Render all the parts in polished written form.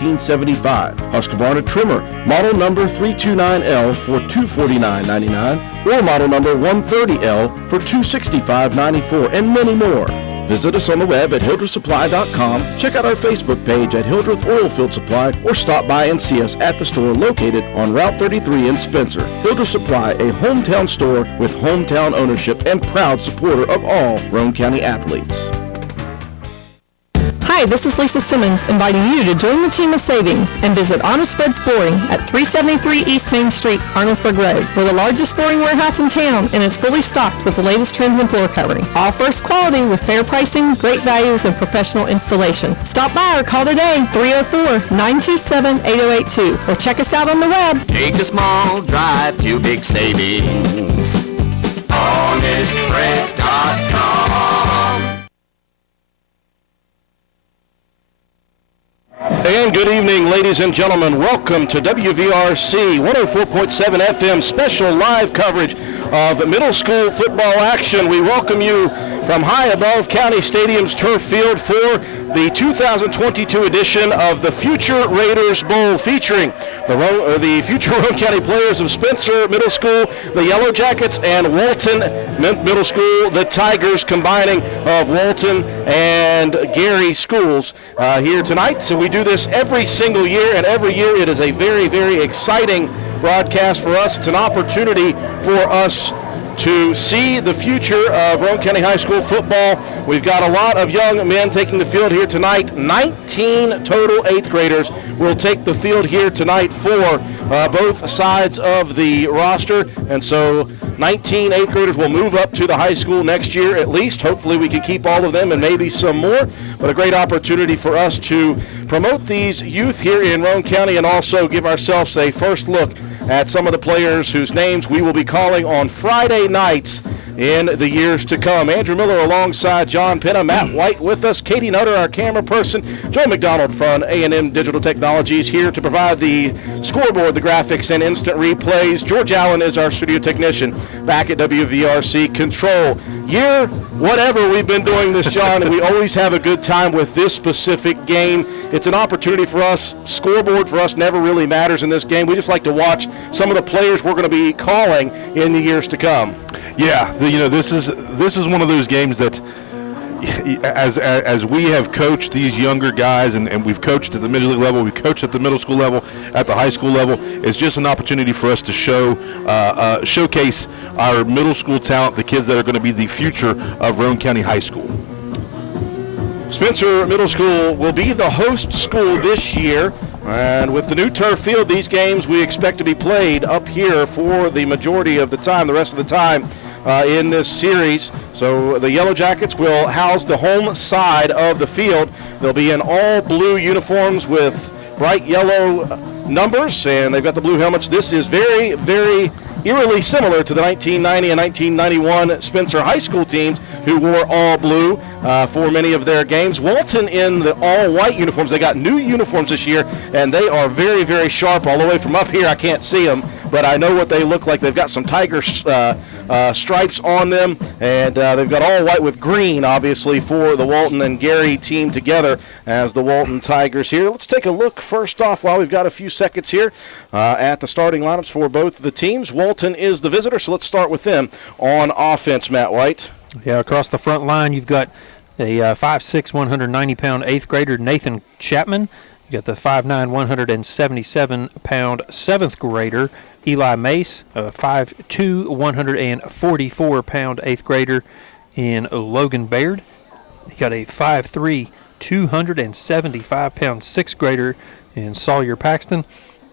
$19.75. Husqvarna trimmer, model number 329L for $249.99 or model number 130L for $265.94, and many more. Visit us on the web at hildrethsupply.com, check out our Facebook page at Hildreth Oilfield Supply, or stop by and see us at the store located on Route 33 in Spencer. Hildreth Supply, a hometown store with hometown ownership and proud supporter of all Roane County athletes. Hi, this is Lisa Simmons inviting you to join the team of savings and visit Honest Fred's Flooring at 373 East Main Street, Arnoldsburg Road. We're the largest flooring warehouse in town, and it's fully stocked with the latest trends in floor covering. All first quality with fair pricing, great values, and professional installation. Stop by or call today, 304-927-8082, or check us out on the web. Take a small drive to big savings. HonestFreds.com. And good evening, ladies and gentlemen. Welcome to WVRC 104.7 FM special live coverage of middle school football action. We welcome you from high above County Stadium's turf field for the 2022 edition of the Future Raiders Bowl, featuring the future Roane County players of Spencer Middle School, the Yellow Jackets, and Walton Middle School, the Tigers, combining of Walton and Gary schools here tonight. So we do this every single year, and every year it is a very, very exciting broadcast for us. It's an opportunity for us to see the future of Roane County High School football. We've got a lot of young men taking the field here tonight. 19 total 8th graders will take the field here tonight for both sides of the roster. And so 19 8th graders will move up to the high school next year at least. Hopefully we can keep all of them and maybe some more. But a great opportunity for us to promote these youth here in Roane County and also give ourselves a first look at some of the players whose names we will be calling on Friday nights in the years to come. Andrew Miller alongside John Penna, Matt White with us, Katie Nutter, our camera person, Joe McDonald from A&M Digital Technologies here to provide the scoreboard, the graphics, and instant replays. George Allen is our studio technician back at WVRC Control. Year, whatever we've been doing this, John, and we always have a good time with this specific game. It's an opportunity for us. Scoreboard for us never really matters in this game. We just like to watch some of the players we're going to be calling in the years to come. Yeah, this is one of those games that, as we have coached these younger guys, and we've coached at the middle league level, we've coached at the middle school level, at the high school level, it's just an opportunity for us to showcase our middle school talent, the kids that are going to be the future of Roane County High School. Spencer Middle School will be the host school this year, and with the new turf field, these games we expect to be played up here for the majority of the time, the rest of the time in this series. So the Yellow Jackets will house the home side of the field. They'll be in all blue uniforms with bright yellow numbers, and they've got the blue helmets. This is very, very eerily similar to the 1990 and 1991 Spencer High School teams who wore all blue for many of their games. Walton in the all-white uniforms. They got new uniforms this year, and they are very, very sharp. All the way from up here, I can't see them, but I know what they look like. They've got some tiger stripes on them, and they've got all white with green, obviously, for the Walton and Gary team together as the Walton Tigers here. Let's take a look first off, while we've got a few seconds here, at the starting lineups for both the teams. Walton is the visitor, so let's start with them on offense, Matt White. Yeah, across the front line, you've got a 5'6", 190-pound 8th grader, Nathan Chapman. You got the 5'9", 177-pound 7th grader, Eli Mace, a 5'2", 144-pound 8th grader in Logan Baird. You got a 5'3", 275-pound 6th grader in Sawyer Paxton.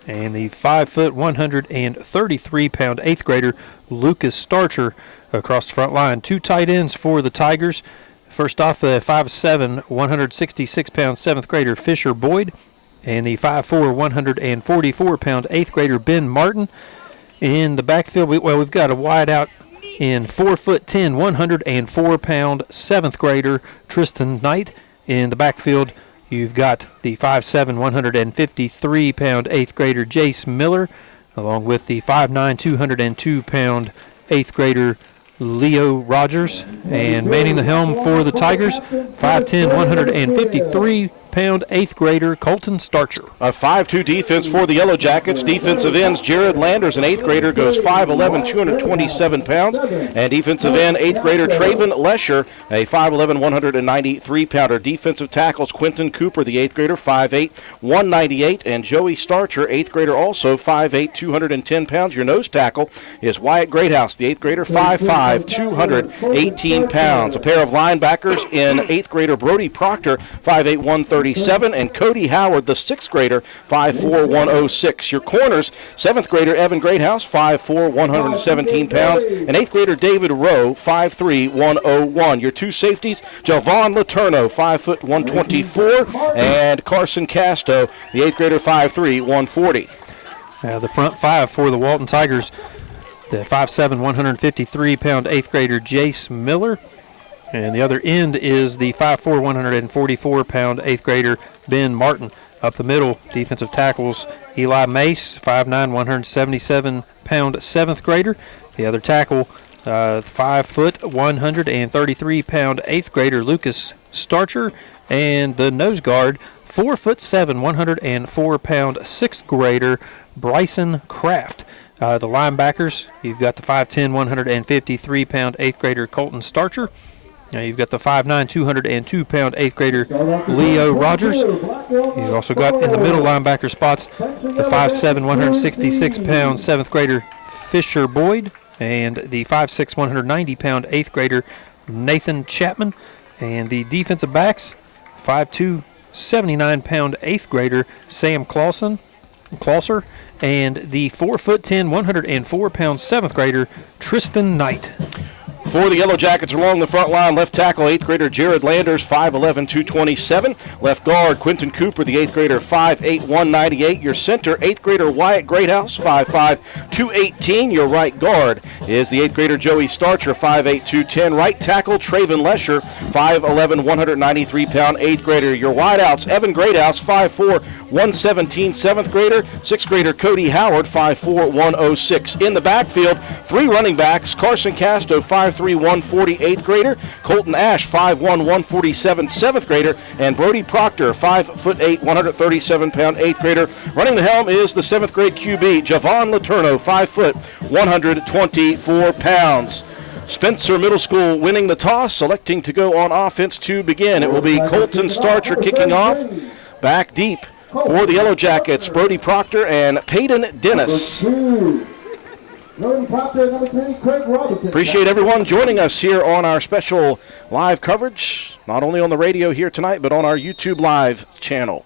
And the 5 foot, 133-pound 8th grader, Lucas Starcher, across the front line. Two tight ends for the Tigers. First off, the 5'7", 166-pound 7th grader, Fisher Boyd. And the 5'4", 144-pound 8th grader, Ben Martin. In the backfield, we've got a wide out in 4'10", 104-pound 7th grader, Tristan Knight. In the backfield, you've got the 5'7", 153-pound 8th grader, Jace Miller, along with the 5'9", 202-pound 8th grader, Leo Rogers. And manning the helm for the Tigers, 5'10", 153-pound pound 8th grader Colton Starcher. A 5'2 defense for the Yellow Jackets. Defensive ends, Jared Landers, an 8th grader, goes 5'11", 227 pounds. And defensive end, 8th grader Traven Lesher, a 5'11", 193-pounder. Defensive tackles, Quentin Cooper, the 8th grader, 5'8", 198. And Joey Starcher, 8th grader, also 5'8", 210 pounds. Your nose tackle is Wyatt Greathouse, the 8th grader, 5'5", 218 pounds. A pair of linebackers in 8th grader Brody Proctor, 5'8", 137. And Cody Howard, the 6th grader, 5'4", 106. Your corners, 7th grader Evan Greathouse, 5'4", 117 pounds. And 8th grader David Rowe, 5'3", 101. Your two safeties, Javon Letourneau, 5', 124. And Carson Casto, the 8th grader, 5'3", 140. The front five for the Walton Tigers, the 5'7", 153-pound 8th grader Jace Miller. And the other end is the 5'4", 144-pound 8th grader Ben Martin. Up the middle, defensive tackles, Eli Mace, 5'9", 177-pound 7th grader. The other tackle, 5', 133-pound 8th grader Lucas Starcher. And the nose guard, 4'7", 104-pound 6th grader Bryson Kraft. The linebackers, you've got the 5'10", 153-pound 8th grader Colton Starcher. Now you've got the 5'9", 202-pound 8th grader Leo Rogers. You've also got in the middle linebacker spots the 5'7", 166-pound 7th grader Fisher Boyd and the 5'6", 190-pound 8th grader Nathan Chapman. And the defensive backs, 5'2", 79-pound 8th grader Sam Clauser and the 4'10", 104-pound 7th grader Tristan Knight. For the Yellow Jackets along the front line, left tackle, 8th grader Jared Landers, 5'11", 227. Left guard, Quentin Cooper, the 8th grader, 5'8", 198. Your center, 8th grader Wyatt Greathouse, 5'5", 218. Your right guard is the 8th grader Joey Starcher, 5'8", 210. Right tackle, Traven Lesher, 5'11", 193-pound 8th grader. Your wideouts, Evan Greathouse, 5'4", 117, 7th grader. 6th grader Cody Howard, 5'4", 106. In the backfield, three running backs, Carson Casto, 5'3", 140, 8th grader. Colton Ash, 5'1", 147, 7th grader. And Brody Proctor, 5'8", 137-pound 8th grader. Running the helm is the 7th grade QB, Javon Letourneau, 5', 124 pounds. Spencer Middle School winning the toss, selecting to go on offense to begin. It will be Colton Starcher kicking off. Back deep for the Yellow Jackets, Brody Proctor and Peyton Dennis. Appreciate everyone joining us here on our special live coverage, not only on the radio here tonight, but on our YouTube live channel.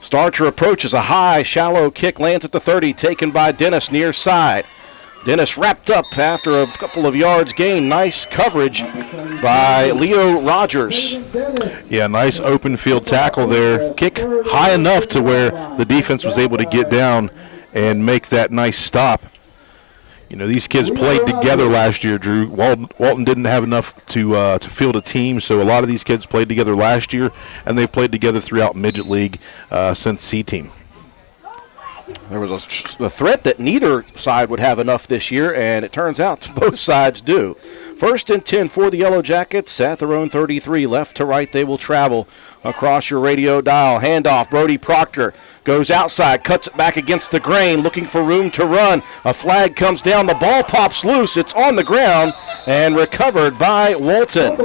Starcher approaches a high, shallow kick, lands at the 30, taken by Dennis near side. Dennis wrapped up after a couple of yards gained. Nice coverage by Leo Rogers. Yeah, nice open field tackle there. Kick high enough to where the defense was able to get down and make that nice stop. You know, these kids played together last year, Drew. Walton didn't have enough to field a team, so a lot of these kids played together last year, and they've played together throughout Midget League since C-Team. There was a threat that neither side would have enough this year, and it turns out both sides do. 1st and 10 for the Yellow Jackets at their own 33. Left to right they will travel across your radio dial. Handoff, Brody Proctor goes outside, cuts it back against the grain, looking for room to run. A flag comes down, the ball pops loose. It's on the ground and recovered by Walton.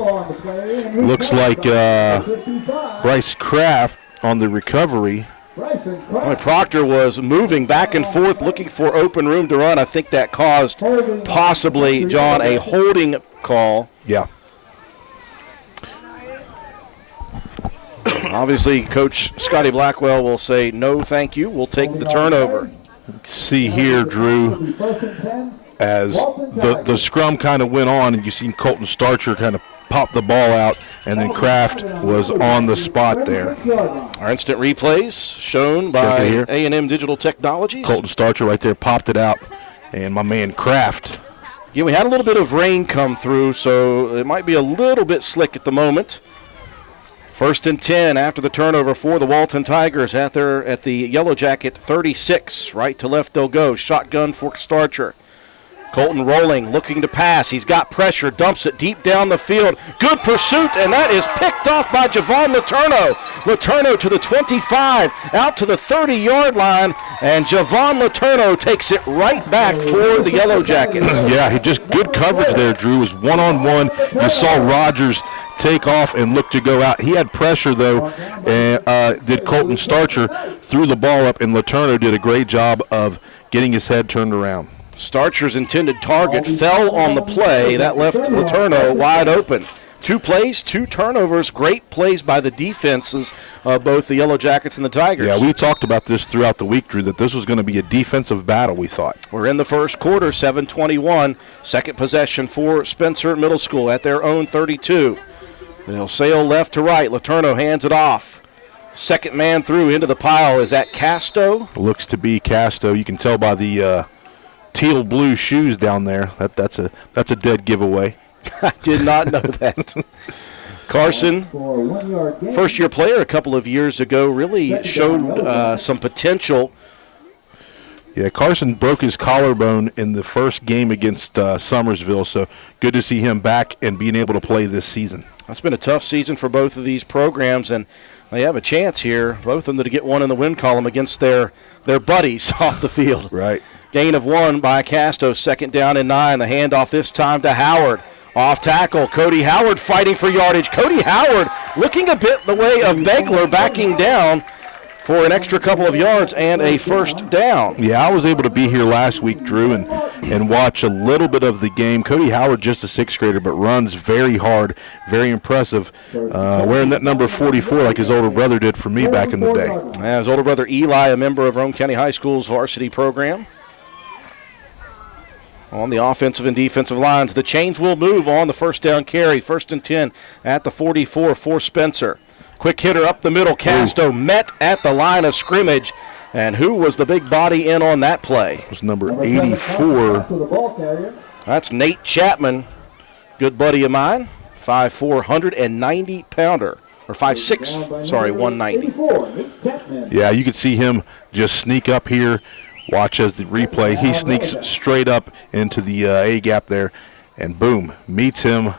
Looks like Bryce Kraft on the recovery. Proctor was moving back and forth looking for open room to run. I think that caused possibly, John, a holding call. Yeah. Obviously, Coach Scotty Blackwell will say, no, thank you. We'll take the turnover. See here, Drew, as the scrum kind of went on, and you seen Colton Starcher kind of pop the ball out, and then Kraft was on the spot there. Our instant replays shown by A&M Digital Technologies. Colton Starcher right there popped it out, and my man Kraft. Yeah, we had a little bit of rain come through, so it might be a little bit slick at the moment. 1st and 10 after the turnover for the Walton Tigers at the Yellow Jacket 36. Right to left they'll go. Shotgun for Starcher. Colton rolling, looking to pass. He's got pressure, dumps it deep down the field. Good pursuit, and that is picked off by Javon Letourneau. Letourneau to the 25, out to the 30-yard line, and Javon Letourneau takes it right back for the Yellow Jackets. Yeah, he just good coverage there, Drew. It was one-on-one. You saw Rogers take off and look to go out. He had pressure, though, and did Colton Starcher, threw the ball up, and Letourneau did a great job of getting his head turned around. Starcher's intended target fell on the play. That left Letourneau wide open. 2 plays, 2 turnovers. Great plays by the defenses of both the Yellow Jackets and the Tigers. Yeah, we talked about this throughout the week, Drew, that this was going to be a defensive battle, we thought. We're in the first quarter, 7:21. Second possession for Spencer Middle School at their own 32. They'll sail left to right. Letourneau hands it off. Second man through into the pile. Is that Casto? Looks to be Casto. You can tell by the teal blue shoes down there. That's a dead giveaway. I did not know that. Carson, first-year player a couple of years ago, really showed some potential. Yeah, Carson broke his collarbone in the first game against Summersville, so good to see him back and being able to play this season. It's been a tough season for both of these programs, and they have a chance here, both of them, to get one in the win column against their buddies off the field. Right. Gain of 1 by Casto, 2nd down and 9. The handoff this time to Howard. Off tackle, Cody Howard fighting for yardage. Cody Howard looking a bit the way of Begler, backing down for an extra couple of yards and a first down. Yeah, I was able to be here last week, Drew, and watch a little bit of the game. Cody Howard, just a 6th grader, but runs very hard, very impressive, wearing that number 44 like his older brother did for me back in the day. His older brother Eli, a member of Rome County High School's varsity program. On the offensive and defensive lines, the chains will move on the first down carry. 1st and 10 at the 44 for Spencer. Quick hitter up the middle. Casto met at the line of scrimmage. And who was the big body in on that play? It was number 84. That's Nate Chapman, good buddy of mine. 5'4", 190-pounder. Or 5'6", sorry, 190. Yeah, you could see him just sneak up here. Watch as the replay. He sneaks straight up into the A-gap there, and boom, meets him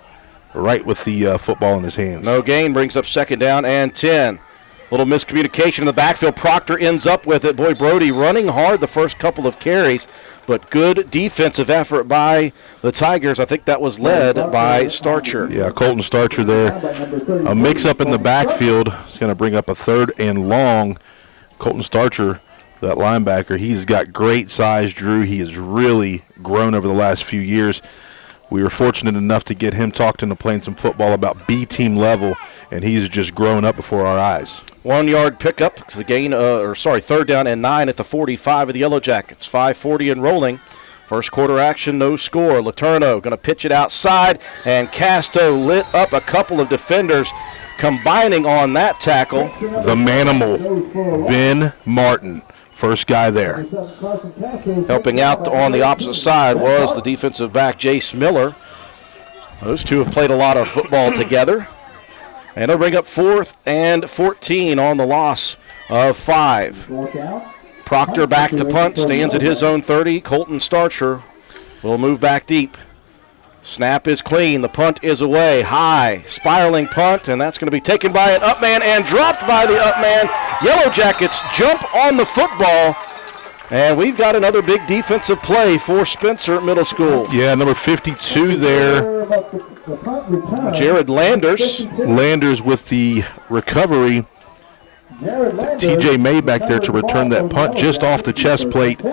right with the football in his hands. No gain, brings up 2nd down and 10. Little miscommunication in the backfield. Proctor ends up with it. Boy, Brody running hard the first couple of carries, but good defensive effort by the Tigers. I think that was led by Starcher. Yeah, Colton Starcher there. A mix-up in the backfield. It's going to bring up a 3rd and long. Colton Starcher, that linebacker, he's got great size, Drew. He has really grown over the last few years. We were fortunate enough to get him talked into playing some football about B-team level, and he's just grown up before our eyes. 1 yard pickup, the gain, 3rd down and 9 at the 45 of the Yellow Jackets. 5:40 and rolling. First quarter action, no score. Letourneau going to pitch it outside, and Casto lit up a couple of defenders combining on that tackle. The manimal, Ben Martin. First guy there. Helping out on the opposite side was the defensive back, Jace Miller. Those two have played a lot of football together. And they'll bring up 4th and 14 on the loss of 5. Proctor back to punt, stands at his own 30. Colton Starcher will move back deep. Snap is clean. The punt is away. High, spiraling punt, and that's going to be taken by an up man and dropped by the up man. Yellow Jackets jump on the football, and we've got another big defensive play for Spencer Middle School. Yeah, number 52 there. Jared Landers. Landers with the recovery. TJ May back there to return that punt just off the chest plate.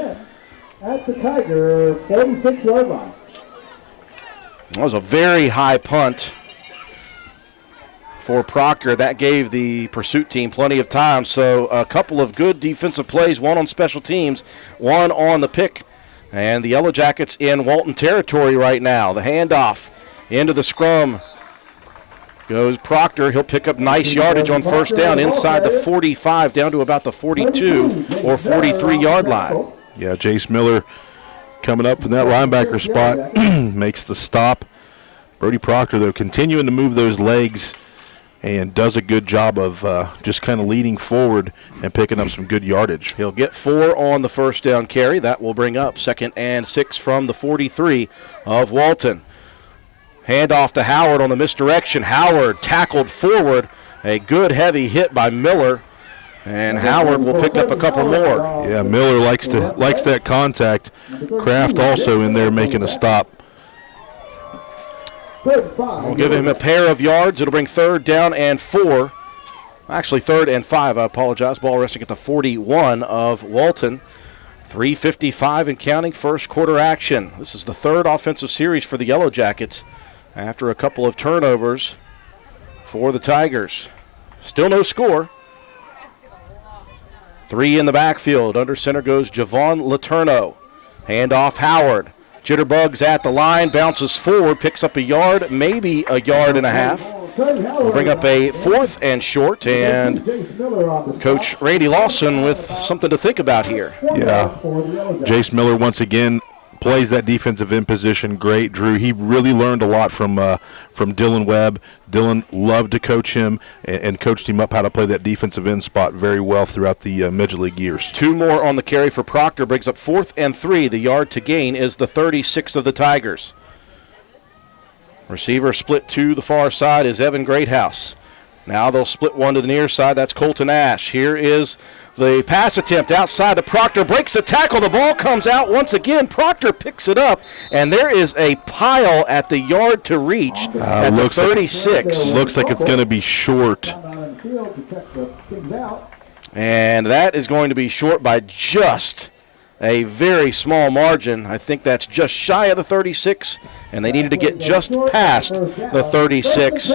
At the Tiger 46-yard line. That was a very high punt for Proctor. That gave the pursuit team plenty of time. So a couple of good defensive plays, one on special teams, one on the pick. And the Yellow Jackets in Walton territory right now. The handoff into the scrum goes Proctor. He'll pick up nice yardage on first down inside the 45 down to about the 42 or 43-yard line. Yeah, Jace Miller coming up from that linebacker spot, makes the stop. Brody Proctor, though, continuing to move those legs and does a good job of just kind of leading forward and picking up some good yardage. He'll get 4 on the first down carry. That will bring up 2nd and 6 from the 43 of Walton. Handoff to Howard on the misdirection. Howard tackled forward. A good heavy hit by Miller. And Howard will pick up a couple more. Yeah, Miller likes that contact. Kraft also in there making a stop. We'll give him a pair of yards. It'll bring 3rd down and 4. Actually, 3rd and 5. I apologize. Ball resting at the 41 of Walton. 3:55 and counting, first quarter action. This is the 3rd offensive series for the Yellow Jackets after a couple of turnovers for the Tigers. Still no score. 3 in the backfield. Under center goes Javon Letourneau. Handoff Howard. Jitterbugs at the line, bounces forward, picks up a yard, maybe a yard and a half. We'll bring up a 4th and short, and Coach Randy Lawson with something to think about here. Yeah, Jace Miller once again plays that defensive end position great. Drew, he really learned a lot from Dylan Webb. Dylan loved to coach him and coached him up how to play that defensive end spot very well throughout the Major League years. 2 more on the carry for Proctor, brings up 4th and 3. The yard to gain is the 36 of the Tigers. Receiver split to the far side is Evan Greathouse. Now they'll split one to the near side. That's Colton Ash. Here is the pass attempt outside to Proctor, breaks the tackle. The ball comes out once again. Proctor picks it up, and there is a pile at the yard to reach at the 36. Looks like it's going to be short. And that is going to be short by just a very small margin. I think that's just shy of the 36, and they needed to get just past the 36.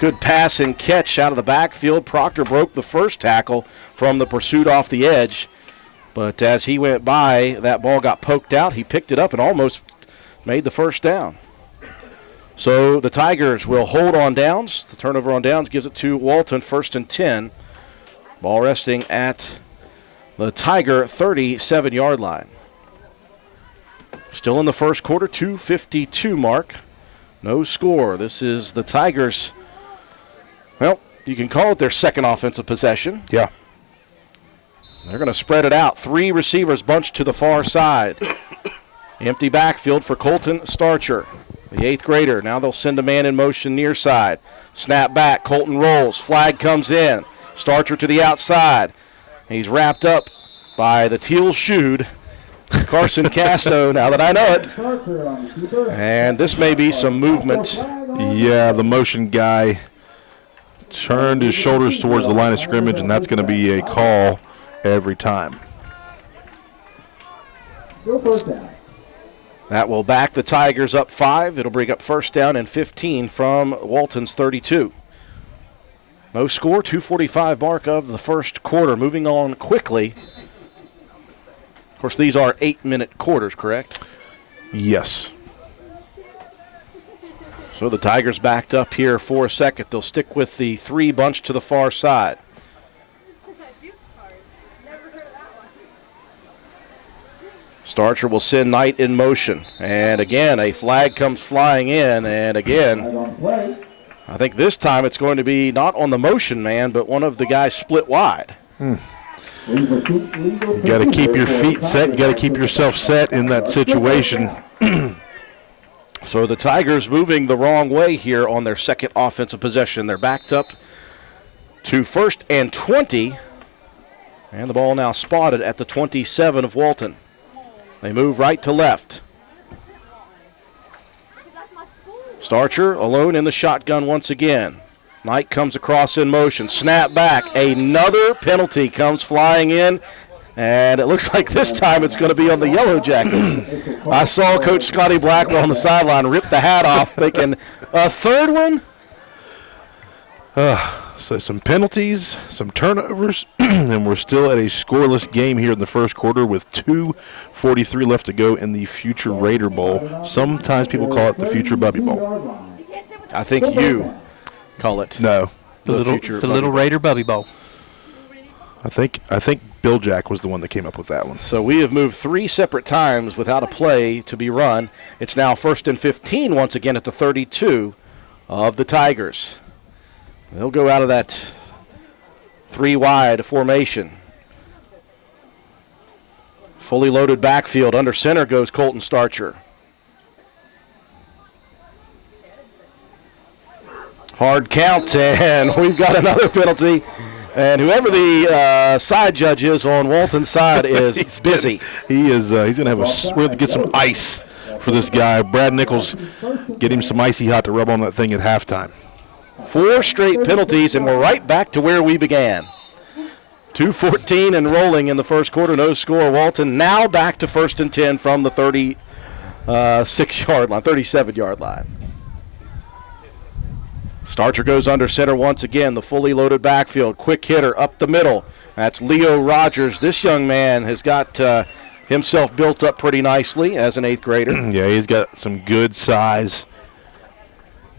Good pass and catch out of the backfield. Proctor broke the first tackle from the pursuit off the edge. But as he went by, that ball got poked out. He picked it up and almost made the first down. So the Tigers will hold on downs. The turnover on downs gives it to Walton, 1st and 10. Ball resting at the Tiger 37-yard line. Still in the first quarter, 2:52 mark. No score. This is the Tigers. Well, you can call it their 2nd offensive possession. Yeah. They're going to spread it out. 3 receivers bunched to the far side. Empty backfield for Colton Starcher, the 8th grader. Now they'll send a man in motion near side. Snap back. Colton rolls. Flag comes in. Starcher to the outside. He's wrapped up by the teal-shoed Carson Casto, now that I know it. And this may be some movement. Yeah, the motion guy turned his shoulders towards the line of scrimmage, and that's going to be a call every time. That will back the Tigers up 5. It'll bring up 1st down and 15 from Walton's 32. No score, 2:45 mark of the first quarter. Moving on quickly. Of course, these are 8-minute quarters, correct? Yes. So the Tigers backed up here for a second. They'll stick with the 3 bunch to the far side. Starcher will send Knight in motion. And again, a flag comes flying in. And again, I think this time it's going to be not on the motion man, but one of the guys split wide. You got to keep your feet set. You got to keep yourself set in that situation. So the Tigers moving the wrong way here on their 2nd offensive possession. They're backed up to 1st and 20. And the ball now spotted at the 27 of Walton. They move right to left. Starcher alone in the shotgun once again. Knight comes across in motion. Snap back. Another penalty comes flying in. And it looks like this time it's going to be on the Yellow Jackets. I saw Coach Scotty Blackwell on the sideline rip the hat off, thinking, a 3rd one? So some penalties, some turnovers, and we're still at a scoreless game here in the first quarter with 2:43 left to go in the Future Raider Bowl. Sometimes people call it the Future Bubby Bowl. I think you call it the Future Little Raider Bubby Bowl. I think Bill Jack was the one that came up with that one. So we have moved 3 separate times without a play to be run. It's now 1st and 15 once again at the 32 of the Tigers. They'll go out of that 3-wide formation. Fully loaded backfield. Under center goes Colton Starcher. Hard count, and we've got another penalty. And whoever the side judge is on Walton's side is busy. He is. He's going to have we're going to get some ice for this guy. Brad Nichols, get him some icy hot to rub on that thing at halftime. 4 straight penalties, and we're right back to where we began. 2:14 and rolling in the first quarter. No score. Walton now back to 1st and 10 from the 36-yard line, 37-yard line. Starcher goes under center once again. The fully loaded backfield. Quick hitter up the middle. That's Leo Rogers. This young man has got himself built up pretty nicely as an 8th grader. Yeah, he's got some good size.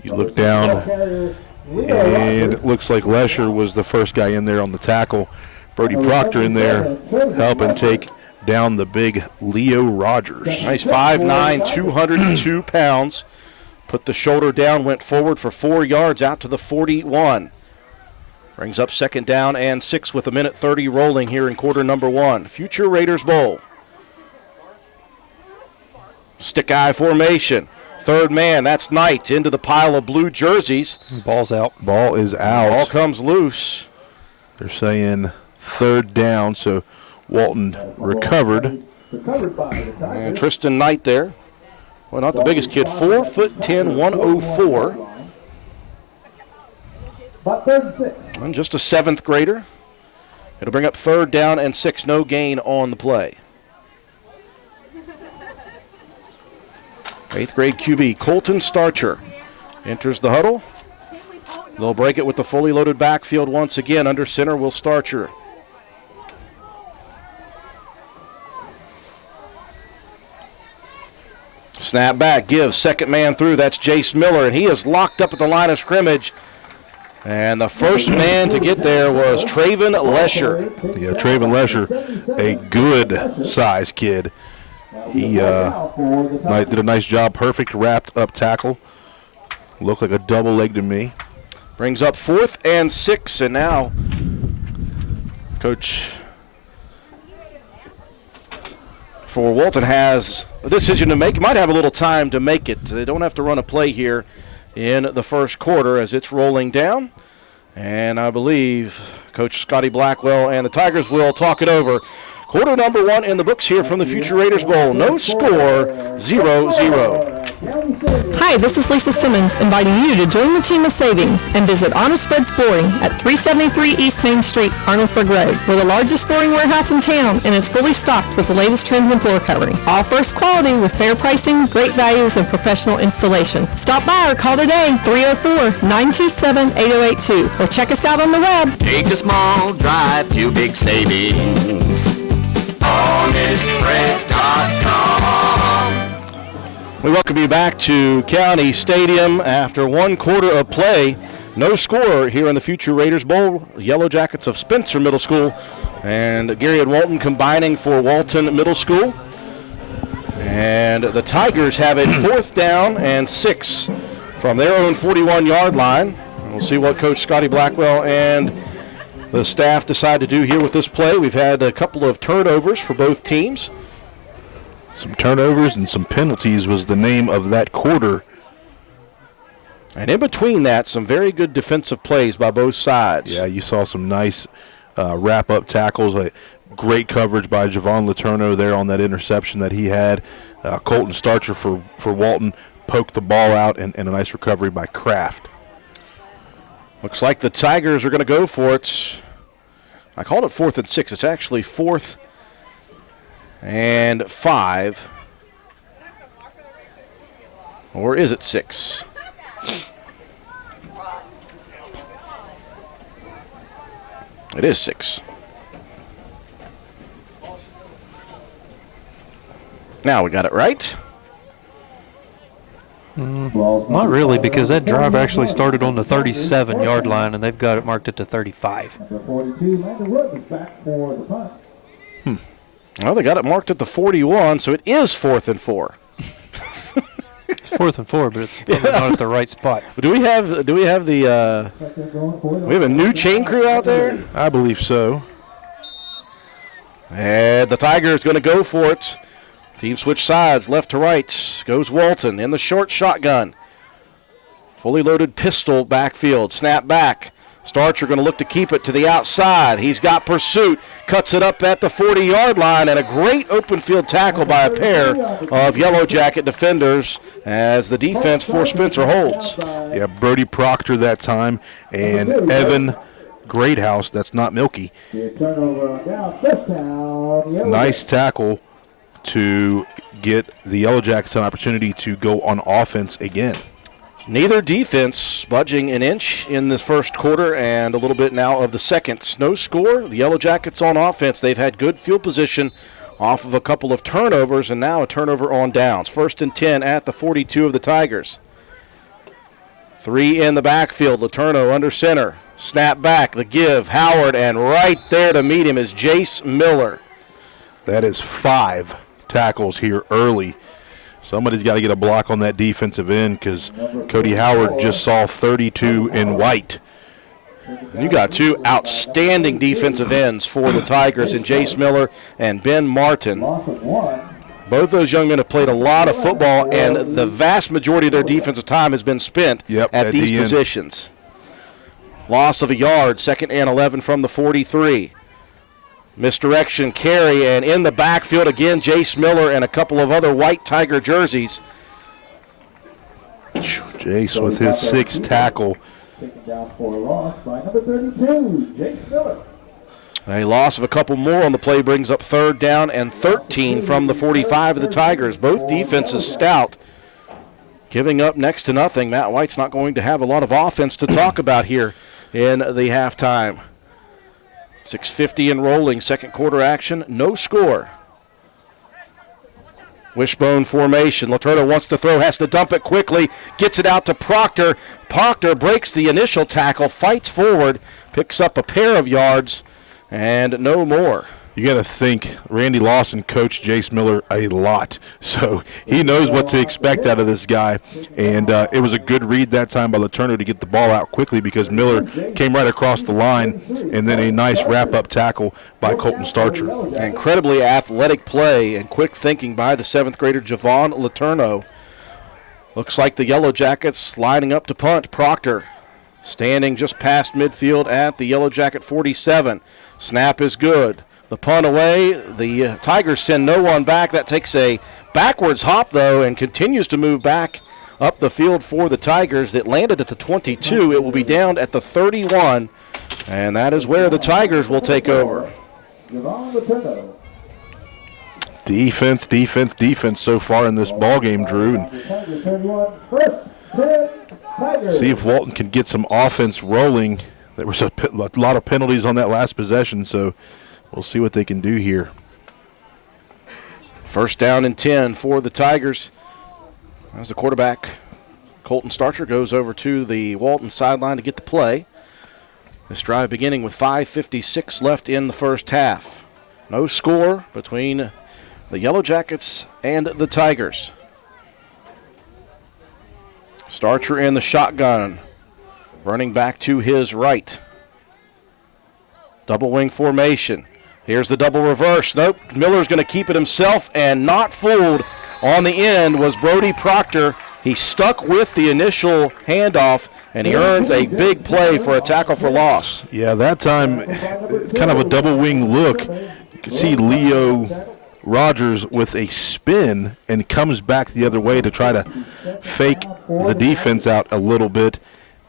You look down, and it looks like Lesher was the first guy in there on the tackle. Brody Proctor in there helping take down the big Leo Rogers. Nice 5'9", 202 pounds. Put the shoulder down, went forward for 4 yards out to the 41. Brings up 2nd down and 6 with 1:30 rolling here in quarter number 1. Future Raiders Bowl. Stick eye formation. 3rd man, that's Knight into the pile of blue jerseys. Ball's out. Ball is out. Ball comes loose. They're saying 3rd down, so Walton recovered. And Tristan Knight there. Well, not the biggest kid, 4'10", 104. And just a 7th grader. It'll bring up 3rd down and 6, no gain on the play. 8th grade QB, Colton Starcher, enters the huddle. They'll break it with the fully loaded backfield once again. Under center will Starcher. Snap back, gives, 2nd man through. That's Jace Miller, and he is locked up at the line of scrimmage. And the first man to get there was Traven Lesher. Yeah, Traven Lesher, a good-sized kid. He did a nice job, perfect wrapped-up tackle. Looked like a double leg to me. Brings up 4th and 6, and now Coach for Walton has a decision to make. Might have a little time to make it. They don't have to run a play here in the first quarter as it's rolling down. And I believe Coach Scotty Blackwell and the Tigers will talk it over. Quarter number 1 in the books here from the Future Raiders Bowl. No score, 0-0. Hi, this is Lisa Simmons inviting you to join the team of savings and visit Honest Fred's Flooring at 373 East Main Street, Arnoldsburg Road. We're the largest flooring warehouse in town, and it's fully stocked with the latest trends in floor covering. All first quality with fair pricing, great values, and professional installation. Stop by or call today, 304-927-8082, or check us out on the web. Take a small drive to big savings. HonestFreds.com. We welcome you back to County Stadium after 1 quarter of play. No score here in the Future Raiders Bowl. Yellow Jackets of Spencer Middle School and Gary and Walton combining for Walton Middle School. And the Tigers have it 4th down and 6 from their own 41-yard line. We'll see what Coach Scotty Blackwell and the staff decide to do here with this play. We've had a couple of turnovers for both teams. Some turnovers and some penalties was the name of that quarter. And in between that, some very good defensive plays by both sides. Yeah, you saw some nice wrap-up tackles. Great coverage by Javon Letourneau there on that interception that he had. Colton Starcher for Walton poked the ball out, and a nice recovery by Kraft. Looks like the Tigers are going to go for it. I called it 4th and 6. It's actually 4th and 5. Or is it 6? It is 6. Now we got it right. Not really, because that drive actually started on the 37-yard line, and they've got it marked at the 35. Number 42, Landon Wood is back for the punt. Well, they got it marked at the 41, so it is 4th and 4. It's 4th and 4, but it's probably not at the right spot. Do we have the we have a new chain crew out there? I believe so. And the Tigers going to go for it. Team switch sides, left to right. Goes Walton in the short shotgun. Fully loaded pistol backfield. Snap back. Starcher going to look to keep it to the outside. He's got pursuit. Cuts it up at the 40-yard line. And a great open field tackle by a pair of Yellow Jacket defenders as the defense for Spencer holds. Yeah, Brody Proctor that time. And Evan Greathouse, that's not Milky. Nice tackle to get the Yellow Jackets an opportunity to go on offense again. Neither defense budging an inch in the first quarter and a little bit now of the second. No score. The Yellow Jackets on offense. They've had good field position off of a couple of turnovers and now a turnover on downs. 1st and 10 at the 42 of the Tigers. 3 in the backfield. Letourneau under center. Snap back. The give. Howard, and right there to meet him is Jace Miller. That is 5 tackles here early. Somebody's got to get a block on that defensive end because Cody Howard just saw 32 in white. You got 2 outstanding defensive ends for the Tigers in Jace Miller and Ben Martin. Both those young men have played a lot of football, and the vast majority of their defensive time has been spent at these positions. Loss of a yard, 2nd and 11 from the 43. Misdirection carry, and in the backfield again, Jace Miller and a couple of other white Tiger jerseys. Jace with his 6th tackle. Taken down for a loss by number 32, Jace Miller. A loss of a couple more on the play brings up 3rd down and 13 from the 45 of the Tigers. Both defenses stout, giving up next to nothing. Matt White's not going to have a lot of offense to talk about here in the halftime. 6:50 and rolling, second quarter action, no score. Wishbone formation. Letourneau wants to throw, has to dump it quickly, gets it out to Proctor. Proctor breaks the initial tackle, fights forward, picks up a pair of yards, and no more. You got to think Randy Lawson coached Jace Miller a lot, so he knows what to expect out of this guy. And it was a good read that time by Letourneau to get the ball out quickly because Miller came right across the line, and then a nice wrap-up tackle by Colton Starcher. Incredibly athletic play and quick thinking by the 7th grader Javon Letourneau. Looks like the Yellow Jackets lining up to punt. Proctor standing just past midfield at the Yellow Jacket 47. Snap is good. The punt away. The Tigers send no one back. That takes a backwards hop, though, and continues to move back up the field for the Tigers. That landed at the 22. It will be down at the 31, and that is where the Tigers will take over. Defense so far in this ball game, Drew. And see if Walton can get some offense rolling. There was a lot of penalties on that last possession, so we'll see what they can do here. 1st down and 10 for the Tigers. As the quarterback, Colton Starcher, goes over to the Walton sideline to get the play. This drive beginning with 5:56 left in the first half. No score between the Yellow Jackets and the Tigers. Starcher in the shotgun, running back to his right. Double wing formation. Here's the double reverse. Nope, Miller's going to keep it himself, and not fooled on the end was Brody Proctor. He stuck with the initial handoff, and he earns a big play for a tackle for loss. Yeah, that time, kind of a double wing look. You can see Leo Rogers with a spin and comes back the other way to try to fake the defense out a little bit.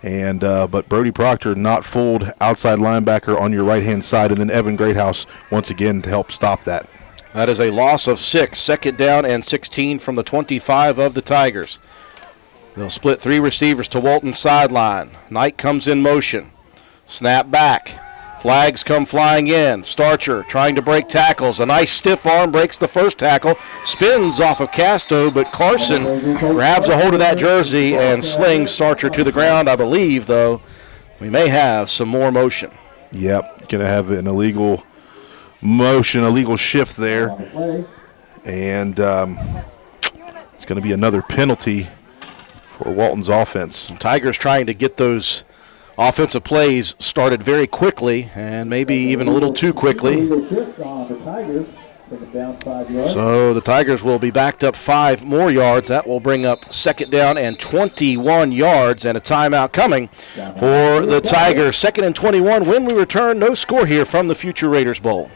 And but Brody Proctor not fooled, outside linebacker on your right-hand side, and then Evan Greathouse once again to help stop that. That is a loss of 6. 2nd down and 16 from the 25 of the Tigers. They'll split 3 receivers to Walton's sideline. Knight comes in motion. Snap back. Flags come flying in. Starcher trying to break tackles. A nice stiff arm breaks the first tackle. Spins off of Casto, but Carson grabs a hold of that jersey and slings Starcher to the ground. I believe, though, we may have some more motion. Yep, going to have an illegal motion, illegal shift there. And it's going to be another penalty for Walton's offense. Tigers trying to get those offensive plays started very quickly and maybe even a little too quickly. So the Tigers will be backed up 5 more yards. That will bring up 2nd down and 21 yards, and a timeout coming for the Tigers. 2nd and 21. When we return, no score here from the Future Raiders Bowl.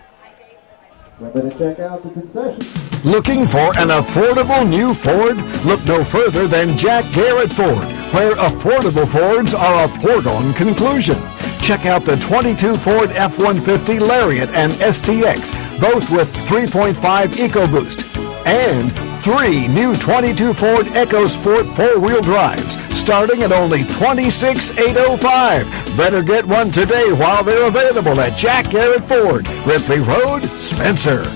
Looking for an affordable new Ford? Look no further than Jack Garrett Ford, where affordable Fords are a foregone conclusion. Check out the 22 Ford F-150 Lariat and STX, both with 3.5 EcoBoost, and 3 new 22 Ford EcoSport 4-wheel drives, starting at only $26,805. Better get one today while they're available at Jack Garrett Ford, Ripley Road, Spencer.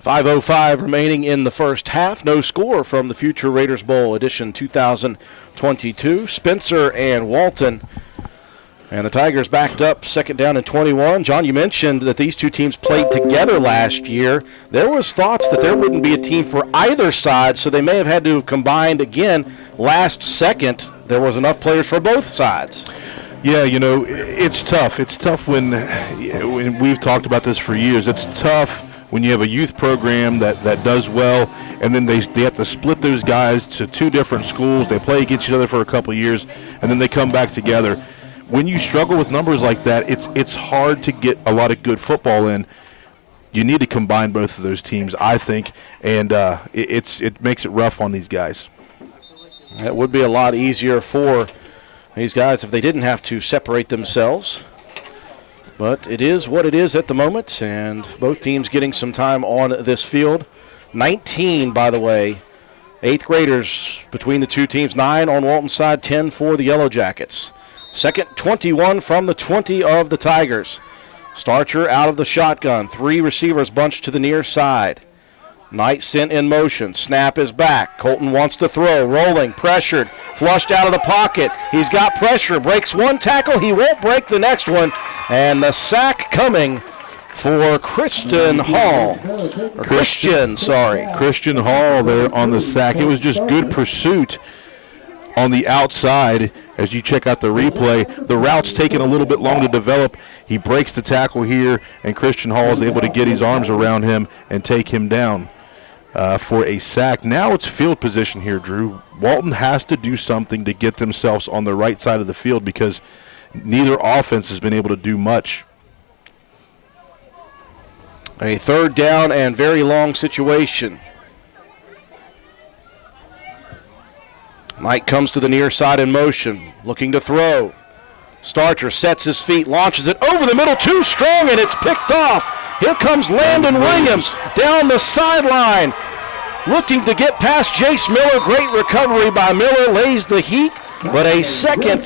5:05 remaining in the first half. No score from the Future Raiders Bowl edition 2022. Spencer and Walton. And the Tigers backed up 2nd down and 21. John, you mentioned that these two teams played together last year. There was thoughts that there wouldn't be a team for either side, so they may have had to have combined again last second. There was enough players for both sides. Yeah, you know, it's tough. It's tough when we've talked about this for years. It's tough when you have a youth program that does well, and then they have to split those guys to 2 different schools. They play against each other for a couple of years, and then they come back together. When you struggle with numbers like that, it's hard to get a lot of good football in. You need to combine both of those teams, I think, and it makes it rough on these guys. It would be a lot easier for these guys if they didn't have to separate themselves. But it is what it is at the moment, and both teams getting some time on this field. 19, by the way, 8th graders between the two teams. 9 on Walton's side, 10 for the Yellow Jackets. 2nd, 21 from the 20 of the Tigers. Starcher out of the shotgun. 3 receivers bunched to the near side. Knight sent in motion. Snap is back. Colton wants to throw. Rolling. Pressured. Flushed out of the pocket. He's got pressure. Breaks one tackle. He won't break the next one. And the sack coming for Christian Hall. Christian Hall there on the sack. It was just good pursuit on the outside. As you check out the replay, the route's taking a little bit long to develop. He breaks the tackle here, and Christian Hall is able to get his arms around him and take him down for a sack. Now it's field position here, Drew. Walton has to do something to get themselves on the right side of the field because neither offense has been able to do much. A 3rd down and very long situation. Knight comes to the near side in motion, looking to throw. Starcher sets his feet, launches it over the middle, too strong, and it's picked off. Here comes Landon Williams down the sideline, looking to get past Jace Miller. Great recovery by Miller, lays the heat, but a second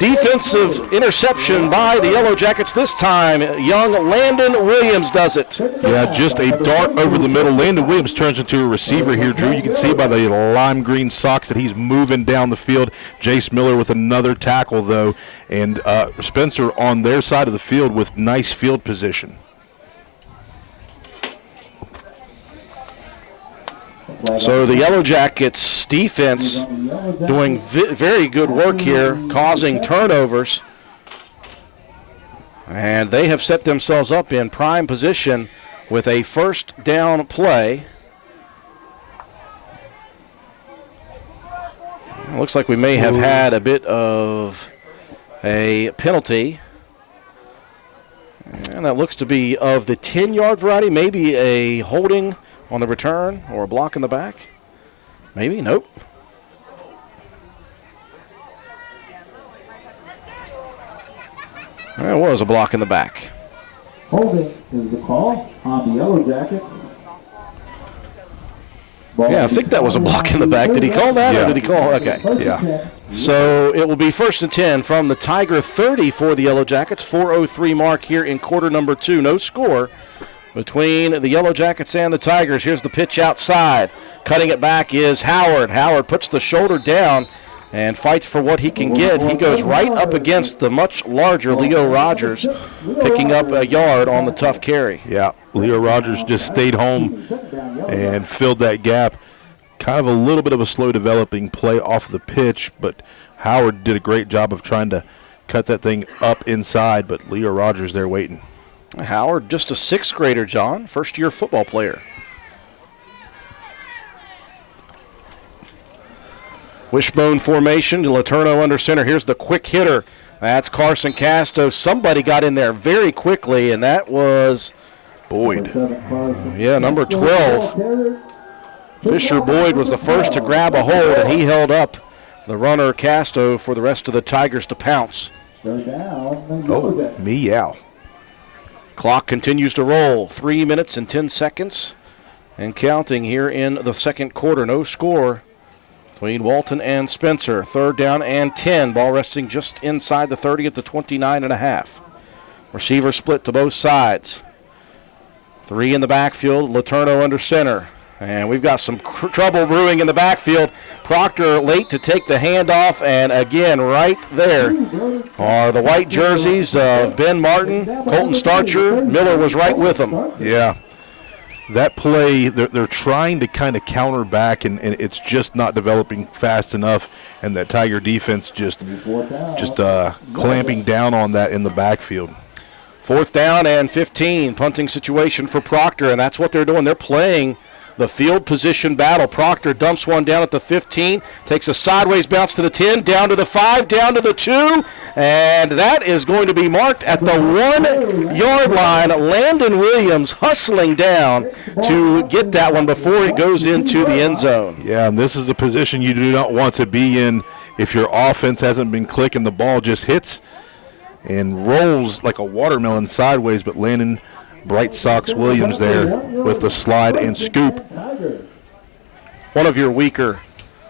defensive interception by the Yellow Jackets. This time, young Landon Williams does it. Yeah, just a dart over the middle. Landon Williams turns into a receiver here, Drew. You can see by the lime green socks that he's moving down the field. Jace Miller with another tackle, though, and Spencer on their side of the field with nice field position. So the Yellow Jackets defense doing very good work here, causing turnovers. And they have set themselves up in prime position with a 1st down play. It looks like we may have had a bit of a penalty. And that looks to be of the 10-yard variety, maybe a holding on the return or a block in the back. Maybe, nope. There was a block in the back. Holding is the call on the Yellow Jackets. Yeah, I think that was a block in the back. Did he call that, or did he call? Okay. Yeah. So it will be 1st and 10 from the Tiger 30 for the Yellow Jackets. 4:03 mark here in quarter number 2. No score between the Yellow Jackets and the Tigers. Here's the pitch outside. Cutting it back is Howard. Howard puts the shoulder down and fights for what he can get. He goes right up against the much larger Leo Rogers, picking up a yard on the tough carry. Yeah, Leo Rogers just stayed home and filled that gap. Kind of a little bit of a slow developing play off the pitch, but Howard did a great job of trying to cut that thing up inside, but Leo Rogers there waiting. Howard, just a 6th grader, John, first-year football player. Wishbone formation, Letourneau under center. Here's the quick hitter. That's Carson Casto. Somebody got in there very quickly, and that was Boyd. Yeah, number 12. Fisher Boyd was the first to grab a hold, and he held up the runner Casto for the rest of the Tigers to pounce. Oh, meow. Clock continues to roll. 3 minutes and 10 seconds and counting here in the second quarter. No score between Walton and Spencer. 3rd down and 10. Ball resting just inside the 30 at the 29.5. Receiver split to both sides. 3 in the backfield. Letourneau under center. And we've got some trouble brewing in the backfield. Proctor late to take the handoff, and again, right there are the white jerseys of Ben Martin, Colton Starcher. Miller was right with them. Yeah. That play, they're trying to kind of counter back, and it's just not developing fast enough, and that Tiger defense just clamping down on that in the backfield. 4th down and 15, punting situation for Proctor, and that's what they're doing. They're playing the field position battle. Proctor dumps one down at the 15, takes a sideways bounce to the 10, down to the 5, down to the 2, and that is going to be marked at the 1-yard line. Landon Williams hustling down to get that one before it goes into the end zone. Yeah, and this is the position you do not want to be in if your offense hasn't been clicking. The ball just hits and rolls like a watermelon sideways, but Landon Bright Sox Williams there with the slide and scoop. One of your weaker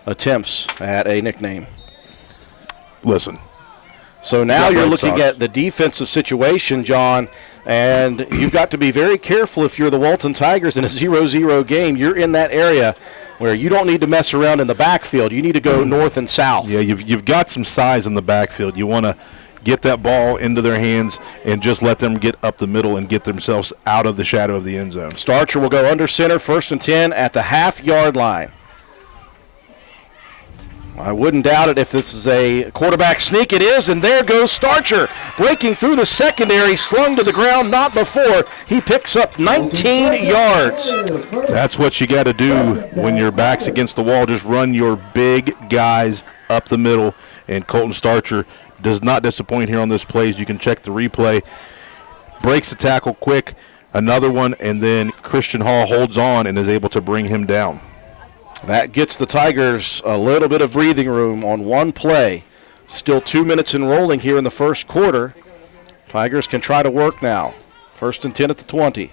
attempts at a nickname. Listen. So now you're looking Sox. at the defensive situation, John, and you've got to be very careful if you're the Walton Tigers in a 0-0 game. You're in that area where you don't need to mess around in the backfield. You need to go north and south. Yeah, you've got some size in the backfield. You want to get that ball into their hands and just let them get up the middle and get themselves out of the shadow of the end zone. Starcher will go under center, 1st and 10 at the half-yard line. I wouldn't doubt it if this is a quarterback sneak. It is, and there goes Starcher, breaking through the secondary, slung to the ground, not before. He picks up 19 yards. That's what you got to do when your back's against the wall. Just run your big guys up the middle, and Colton Starcher does not disappoint here on this play. As you can check the replay. Breaks the tackle quick, another one, and then Christian Hall holds on and is able to bring him down. That gets the Tigers a little bit of breathing room on one play. Still 2 minutes and rolling here in the first quarter. Tigers can try to work now. 1st and 10 at the 20.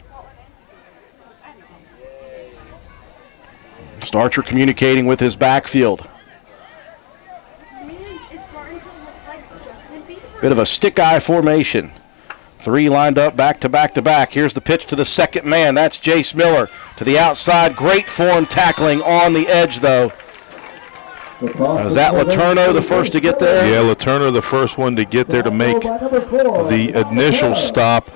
Starcher communicating with his backfield. Bit of a stick-eye formation. 3 lined up back to back to back. Here's the pitch to the second man. That's Jace Miller to the outside. Great form tackling on the edge, though. Is that Letourneau the first to get there? Yeah, Letourneau the first one to get there to make the initial stop.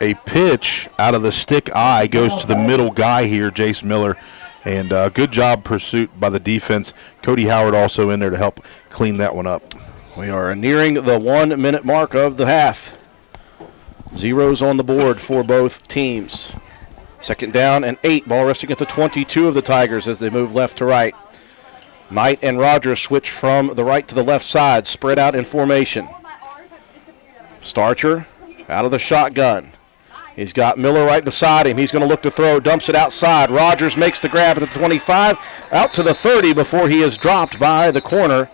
A pitch out of the stick eye goes to the middle guy here, Jace Miller. And good job pursuit by the defense. Cody Howard also in there to help clean that one up. We are nearing the 1 minute mark of the half. Zeros on the board for both teams. 2nd down and 8. Ball resting at the 22 of the Tigers as they move left to right. Knight and Rogers switch from the right to the left side, spread out in formation. Starcher out of the shotgun. He's got Miller right beside him. He's going to look to throw, dumps it outside. Rogers makes the grab at the 25, out to the 30 before he is dropped by the corner.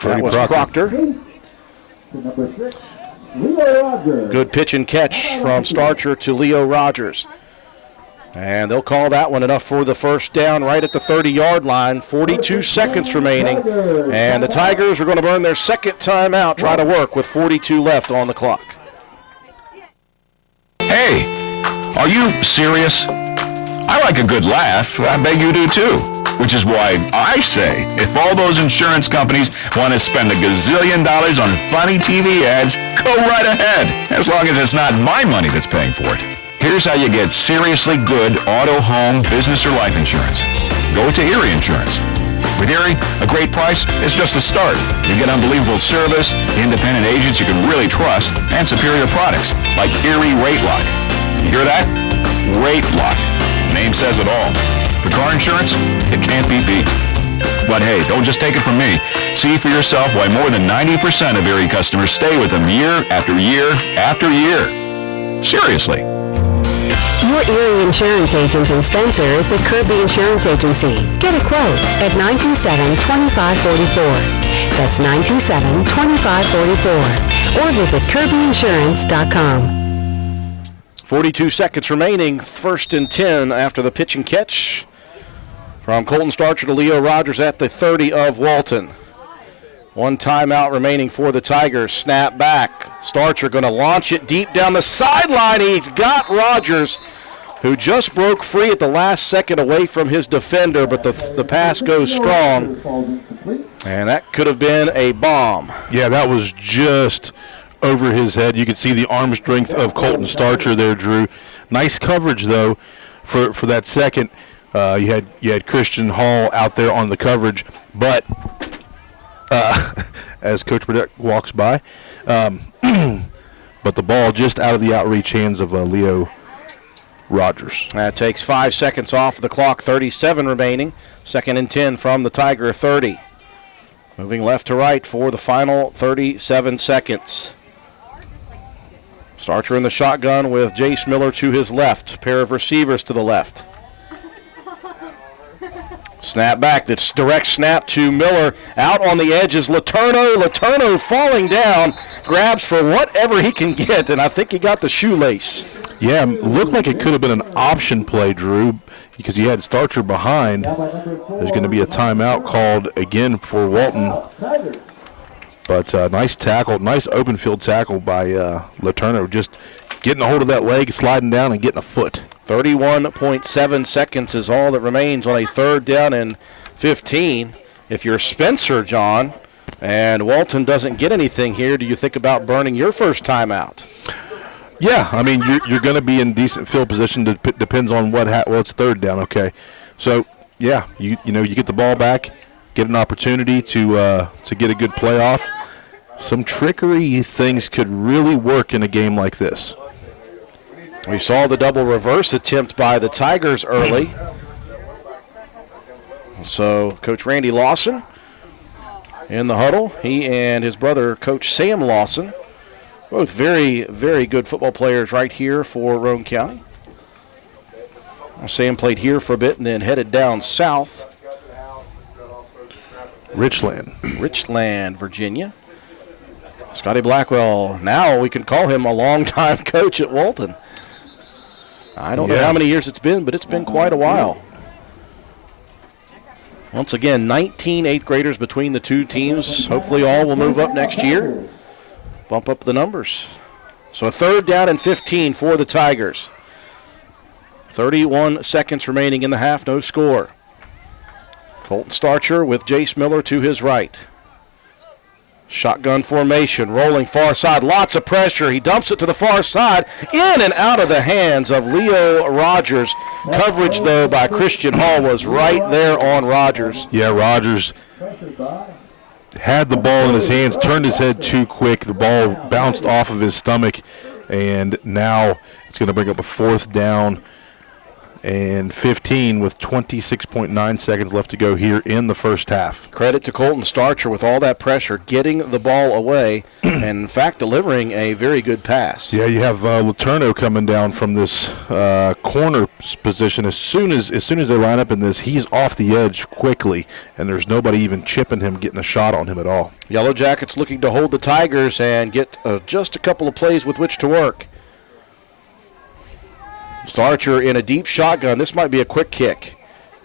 That was Proctor. Good pitch and catch from Starcher to Leo Rogers. And they'll call that one enough for the first down right at the 30-yard line. 42 seconds remaining. And the Tigers are going to burn their second timeout, try to work with 42 left on the clock. Hey, are you serious? I like a good laugh. I bet you do too. Which is why I say, if all those insurance companies want to spend $1 gazillion on funny TV ads, go right ahead, as long as it's not my money that's paying for it. Here's how you get seriously good auto, home, business, or life insurance. Go to Erie Insurance. With Erie, a great price is just a start. You get unbelievable service, independent agents you can really trust, and superior products like Erie Rate Lock. You hear that? Rate Lock. Name says it all. For car insurance, it can't be beat. But hey, don't just take it from me. See for yourself why more than 90% of Erie customers stay with them year after year after year. Seriously. Your Erie Insurance agent in Spencer is the Kirby Insurance Agency. Get a quote at 927-2544. That's 927-2544. Or visit kirbyinsurance.com. 42 seconds remaining, 1st and 10 after the pitch and catch from Colton Starcher to Leo Rogers at the 30 of Walton. One timeout remaining for the Tigers. Snap back. Starcher going to launch it deep down the sideline. He's got Rogers, who just broke free at the last second away from his defender, but the pass goes strong. And that could have been a bomb. Yeah, that was just over his head. You could see the arm strength of Colton Starcher there, Drew. Nice coverage, though, for that second. You had Christian Hall out there on the coverage, but as Coach Burdett walks by, but the ball just out of the outreach hands of Leo Rogers. That takes 5 seconds off the clock, 37 remaining. 2nd and 10 from the Tiger 30. Moving left to right for the final 37 seconds. Starcher in the shotgun with Jace Miller to his left. Pair of receivers to the left. Snap back. That's direct snap to Miller. Out on the edge is Letourneau. Letourneau falling down. Grabs for whatever he can get, and I think he got the shoelace. Yeah, looked like it could have been an option play, Drew, because you had Starcher behind. There's going to be a timeout called again for Walton. But nice tackle, nice open field tackle by Letourneau, just getting a hold of that leg, sliding down, and getting a foot. 31.7 seconds is all that remains on a 3rd down and 15. If you're Spencer, John, and Walton doesn't get anything here, do you think about burning your first timeout? Yeah, I mean, you're going to be in decent field position. Depends on well, it's 3rd down, okay. So, yeah, you get the ball back, get an opportunity to get a good playoff. Some trickery things could really work in a game like this. We saw the double reverse attempt by the Tigers early. So Coach Randy Lawson in the huddle. He and his brother, Coach Sam Lawson, both very, very good football players right here for Roane County. Sam played here for a bit and then headed down south. Richland, Virginia. Scotty Blackwell, now we can call him a longtime coach at Walton. I don't know how many years it's been, but it's been quite a while. Once again, 19 8th graders between the two teams. Hopefully all will move up next year. Bump up the numbers. So a 3rd down and 15 for the Tigers. 31 seconds remaining in the half, no score. Colton Starcher with Jace Miller to his right. Shotgun formation, rolling far side, lots of pressure. He dumps it to the far side, in and out of the hands of Leo Rogers. Coverage, though, by Christian Hall was right there on Rogers. Yeah, Rogers had the ball in his hands, turned his head too quick. The ball bounced off of his stomach, and now it's going to bring up a 4th down and 15 with 26.9 seconds left to go here in the first half. Credit to Colton Starcher with all that pressure, getting the ball away, and in fact delivering a very good pass. Yeah, you have Letourneau coming down from this corner position. As soon as they line up in this, he's off the edge quickly, and there's nobody even chipping him, getting a shot on him at all. Yellow Jackets looking to hold the Tigers and get just a couple of plays with which to work. Starcher in a deep shotgun. This might be a quick kick.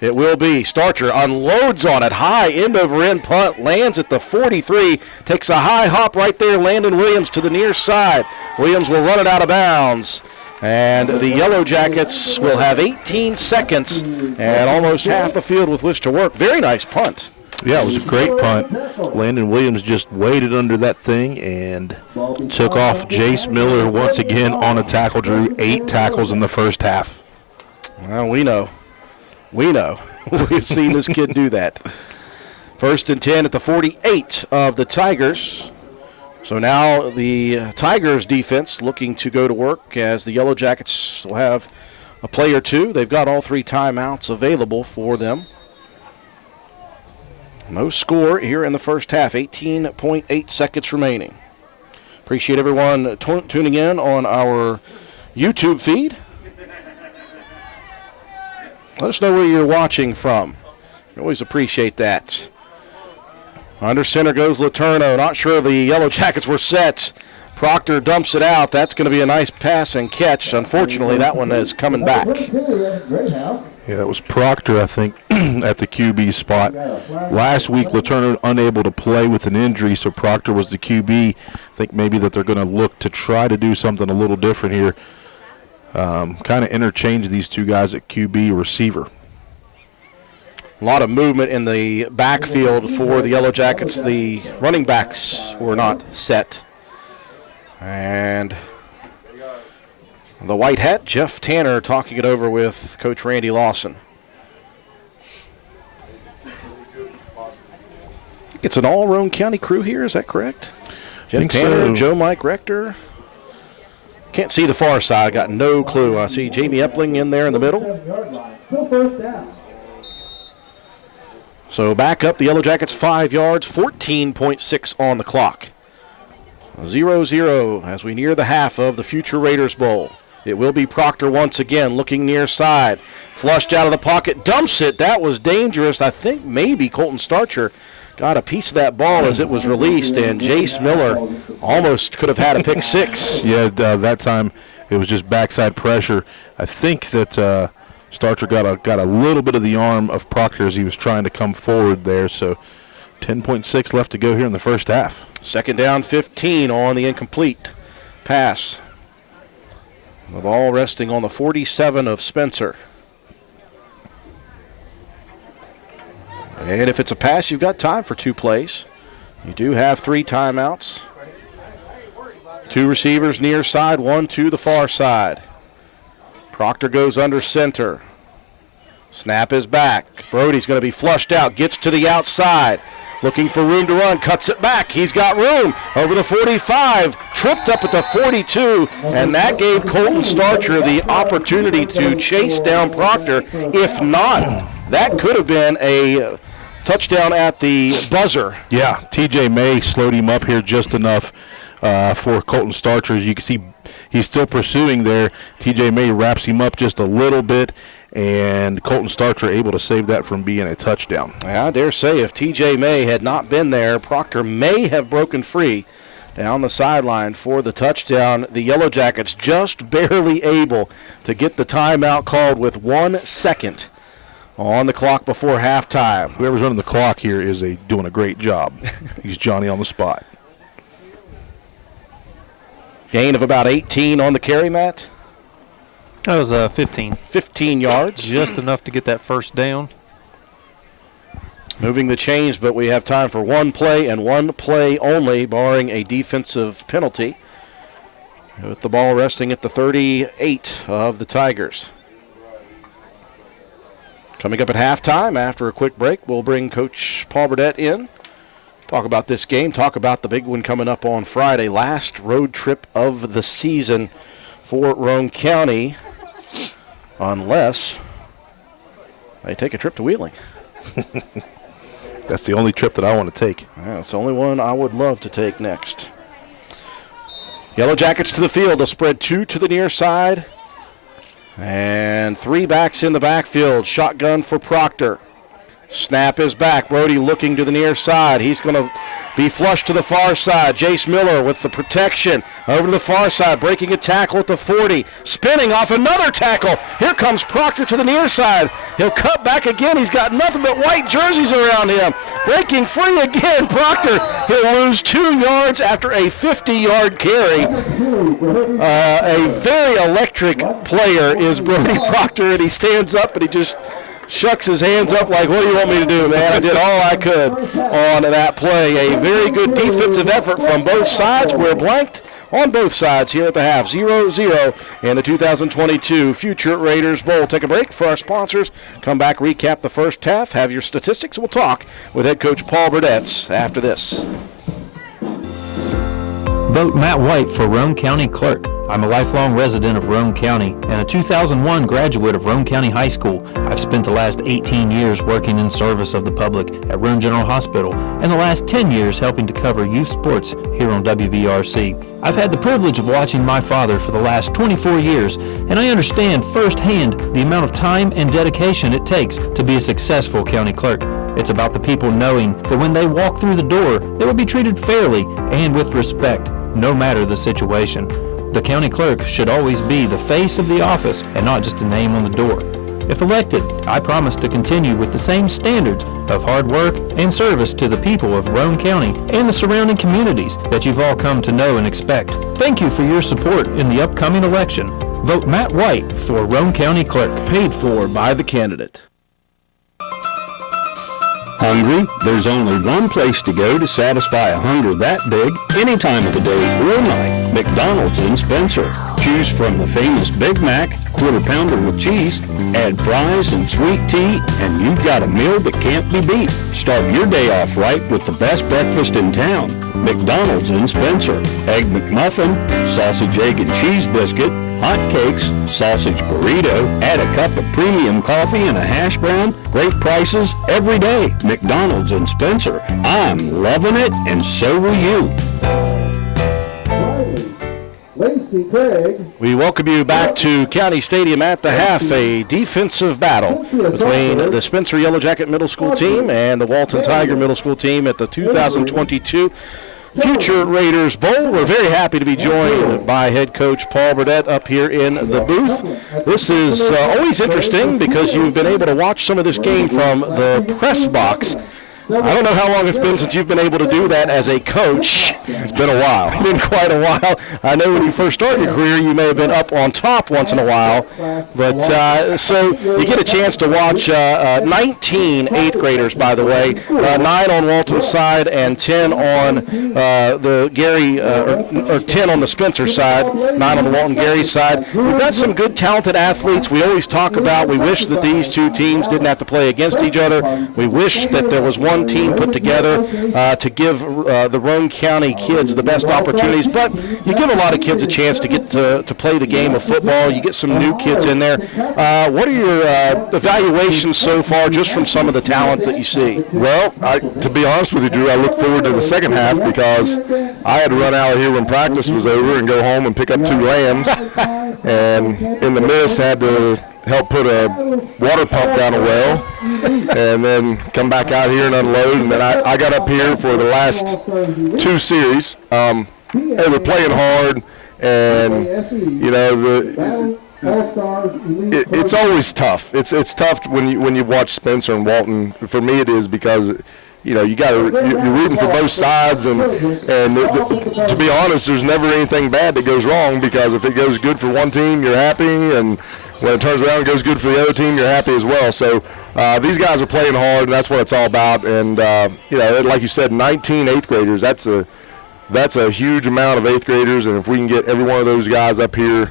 It will be. Starcher unloads on it. High end over end punt. Lands at the 43. Takes a high hop right there. Landon Williams to the near side. Williams will run it out of bounds. And the Yellow Jackets will have 18 seconds and almost half the field with which to work. Very nice punt. Yeah, it was a great punt. Landon Williams just waited under that thing and took off. Jace Miller once again on a tackle, drew 8 tackles in the first half. Well, we know. We've seen this kid do that. 1st and 10 at the 48 of the Tigers. So now the Tigers defense looking to go to work as the Yellow Jackets will have a play or two. They've got all 3 timeouts available for them. No score here in the first half, 18.8 seconds remaining. Appreciate everyone tuning in on our YouTube feed. Let us know where you're watching from. We always appreciate that. Under center goes Letourneau. Not sure the Yellow Jackets were set. Proctor dumps it out. That's going to be a nice pass and catch. Unfortunately, that one is coming back. Yeah, that was Proctor, I think, at the QB spot. Last week, Letourneau unable to play with an injury, so Proctor was the QB. I think maybe that they're going to look to try to do something a little different here. Kind of interchange these two guys at QB receiver. A lot of movement in the backfield for the Yellow Jackets. The running backs were not set. And the white hat, Jeff Tanner, talking it over with Coach Randy Lawson. It's an all Roane County crew here, is that correct? Jeff Tanner, so. Joe Mike Rector. Can't see the far side, got no clue. I see Jamie Epling in there in the middle. So back up, the Yellow Jackets 5 yards, 14.6 on the clock. 0-0 as we near the half of the future Raiders Bowl. It will be Proctor once again looking near side. Flushed out of the pocket, dumps it. That was dangerous. I think maybe Colton Starcher got a piece of that ball as it was released, and Jace Miller almost could have had a pick six. Yeah, that time it was just backside pressure. I think that Starcher got a little bit of the arm of Proctor as he was trying to come forward there. So 10.6 left to go here in the first half. 2nd down, 15 on the incomplete pass. The ball resting on the 47 of Spencer. And if it's a pass, you've got time for 2 plays. You do have 3 timeouts. 2 receivers near side, 1 to the far side. Proctor goes under center. Snap is back. Brody's going to be flushed out, gets to the outside. Looking for room to run, cuts it back. He's got room over the 45, tripped up at the 42, and that gave Colton Starcher the opportunity to chase down Proctor. If not, that could have been a touchdown at the buzzer. Yeah, TJ May slowed him up here just enough for Colton Starcher. As you can see, he's still pursuing there. TJ May wraps him up just a little bit, and Colton Starcher able to save that from being a touchdown. I dare say if TJ May had not been there, Proctor may have broken free down the sideline for the touchdown. The Yellow Jackets just barely able to get the timeout called with 1 second on the clock before halftime. Whoever's running the clock here is doing a great job. He's Johnny on the spot. Gain of about 18 on the carry, Matt. That was 15. 15 yards. Just enough to get that first down. Moving the chains, but we have time for 1 play and 1 play only, barring a defensive penalty. With the ball resting at the 38 of the Tigers. Coming up at halftime, after a quick break, we'll bring Coach Paul Burdett in. Talk about this game, talk about the big one coming up on Friday. Last road trip of the season for Roane County, unless they take a trip to Wheeling. That's the only trip that I want to take. Yeah, it's the only one I would love to take next. Yellow Jackets to the field. They'll spread 2 to the near side. And 3 backs in the backfield. Shotgun for Proctor. Snap is back. Brody looking to the near side. He's going to be flushed to the far side. Jace Miller with the protection over to the far side, breaking a tackle at the 40, spinning off another tackle. Here comes Proctor to the near side. He'll cut back again. He's got nothing but white jerseys around him. Breaking free again. Proctor, he'll lose 2 yards after a 50-yard carry. A very electric player is Brody Proctor, and he stands up and he just shucks his hands up like, what do you want me to do, man? I did all I could on that play. A very good defensive effort from both sides. We're blanked on both sides here at the half. 0-0 in the 2022 Future Raiders Bowl. Take a break for our sponsors. Come back, recap the first half, have your statistics. We'll talk with head coach Paul Burdette after this. Vote Matt White for Roane County Clerk. I'm a lifelong resident of Roane County and a 2001 graduate of Roane County High School. I've spent the last 18 years working in service of the public at Roane General Hospital and the last 10 years helping to cover youth sports here on WVRC. I've had the privilege of watching my father for the last 24 years, and I understand firsthand the amount of time and dedication it takes to be a successful county clerk. It's about the people knowing that when they walk through the door, they will be treated fairly and with respect, no matter the situation. The county clerk should always be the face of the office and not just a name on the door. If elected, I promise to continue with the same standards of hard work and service to the people of Roane County and the surrounding communities that you've all come to know and expect. Thank you for your support in the upcoming election. Vote Matt White for Roane County Clerk. Paid for by the candidate. Hungry? There's only one place to go to satisfy a hunger that big, any time of the day or night. McDonald's in Spencer. Choose from the famous Big Mac, quarter pounder with cheese, add fries and sweet tea, and you've got a meal that can't be beat. Start your day off right with the best breakfast in town. McDonald's in Spencer. Egg McMuffin, sausage, egg, and cheese biscuit, hot cakes, sausage burrito, add a cup of premium coffee and a hash brown. Great prices every day. McDonald's in Spencer. I'm loving it, and so will you. We welcome you back to County Stadium at the half. A defensive battle between the Spencer Yellow Jacket Middle School team and the Walton Tiger Middle School team at the 2022 Future Raiders Bowl. We're very happy to be joined by head coach Paul Burdette up here in the booth. This is always interesting because you've been able to watch some of this game from the press box. I don't know how long it's been since you've been able to do that as a coach. It's been a while. It's been quite a while. I know when you first started your career, you may have been up on top once in a while. But so you get a chance to watch 19 eighth graders, by the way, 9 on Walton's side and 10 on the Gary, or 10 on the Spencer side, 9 on the Walton Gary side. We've got some good, talented athletes. We always talk about, we wish that these two teams didn't have to play against each other. We wish that there was one team put together to give the Roane County kids the best opportunities, but you give a lot of kids a chance to get to play the game of football. You get some new kids in there. What are your evaluations so far just from some of the talent that you see? Well, to be honest with you, Drew, I look forward to the second half because I had to run out of here when practice was over and go home and pick up 2 lambs, and in the mist had to help put a water pump down a well and then come back out here and unload. And then I got up here for the last 2 series. They were playing hard, and, you know, it's always tough. It's tough when you watch Spencer and Walton. For me it is because, you know, you're rooting for both sides, and to be honest, there's never anything bad that goes wrong, because if it goes good for one team, you're happy, and when it turns around and goes good for the other team, you're happy as well. So these guys are playing hard, and that's what it's all about. And you know, like you said, 19 eighth graders. That's a huge amount of eighth graders, and if we can get every one of those guys up here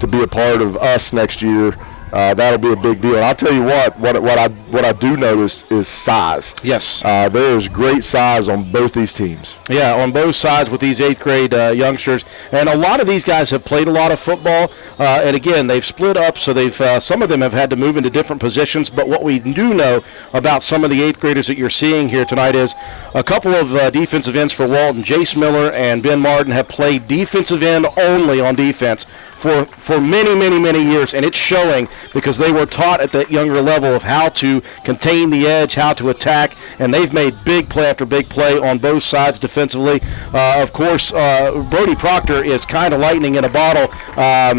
to be a part of us next year, that'll be a big deal. And I'll tell you what I do notice is size. Yes. There is great size on both these teams. Yeah, on both sides with these 8th grade youngsters. And a lot of these guys have played a lot of football. And again, they've split up, so they've some of them have had to move into different positions. But what we do know about some of the 8th graders that you're seeing here tonight is a couple of defensive ends for Walton. Jace Miller and Ben Martin have played defensive end only on defense for many, many, many years, and it's showing because they were taught at that younger level of how to contain the edge, how to attack, and they've made big play after big play on both sides defensively. Of course, Brody Proctor is kind of lightning in a bottle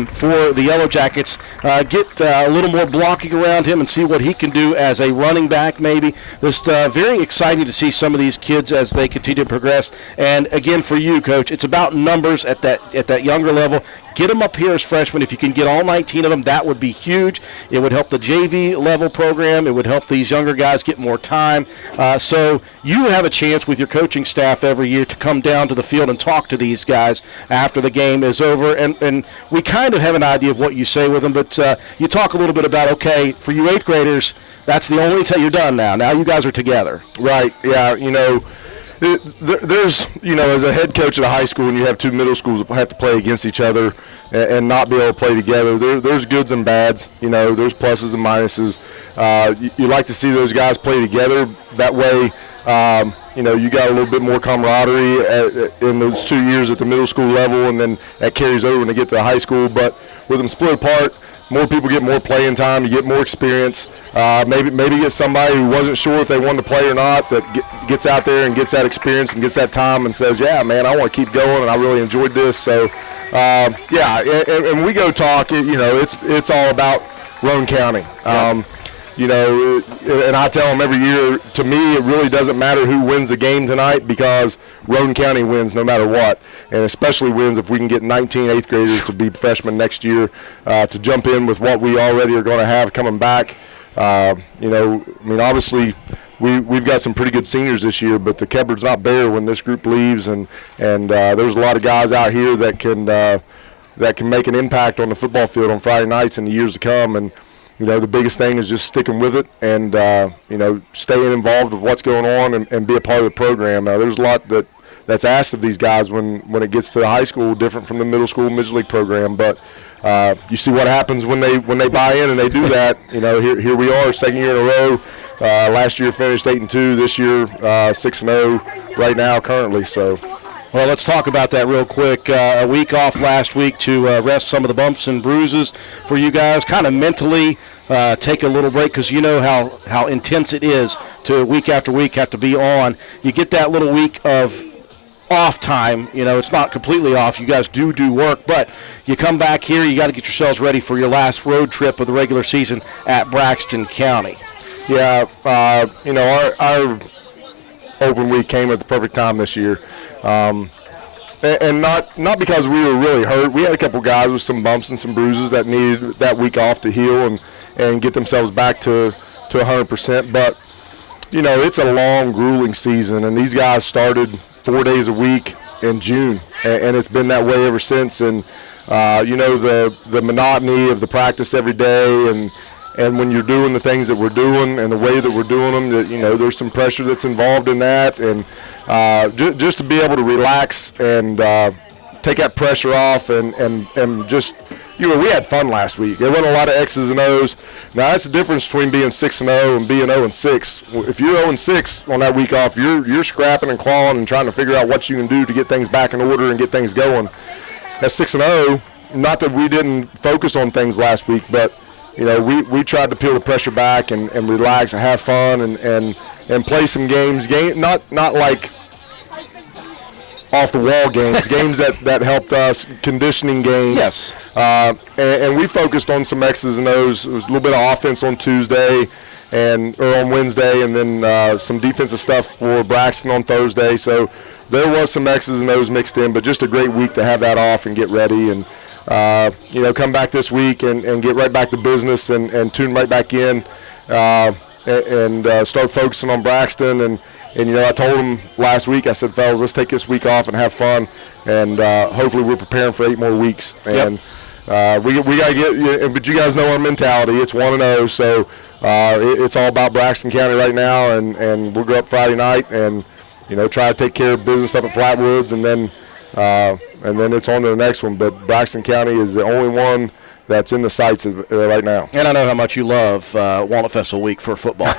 for the Yellow Jackets. Get a little more blocking around him and see what he can do as a running back maybe. Just very exciting to see some of these kids as they continue to progress. And again, for you, Coach, it's about numbers at that younger level. Get them up here as freshmen. If you can get all 19 of them, that would be huge. It would help the JV level program. It would help these younger guys get more time. So you have a chance with your coaching staff every year to come down to the field and talk to these guys after the game is over. And we kind of have an idea of what you say with them, but you talk a little bit about, okay, for you 8th graders, that's the only time you're done now. Now you guys are together. Right, yeah, there's, as a head coach at a high school, and you have two middle schools that have to play against each other and not be able to play together, there's goods and bads. There's pluses and minuses. You like to see those guys play together. That way, you got a little bit more camaraderie in those 2 years at the middle school level, and then that carries over when they get to the high school. But with them split apart, more people get more playing time, you get more experience. Maybe get somebody who wasn't sure if they wanted to play or not that gets out there and gets that experience and gets that time and says, yeah, man, I want to keep going and I really enjoyed this. So, and we go talk, it's all about Roane County. And I tell them every year, to me, it really doesn't matter who wins the game tonight because Roane County wins no matter what, and especially wins if we can get 19 8th graders to be freshmen next year to jump in with what we already are going to have coming back. Obviously, we've got some pretty good seniors this year, but the cupboard's not bare when this group leaves, and there's a lot of guys out here that can make an impact on the football field on Friday nights in the years to come. And the biggest thing is just sticking with it and, staying involved with what's going on and be a part of the program. Now, there's a lot that's asked of these guys when it gets to the high school, different from the middle school Major League program. But you see what happens when they buy in and they do that. Here we are, second year in a row. Last year finished 8-2. This year 6-0 right now currently. So. Well, let's talk about that real quick. A week off last week to rest some of the bumps and bruises for you guys, kind of mentally take a little break because you know how intense it is to week after week have to be on. You get that little week of off time. It's not completely off. You guys do work, but you come back here, you got to get yourselves ready for your last road trip of the regular season at Braxton County. Yeah, our open week came at the perfect time this year. And not because we were really hurt. We had a couple guys with some bumps and some bruises that needed that week off to heal and get themselves back to 100%. But, it's a long, grueling season, and these guys started 4 days a week in June, and it's been that way ever since. And, the monotony of the practice every day and when you're doing the things that we're doing and the way that we're doing them, there's some pressure that's involved in that. And just to be able to relax and take that pressure off and just, we had fun last week. There wasn't a lot of X's and O's. Now, that's the difference between being 6-0 and being 0-6. If you're 0-6 on that week off, you're scrapping and clawing and trying to figure out what you can do to get things back in order and get things going. At 6-0, not that we didn't focus on things last week, but we tried to peel the pressure back and relax and have fun and play some games. Not like off the wall games, games that helped us, conditioning games. Yes. And we focused on some X's and O's. It was a little bit of offense on Tuesday or on Wednesday, and then some defensive stuff for Braxton on Thursday. So there was some X's and O's mixed in, but just a great week to have that off and get ready and come back this week and get right back to business and tune right back in and start focusing on Braxton. And I told them last week, I said, fellas, let's take this week off and have fun. And hopefully we're preparing for 8 more weeks. And we got to get, but you guys know our mentality. It's 1-0, so it's all about Braxton County right now. And we'll go up Friday night and, try to take care of business up at Flatwoods, and then it's on to the next one. But Braxton County is the only one that's in the sights right now. And I know how much you love Walnut Festival Week for football.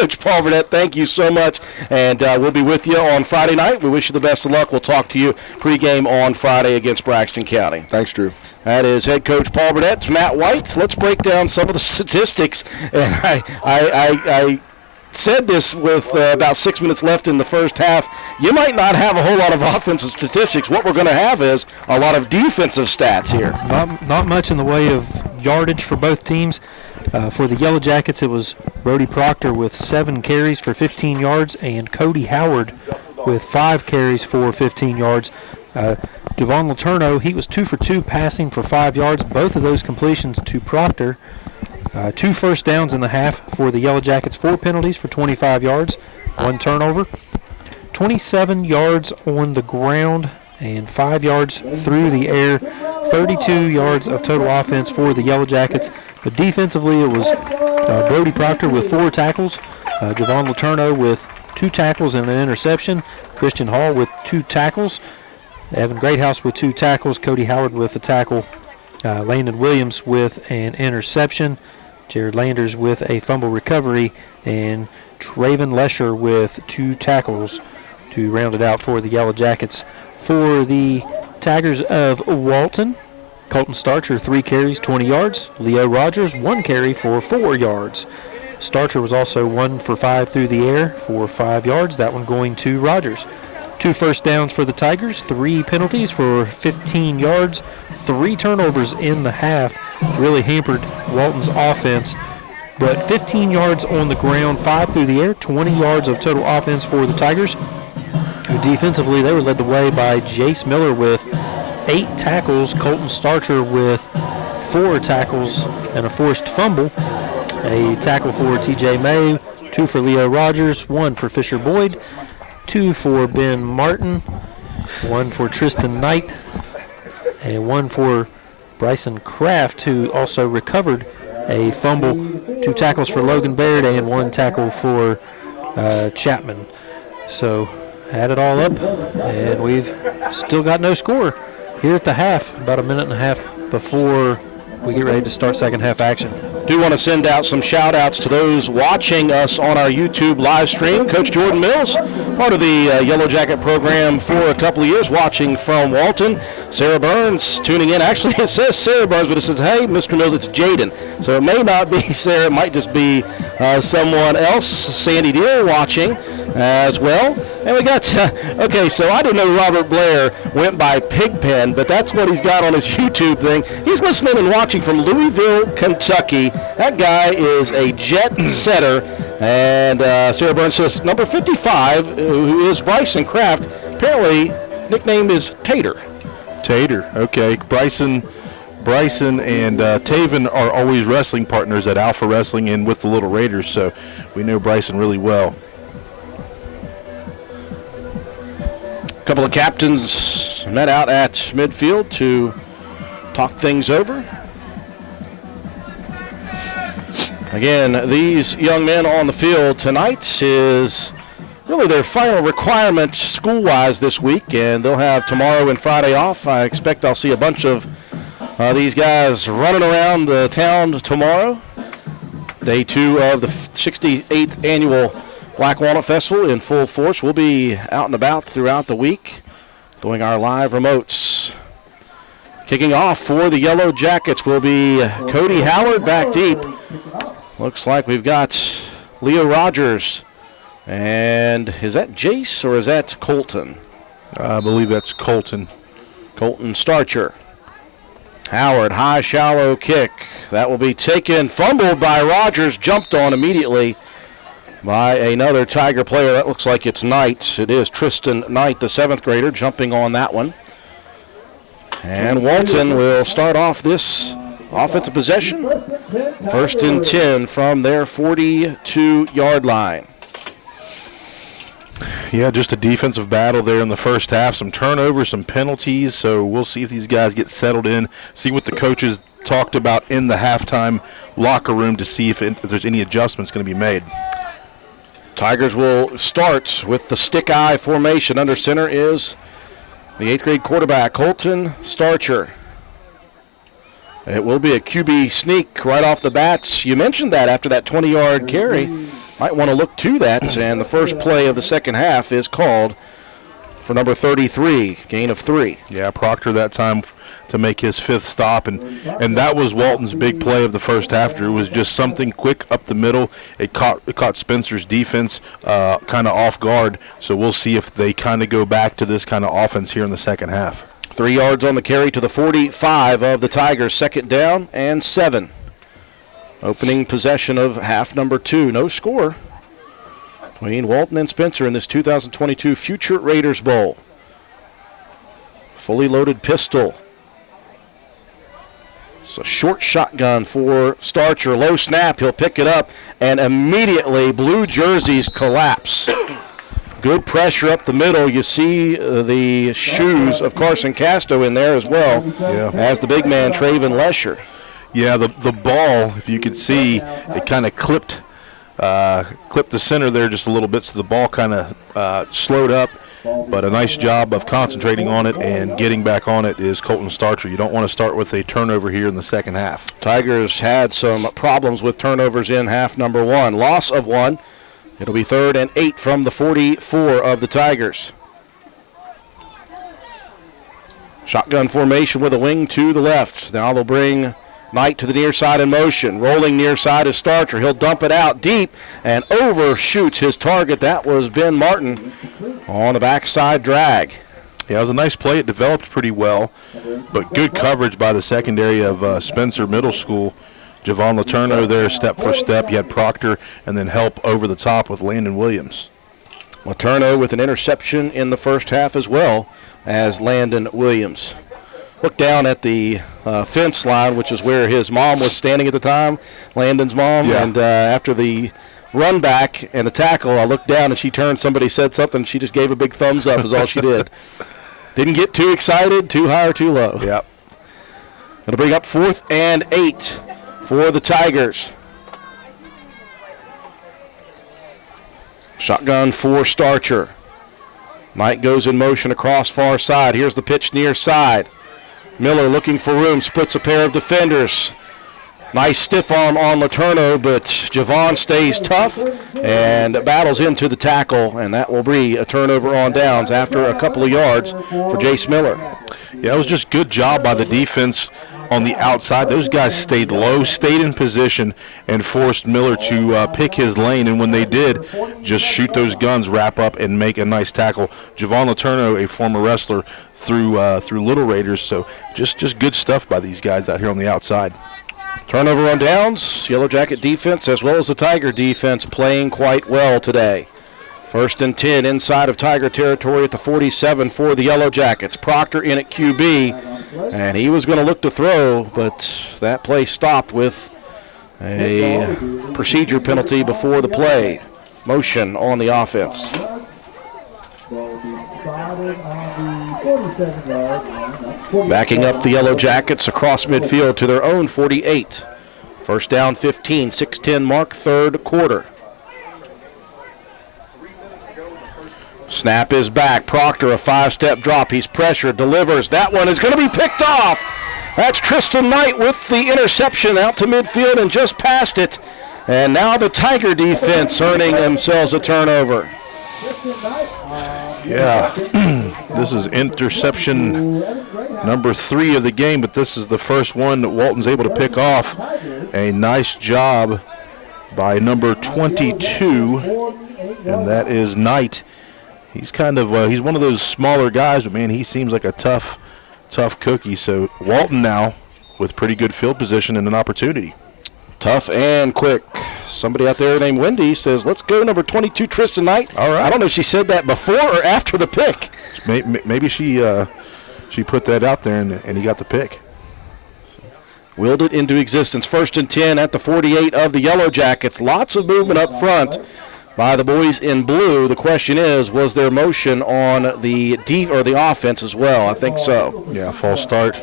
Coach Paul Burnett, thank you so much. And we'll be with you on Friday night. We wish you the best of luck. We'll talk to you pregame on Friday against Braxton County. Thanks, Drew. That is head coach Paul Burnett. It's Matt White. Let's break down some of the statistics. And I said this with about 6 minutes left in the first half. You might not have a whole lot of offensive statistics. What we're going to have is a lot of defensive stats here. Not much in the way of yardage for both teams. For the Yellow Jackets, it was Brody Proctor with 7 carries for 15 yards and Cody Howard with 5 carries for 15 yards. Devon Letourneau, he was 2 for 2 passing for 5 yards. Both of those completions to Proctor. 2 first downs in the half for the Yellow Jackets, 4 penalties for 25 yards, 1 turnover. 27 yards on the ground and 5 yards through the air. 32 yards of total offense for the Yellow Jackets. But defensively, it was Brody Proctor with 4 tackles, Javon Letourneau with 2 tackles and an interception, Christian Hall with 2 tackles, Evan Greathouse with 2 tackles, Cody Howard with a tackle, Landon Williams with an interception, Jared Landers with a fumble recovery, and Traven Lesher with 2 tackles to round it out for the Yellow Jackets. For the Tigers of Walton, Colton Starcher, 3 carries, 20 yards. Leo Rogers, 1 carry for 4 yards. Starcher was also 1 for 5 through the air for 5 yards. That one going to Rogers. 2 first downs for the Tigers, 3 penalties for 15 yards, 3 turnovers in the half. Really hampered Walton's offense. But 15 yards on the ground, 5 through the air, 20 yards of total offense for the Tigers. Defensively, they were led the way by Jace Miller with 8 tackles, Colton Starcher with 4 tackles and a forced fumble. A tackle for TJ May, 2 for Leo Rogers, 1 for Fisher Boyd, 2 for Ben Martin, 1 for Tristan Knight, and 1 for Bryson Kraft, who also recovered a fumble. 2 tackles for Logan Baird and 1 tackle for Chapman. So add it all up, and we've still got no score here at the half, about a minute and a half before we get ready to start second half action. Do want to send out some shout outs to those watching us on our YouTube live stream. Coach Jordan Mills, part of the Yellow Jacket program for a couple of years, watching from Walton. Sarah Burns tuning in. Actually, it says Sarah Burns, but it says, hey, Mr. Mills, it's Jaden. So it may not be Sarah. It might just be someone else. Sandy Deere watching as well. And we got, okay, so I didn't know Robert Blair went by Pigpen, but that's what he's got on his YouTube thing. He's listening and watching from Louisville, Kentucky. That guy is a jet setter. And Sarah Burns says, number 55, who is Bryson Kraft, apparently nickname is Tater. Tater, okay. Bryson and Taven are always wrestling partners at Alpha Wrestling and with the Little Raiders, so we know Bryson really well. A couple of captains met out at midfield to talk things over. Again, these young men on the field tonight is really their final requirement school-wise this week, and they'll have tomorrow and Friday off. I expect I'll see a bunch of these guys running around the town tomorrow. Day 2 of the 68th annual Black Walnut Festival in full force. We'll be out and about throughout the week doing our live remotes. Kicking off for the Yellow Jackets will be Cody Howard back deep. Looks like we've got Leo Rogers. And is that Jace or is that Colton? I believe that's Colton. Colton Starcher. Howard, high, shallow kick. That will be taken, fumbled by Rogers, jumped on immediately by another Tiger player. That looks like it's Knight. It is Tristan Knight, the 7th grader, jumping on that one. And Walton will start off this offensive possession. 1st and 10 from their 42-yard line. Yeah, just a defensive battle there in the first half. Some turnovers, some penalties. So we'll see if these guys get settled in, see what the coaches talked about in the halftime locker room to see if there's any adjustments going to be made. Tigers will start with the stick-eye formation. Under center is the 8th grade quarterback, Colton Starcher. It will be a QB sneak right off the bat. You mentioned that after that 20-yard carry. might want to look to that. And the first play of the second half is called for number 33, gain of 3. Yeah, Proctor that time to make his 5th stop, and that was Walton's big play of the first half. It was just something quick up the middle. It caught Spencer's defense kind of off guard, so we'll see if they kind of go back to this kind of offense here in the second half. 3 yards on the carry to the 45 of the Tigers, 2nd down and 7. Opening possession of half number 2. No score between Walton and Spencer in this 2022 Future Raiders Bowl. Fully loaded pistol. It's a short shotgun for Starcher. Low snap, he'll pick it up, and immediately blue jerseys collapse. Good pressure up the middle. You see the shoes of Carson Casto in there as well, as the big man, Traven Lesher. Yeah, the ball, if you could see, it kind of clipped the center there just a little bit, so the ball kind of slowed up. But a nice job of concentrating on it and getting back on it is Colton Starcher. You don't want to start with a turnover here in the second half. Tigers had some problems with turnovers in half number 1. Loss of 1. It'll be 3rd and 8 from the 44 of the Tigers. Shotgun formation with a wing to the left. Now they'll bring Knight to the near side in motion. Rolling near side is Starcher. He'll dump it out deep and overshoots his target. That was Ben Martin on the backside drag. Yeah, it was a nice play. It developed pretty well, but good coverage by the secondary of Spencer Middle School. Javon Letourneau there step for step. You had Proctor and then help over the top with Landon Williams. Letourneau with an interception in the first half as well as Landon Williams. Look down at the fence line, which is where his mom was standing at the time, Landon's mom. Yeah. And after the run back and the tackle, I looked down and she turned, somebody said something, she just gave a big thumbs up is all she did. Didn't get too excited, too high or too low. Yep. It'll bring up 4th and 8 for the Tigers. Shotgun for Starcher. Knight goes in motion across far side. Here's the pitch near side. Miller looking for room, splits a pair of defenders. Nice stiff arm on Letourneau, but Javon stays tough and battles into the tackle, and that will be a turnover on downs after a couple of yards for Jace Miller. Yeah, it was just good job by the defense on the outside. Those guys stayed low, stayed in position, and forced Miller to pick his lane, and when they did, just shoot those guns, wrap up, and make a nice tackle. Javon Letourneau, a former wrestler, through Little Raiders, so just good stuff by these guys out here on the outside. Turnover on downs. Yellow Jacket defense as well as the Tiger defense playing quite well today. 1st and 10 inside of Tiger territory at the 47 for the Yellow Jackets. Proctor in at QB, and he was going to look to throw, but that play stopped with a procedure penalty before the play. Motion on the offense. Backing up the Yellow Jackets across midfield to their own 48. 1st down 15, 6:10 mark, 3rd quarter. Snap is back. Proctor, a 5-step drop. He's pressured, delivers. That one is going to be picked off. That's Tristan Knight with the interception out to midfield and just past it. And now the Tiger defense earning themselves a turnover. Yeah, this is interception number 3 of the game, but this is the first one that Walton's able to pick off. A nice job by number 22, and that is Knight. He's kind of he's one of those smaller guys, but man, he seems like a tough cookie. So Walton now with pretty good field position and an opportunity. Tough and quick. Somebody out there named Wendy says, let's go number 22, Tristan Knight. All right. I don't know if she said that before or after the pick. Maybe she put that out there and he got the pick. Willed it into existence. 1st and 10 at the 48 of the Yellow Jackets. Lots of movement up front by the boys in blue. The question is, was there motion on the offense as well? I think so. Yeah, false start.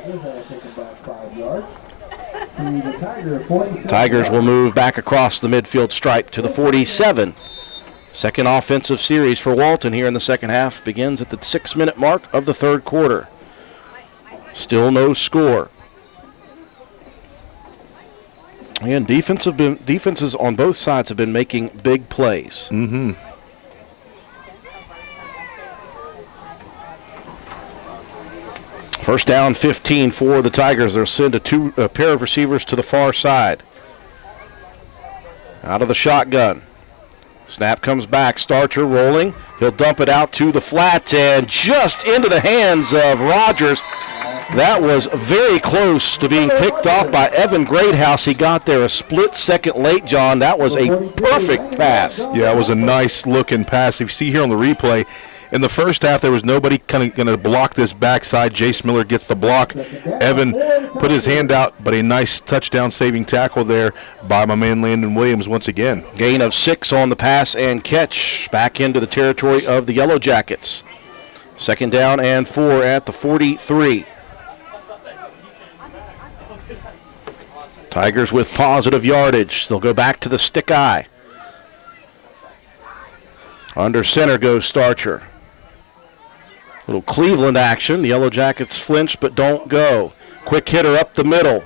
Tigers will move back across the midfield stripe to the 47. Second offensive series for Walton here in the second half begins at the 6-minute mark of the 3rd quarter. Still no score. And defenses on both sides have been making big plays. Mm-hmm. First down, 15 for the Tigers. They'll send a pair of receivers to the far side. Out of the shotgun. Snap comes back. Starcher rolling. He'll dump it out to the flat and just into the hands of Rogers. That was very close to being picked off by Evan Greathouse. He got there a split second late, John. That was a perfect pass. Yeah, it was a nice looking pass. If you see here on the replay, in the first half, there was nobody kind of going to block this backside. Jace Miller gets the block. Evan put his hand out, but a nice touchdown-saving tackle there by my man Landon Williams once again. Gain of 6 on the pass and catch. Back into the territory of the Yellow Jackets. Second down and 4 at the 43. Tigers with positive yardage. They'll go back to the stick eye. Under center goes Starcher. Little Cleveland action. The Yellow Jackets flinch but don't go. Quick hitter up the middle.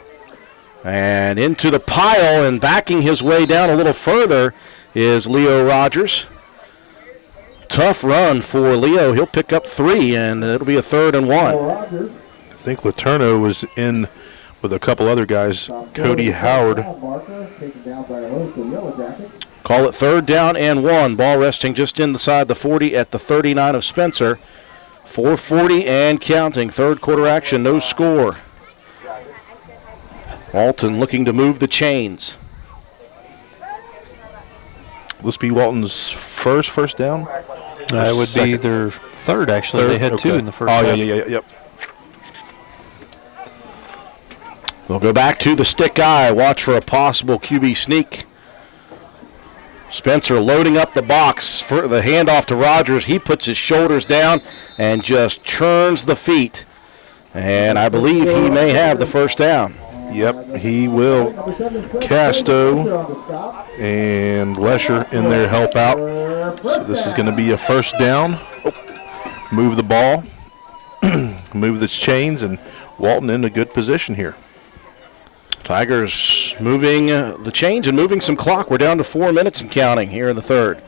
And into the pile and backing his way down a little further is Leo Rogers. Tough run for Leo. He'll pick up 3 and it'll be a 3rd and 1. I think Letourneau was in with a couple other guys. Cody Howard. Call it 3rd down and 1. Ball resting just inside the 40 at the 39 of Spencer. 4:40 and counting. Third quarter action, no score. Walton looking to move the chains. This be Walton's first down? It would be their third, actually. They had 2 in the first half. Yep. We'll go back to the stick eye. Watch for a possible QB sneak. Spencer loading up the box for the handoff to Rogers. He puts his shoulders down and just churns the feet. And I believe he may have the first down. Yep, he will. Casto and Lesher in there help out. So this is going to be a first down. Move the ball, move the chains, and Walton in a good position here. Tigers moving the chains and moving some clock. We're down to 4 minutes and counting here in the third.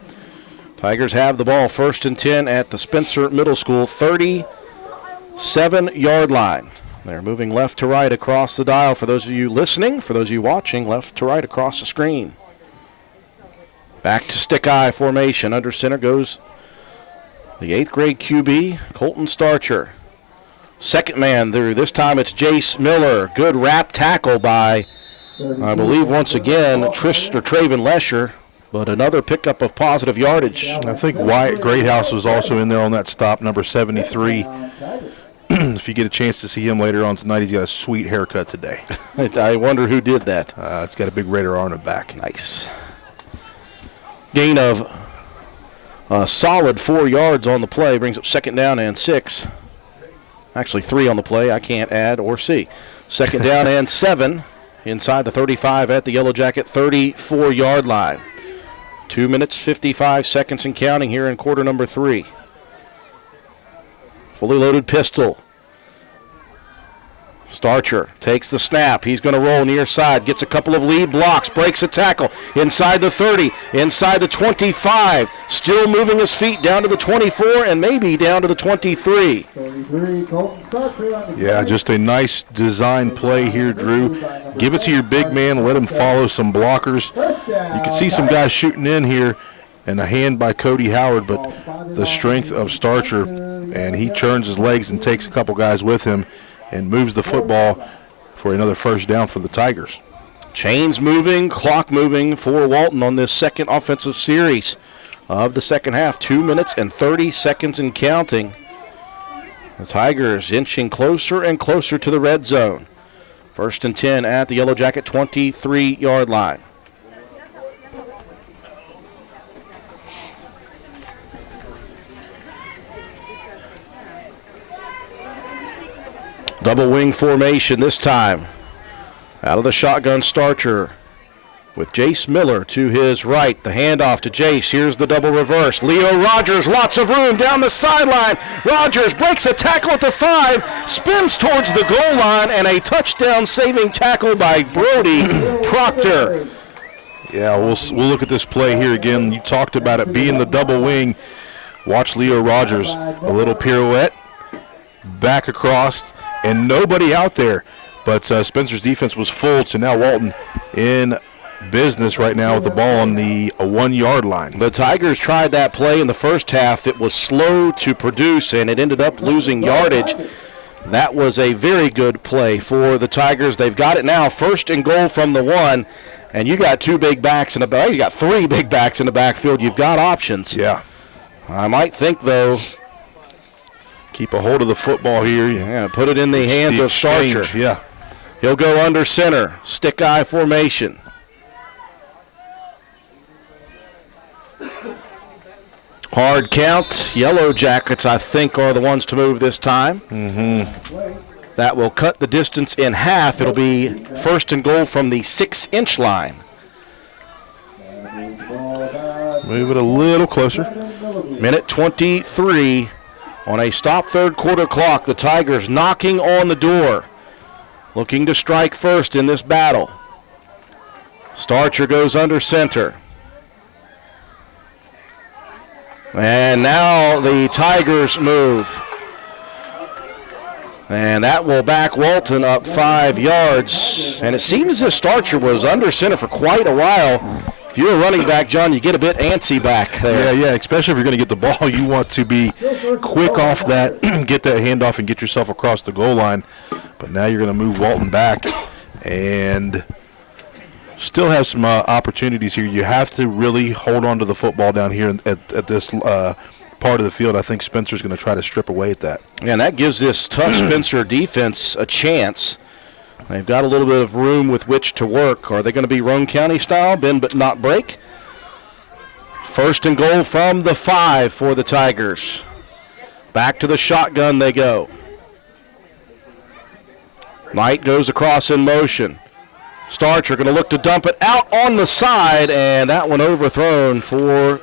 Tigers have the ball 1st and 10 at the Spencer Middle School 37-yard line. They're moving left to right across the dial. For those of you listening, for those of you watching, left to right across the screen. Back to stick eye formation. Under center goes the 8th grade QB, Colton Starcher. Second man through. This time it's Jace Miller. Good wrap tackle by, I believe, once again, Traven Lesher, but another pickup of positive yardage. I think Wyatt Greathouse was also in there on that stop, number 73. If you get a chance to see him later on tonight, he's got a sweet haircut today. I wonder who did that. It's got a big radar on the back. Nice. Gain of a solid 4 yards on the play. Brings up second down and 6. Actually 3 on the play. I can't add or see. Second down and 7 inside the 35 at the Yellow Jacket 34-yard line. 2 minutes, 55 seconds and counting here in quarter number 3. Fully loaded pistol. Starcher takes the snap. He's going to roll near side. Gets a couple of lead blocks. Breaks a tackle. Inside the 30. Inside the 25. Still moving his feet down to the 24 and maybe down to the 23. Yeah, just a nice design play here, Drew. Give it to your big man. Let him follow some blockers. You can see some guys shooting in here. And a hand by Cody Howard, but the strength of Starcher, and he churns his legs and takes a couple guys with him and moves the football for another first down for the Tigers. Chains moving, clock moving for Walton on this second offensive series of the second half. 2 minutes and 30 seconds and counting. The Tigers inching closer and closer to the red zone. 1st and 10 at the Yellow Jacket 23-yard line. Double wing formation this time. Out of the shotgun, Starcher with Jace Miller to his right. The handoff to Jace. Here's the double reverse. Leo Rogers, lots of room down the sideline. Rogers breaks a tackle at the 5, spins towards the goal line, and a touchdown-saving tackle by Brody Proctor. Yeah, we'll look at this play here again. You talked about it being the double wing. Watch Leo Rogers, a little pirouette, back across, and nobody out there. But Spencer's defense was full, so now Walton in business right now with the ball on the 1-yard line. The Tigers tried that play in the first half. It was slow to produce, and it ended up losing yardage. That was a very good play for the Tigers. They've got it now, 1st and goal from the 1, and you got 2 big backs in the back. You got 3 big backs in the backfield. You've got options. Yeah. I might think, though, keep a hold of the football here. Yeah, put it in the hands of Starcher. Yeah. He'll go under center, stick-eye formation. Hard count. Yellow Jackets, I think, are the ones to move this time. That will cut the distance in half. It'll be 1st and goal from the 6-inch line. Move it a little closer. Minute 23 on a stop 3rd quarter clock. The Tigers knocking on the door, looking to strike first in this battle. Starcher goes under center. And now the Tigers move. And that will back Walton up 5 yards. And it seems as if Starcher was under center for quite a while. If you're a running back, John, you get a bit antsy back there. Yeah, especially if you're going to get the ball. You want to be quick off that, get that handoff, and get yourself across the goal line. But now you're going to move Walton back and still have some opportunities here. You have to really hold on to the football down here at this part of the field. I think Spencer's going to try to strip away at that. And that gives this tough Spencer defense a chance. They've got a little bit of room with which to work. Are they going to be Roane County style, bend but not break? 1st and goal from the 5 for the Tigers. Back to the shotgun they go. Knight goes across in motion. Starcher going to look to dump it out on the side, and that one overthrown for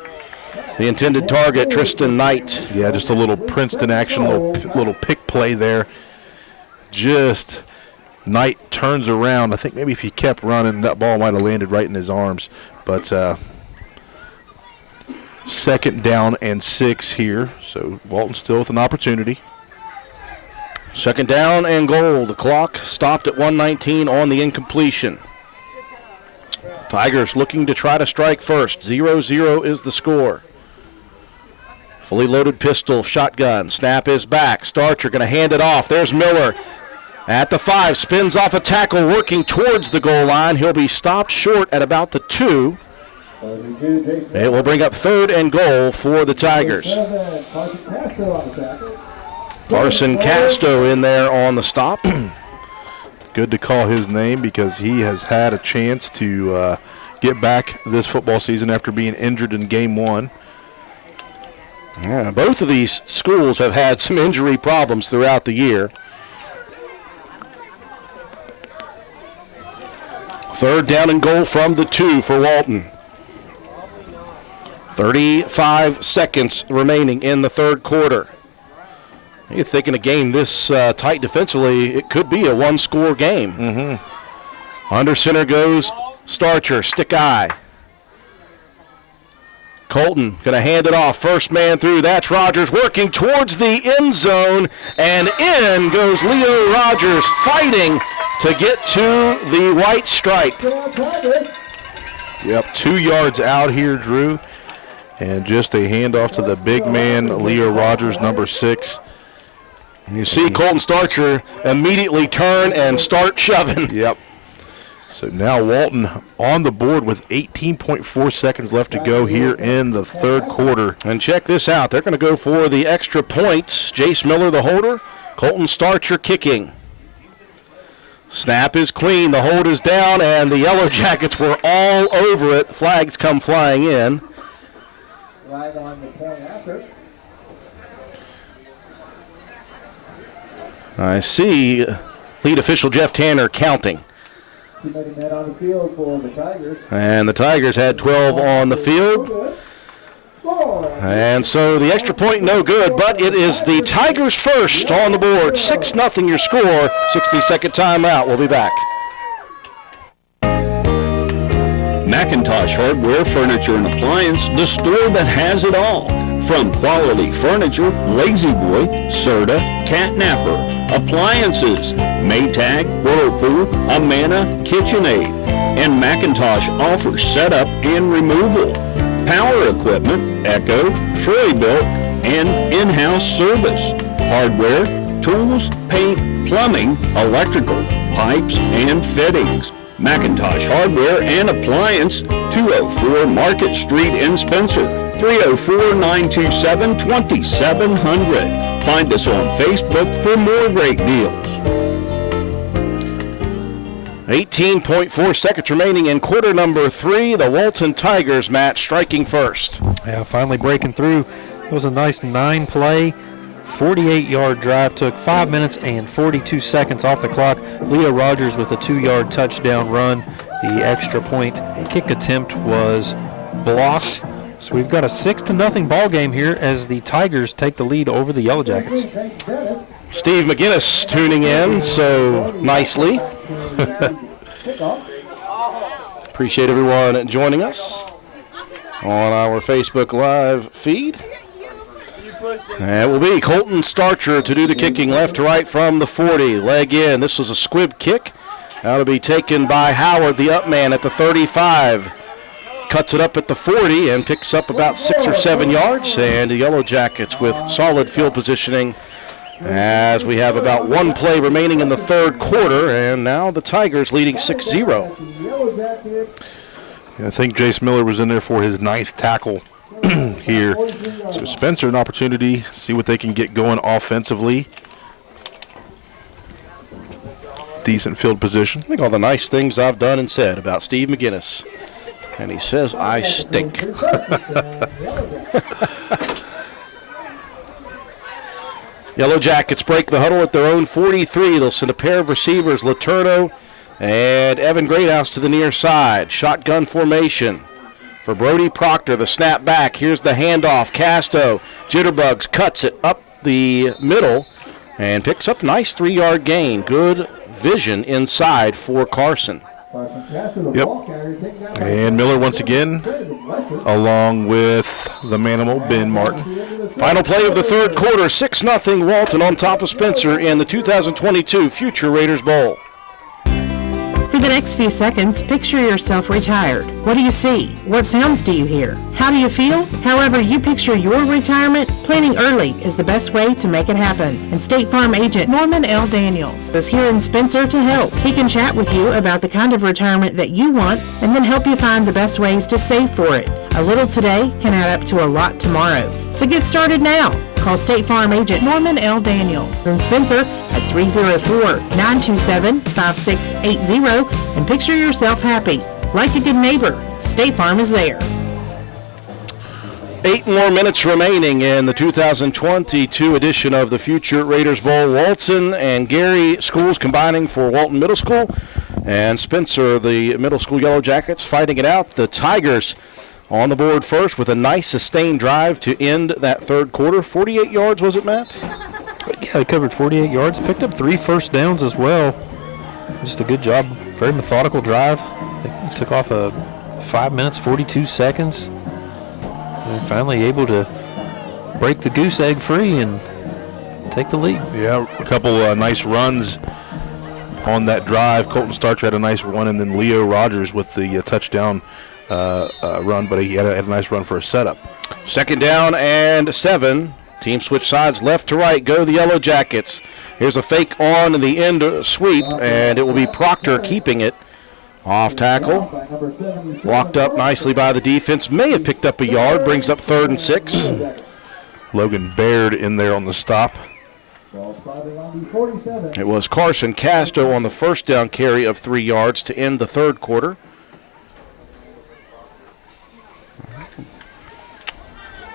the intended target, Tristan Knight. Yeah, just a little Princeton action, little pick play there. Just Knight turns around. I think maybe if he kept running, that ball might have landed right in his arms. But 2nd down and 6 here, so Walton still with an opportunity. 2nd down and goal. The clock stopped at 1:19 on the incompletion. Tigers looking to try to strike first. 0-0 is the score. Fully loaded pistol, shotgun. Snap is back. Starcher going to hand it off. There's Miller at the 5. Spins off a tackle, working towards the goal line. He'll be stopped short at about the 2. It will bring up 3rd and goal for the Tigers. Carson Casto in there on the stop. Good to call his name because he has had a chance to get back this football season after being injured in game 1. Yeah, both of these schools have had some injury problems throughout the year. 3rd down and goal from the 2 for Walton. 35 seconds remaining in the 3rd quarter. You're thinking a game this tight defensively, it could be a 1-score game. Under center goes Starcher, stick eye. Colton going to hand it off. First man through, that's Rogers working towards the end zone, and in goes Leo Rogers fighting to get to the white stripe. Yep, 2 yards out here, Drew, and just a handoff to the big man, Leo Rogers, number 6. And you see Colton Starcher immediately turn and start shoving. Yep. So now Walton on the board with 18.4 seconds left to go here in the 3rd quarter. And check this out. They're going to go for the extra point. Jace Miller, the holder. Colton Starcher kicking. Snap is clean. The hold is down, and the Yellow Jackets were all over it. Flags come flying in. Flag on the point after. I see lead official Jeff Tanner counting. Committee men on the field for the Tigers. And the Tigers had 12 on the field. And so the extra point no good, but it is the Tigers first on the board. 6-0 your score. 60-second timeout. We'll be back. McIntosh Hardware, Furniture and Appliance, the store that has it all. From quality furniture, Lazy Boy, Serta, Catnapper, appliances, Maytag, Whirlpool, Amana, KitchenAid. And McIntosh offers setup and removal, power equipment, Echo, Troy-Built, and in-house service, hardware, tools, paint, plumbing, electrical, pipes, and fittings. McIntosh Hardware and Appliance, 204 Market Street in Spencer, 304-927-2700. Find us on Facebook for more great deals. 18.4 seconds remaining in quarter number 3. The Walton Tigers, Matt, striking first. Yeah, finally breaking through. It was a nice 9-play, 48-yard drive. Took 5 minutes and 42 seconds off the clock. Leo Rogers with a 2-yard touchdown run. The extra point kick attempt was blocked. So we've got a 6-0 ball game here as the Tigers take the lead over the Yellow Jackets. Steve McGinnis tuning in so nicely. Appreciate everyone joining us on our Facebook Live feed. And it will be Colton Starcher to do the kicking left to right from the 40. Leg in. This was a squib kick. Now to be taken by Howard, the up man at the 35. Cuts it up at the 40 and picks up about 6 or 7 yards. And the Yellow Jackets with solid field positioning as we have about 1 play remaining in the third quarter. And now the Tigers leading 6-0. I think Jace Miller was in there for his 9th tackle here. So Spencer, an opportunity, see what they can get going offensively. Decent field position. I think all the nice things I've done and said about Steve McGinnis. And he says I stink. Yellow Jackets break the huddle at their own 43. They'll send a pair of receivers, Laterno and Evan Greathouse, to the near side. Shotgun formation for Brody Proctor. The snap back. Here's the handoff. Casto jitterbugs, cuts it up the middle and picks up a nice 3-yard gain. Good vision inside for Carson. Yep. And Miller once again, along with the manimal, Ben Martin. Final play of the third quarter, 6-0 Walton on top of Spencer in the 2022 Future Raiders Bowl. For the next few seconds, picture yourself retired. What do you see? What sounds do you hear? How do you feel? However you picture your retirement, planning early is the best way to make it happen. And State Farm agent Norman L. Daniels is here in Spencer to help. He can chat with you about the kind of retirement that you want and then help you find the best ways to save for it. A little today can add up to a lot tomorrow. So get started now. Call State Farm agent Norman L. Daniels in Spencer at 304-927-5680 and picture yourself happy. Like a good neighbor, State Farm is there. 8 more minutes remaining in the 2022 edition of the Future Raiders Bowl. Walton and Gary schools combining for Walton Middle School, and Spencer, the middle school Yellow Jackets, fighting it out. The Tigers on the board first with a nice sustained drive to end that third quarter. 48 yards, was it, Matt? Yeah, they covered 48 yards, picked up 3 first downs as well. Just a good job, very methodical drive. They took off a 5 minutes, 42 seconds. And finally able to break the goose egg free and take the lead. Yeah, a couple nice runs on that drive. Colton Starcher had a nice run, and then Leo Rogers with the touchdown run, but he had a nice run for a setup. Second down and 7. Team switch sides left to right. Go the Yellow Jackets. Here's a fake on the end sweep, and it will be Proctor keeping it. Off tackle. Walked up nicely by the defense. May have picked up a yard. Brings up 3rd and 6. Logan Baird in there on the stop. It was Carson Casto on the first down carry of 3 yards to end the third quarter.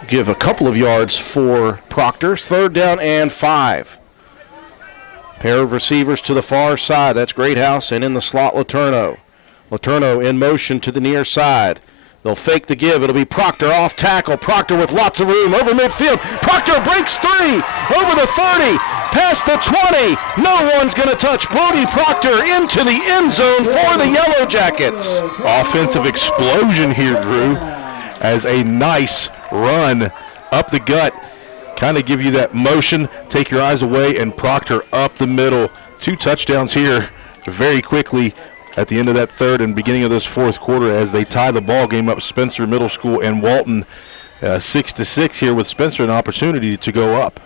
Give a couple of yards for Proctor's. 3rd down and 5. Pair of receivers to the far side. That's Greathouse, and in the slot, Letourneau. Letourneau in motion to the near side. They'll fake the give. It'll be Proctor off tackle. Proctor with lots of room over midfield. Proctor breaks 3 over the 30, past the 20. No one's going to touch Brody Proctor into the end zone for the Yellow Jackets. Offensive explosion here, Drew, as a nice run up the gut. Kind of give you that motion, take your eyes away, and Proctor up the middle. 2 touchdowns here very quickly at the end of that third and beginning of this fourth quarter as they tie the ball game up. Spencer Middle School and Walton 6-6 here, with Spencer an opportunity to go up.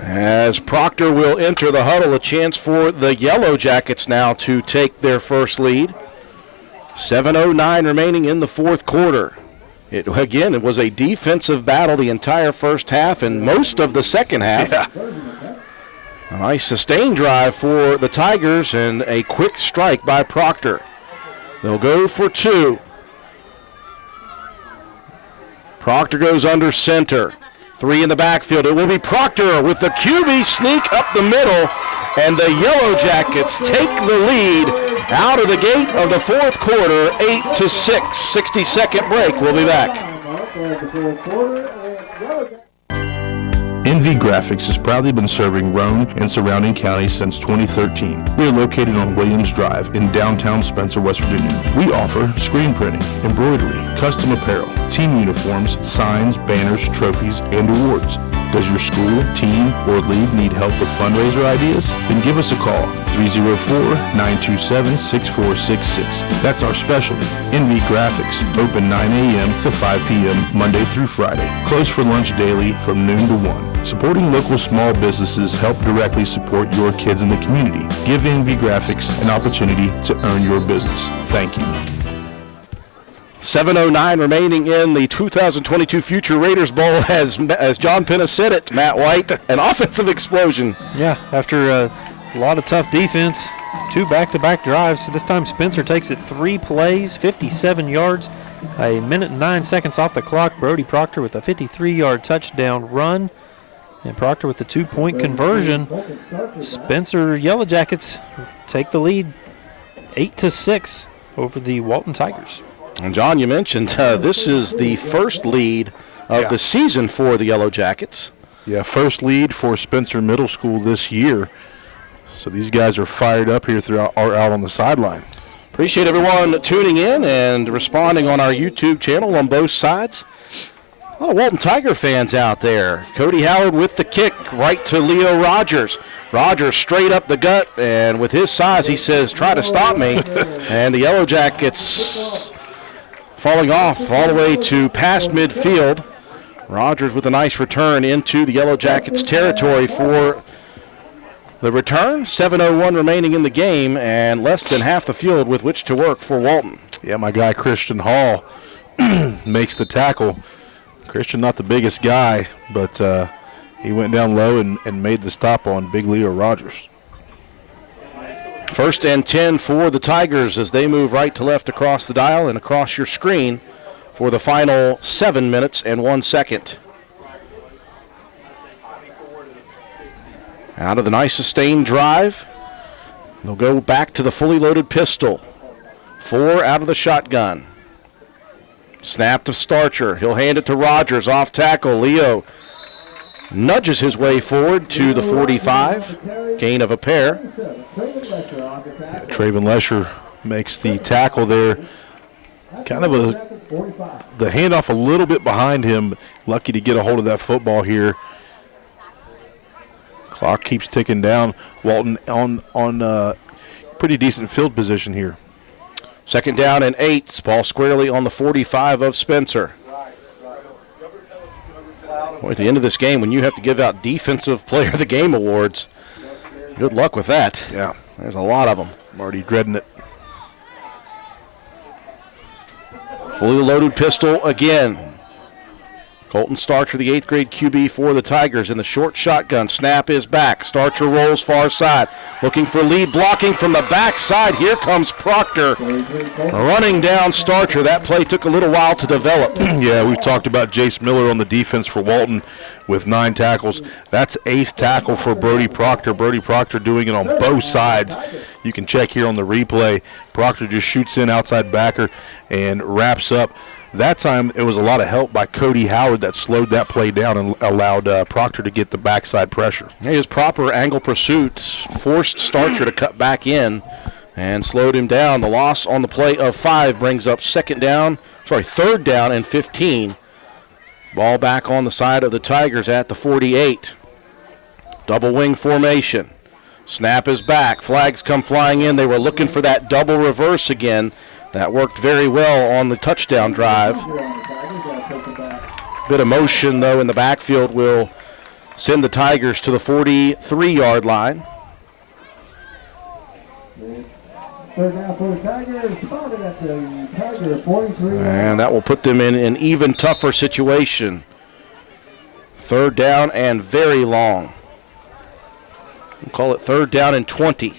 As Proctor will enter the huddle, a chance for the Yellow Jackets now to take their first lead. 7:09 remaining in the fourth quarter. It was a defensive battle the entire first half and most of the second half. Yeah. A nice sustained drive for the Tigers and a quick strike by Proctor. They'll go for 2. Proctor goes under center. 3 in the backfield. It will be Proctor with the QB sneak up the middle, and the Yellow Jackets take the lead out of the gate of the fourth quarter, 8-6. 60-second break. We'll be back. NV Graphics has proudly been serving Roane and surrounding counties since 2013. We are located on Williams Drive in downtown Spencer, West Virginia. We offer screen printing, embroidery, custom apparel, team uniforms, signs, banners, trophies, and awards. Does your school, team, or league need help with fundraiser ideas? Then give us a call, 304-927-6466. That's our specialty. NV Graphics, open 9 a.m. to 5 p.m. Monday through Friday. Closed for lunch daily from noon to 1. Supporting local small businesses help directly support your kids in the community. Give NV Graphics an opportunity to earn your business. Thank you. 7:09 remaining in the 2022 Future Raiders Bowl. As John Penna said it, Matt White, an offensive explosion. Yeah, after a lot of tough defense, 2 back-to-back drives. So this time Spencer takes it 3 plays, 57 yards, a minute and 9 seconds off the clock. Brody Proctor with a 53-yard touchdown run, and Proctor with the 2-point conversion. Spencer Yellow Jackets take the lead 8-6 over the Walton Tigers. And John, you mentioned this is the first lead of the season for the Yellow Jackets. Yeah, first lead for Spencer Middle School this year. So these guys are fired up here out on the sideline. Appreciate everyone tuning in and responding on our YouTube channel on both sides. A lot of Walton Tiger fans out there. Cody Howard with the kick right to Leo Rogers. Rogers straight up the gut, and with his size, he says, try to stop me. And the Yellow Jackets falling off all the way to past midfield. Rogers with a nice return into the Yellow Jackets territory for the return. 7:01 remaining in the game and less than half the field with which to work for Walton. Yeah, my guy Christian Hall makes the tackle. Christian, not the biggest guy, but he went down low and made the stop on Big Leo Rogers. 1st and 10 for the Tigers as they move right to left across the dial and across your screen for the final 7 minutes and 1 second. Out of the nice sustained drive, they'll go back to the fully loaded pistol. 4 out of the shotgun. Snap to Starcher. He'll hand it to Rogers off tackle. Leo nudges his way forward to the 45. Gain of a pair. Traven Lesher makes the tackle there. Kind of the handoff a little bit behind him. Lucky to get a hold of that football here. Clock keeps ticking down. Walton on pretty decent field position here. 2nd down and 8. Ball squarely on the 45 of Spencer. Boy, at the end of this game, when you have to give out Defensive Player of the Game awards, good luck with that. Yeah. There's a lot of them. I'm already dreading it. Fully loaded pistol again. Colton Starcher, the 8th grade QB for the Tigers, in the short shotgun. Snap is back. Starcher rolls far side, looking for lead, blocking from the backside. Here comes Proctor running down Starcher. That play took a little while to develop. Yeah, we've talked about Jace Miller on the defense for Walton with 9 tackles. That's 8th tackle for Brody Proctor. Brody Proctor doing it on both sides. You can check here on the replay. Proctor just shoots in outside backer and wraps up. That time, it was a lot of help by Cody Howard that slowed that play down and allowed Proctor to get the backside pressure. His proper angle pursuit forced Starcher to cut back in and slowed him down. The loss on the play of 5 brings up third down and 15. Ball back on the side of the Tigers at the 48. Double wing formation. Snap is back. Flags come flying in. They were looking for that double reverse again. That worked very well on the touchdown drive. Bit of motion, though, in the backfield will send the Tigers to the 43-yard line. Third down for the Tigers, spotted at the Tiger 43. And that will put them in an even tougher situation. Third down and very long. We'll call it third down and 20.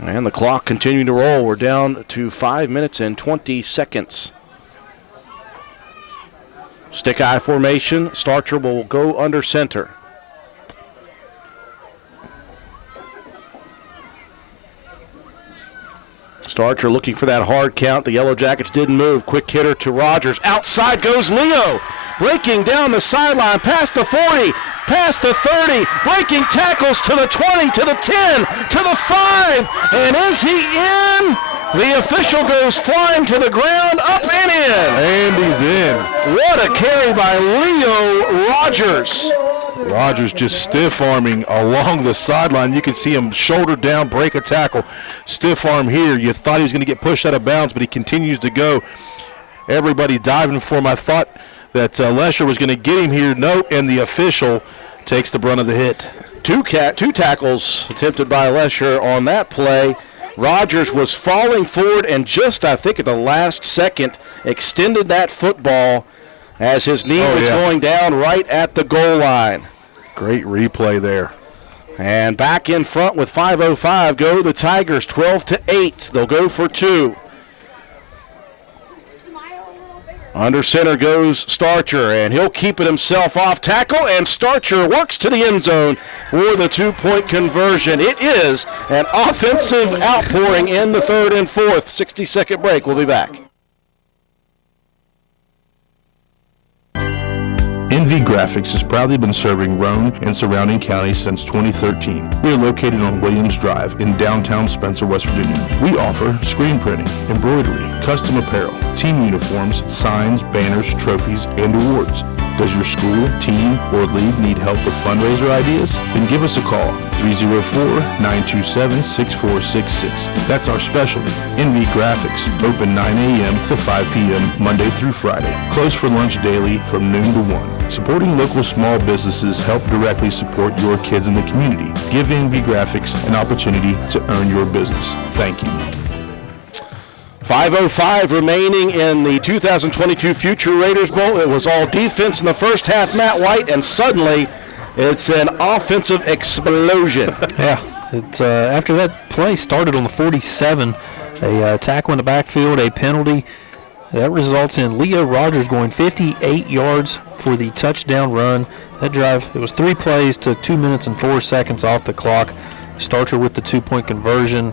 And the clock continuing to roll. We're down to 5 minutes and 20 seconds. Stick eye formation. Starcher will go under center. Starcher looking for that hard count. The Yellow Jackets didn't move. Quick hitter to Rogers. Outside goes Leo. Breaking down the sideline past the 40, past the 30, breaking tackles to the 20, to the 10, to the 5, and is he in? The official goes flying to the ground, up and in. And he's in. What a carry by Leo Rogers. Rogers just stiff-arming along the sideline. You can see him shoulder down, break a tackle. Stiff arm here. You thought he was going to get pushed out of bounds, but he continues to go. Everybody diving for him. I thought that Lesher was going to get him here. No, and the official takes the brunt of the hit. Two tackles attempted by Lesher on that play. Rogers was falling forward and just, I think, at the last second, extended that football as his knee was going down right at the goal line. Great replay there. And back in front with 5:05 go the Tigers, 12-8. They'll go for 2. Under center goes Starcher, and he'll keep it himself off tackle, and Starcher works to the end zone for the 2-point conversion. It is an offensive outpouring in the 3rd and 4th. 60-second break. We'll be back. NV Graphics has proudly been serving Roane and surrounding counties since 2013. We are located on Williams Drive in downtown Spencer, West Virginia. We offer screen printing, embroidery, custom apparel, team uniforms, signs, banners, trophies, and awards. Does your school, team, or league need help with fundraiser ideas? Then give us a call, 304-927-6466. That's our specialty. NV Graphics, open 9 a.m. to 5 p.m. Monday through Friday. Closed for lunch daily from noon to 1. Supporting local small businesses help directly support your kids in the community. Give NV Graphics an opportunity to earn your business. Thank you. 5:05 remaining in the 2022 Future Raiders Bowl. It was all defense in the first half, Matt White, and suddenly it's an offensive explosion. Yeah, it's after that play started on the 47, a tackle in the backfield, a penalty. That results in Leo Rogers going 58 yards for the touchdown run. That drive, it was 3 plays, took 2 minutes and 4 seconds off the clock. Starcher with the 2-point conversion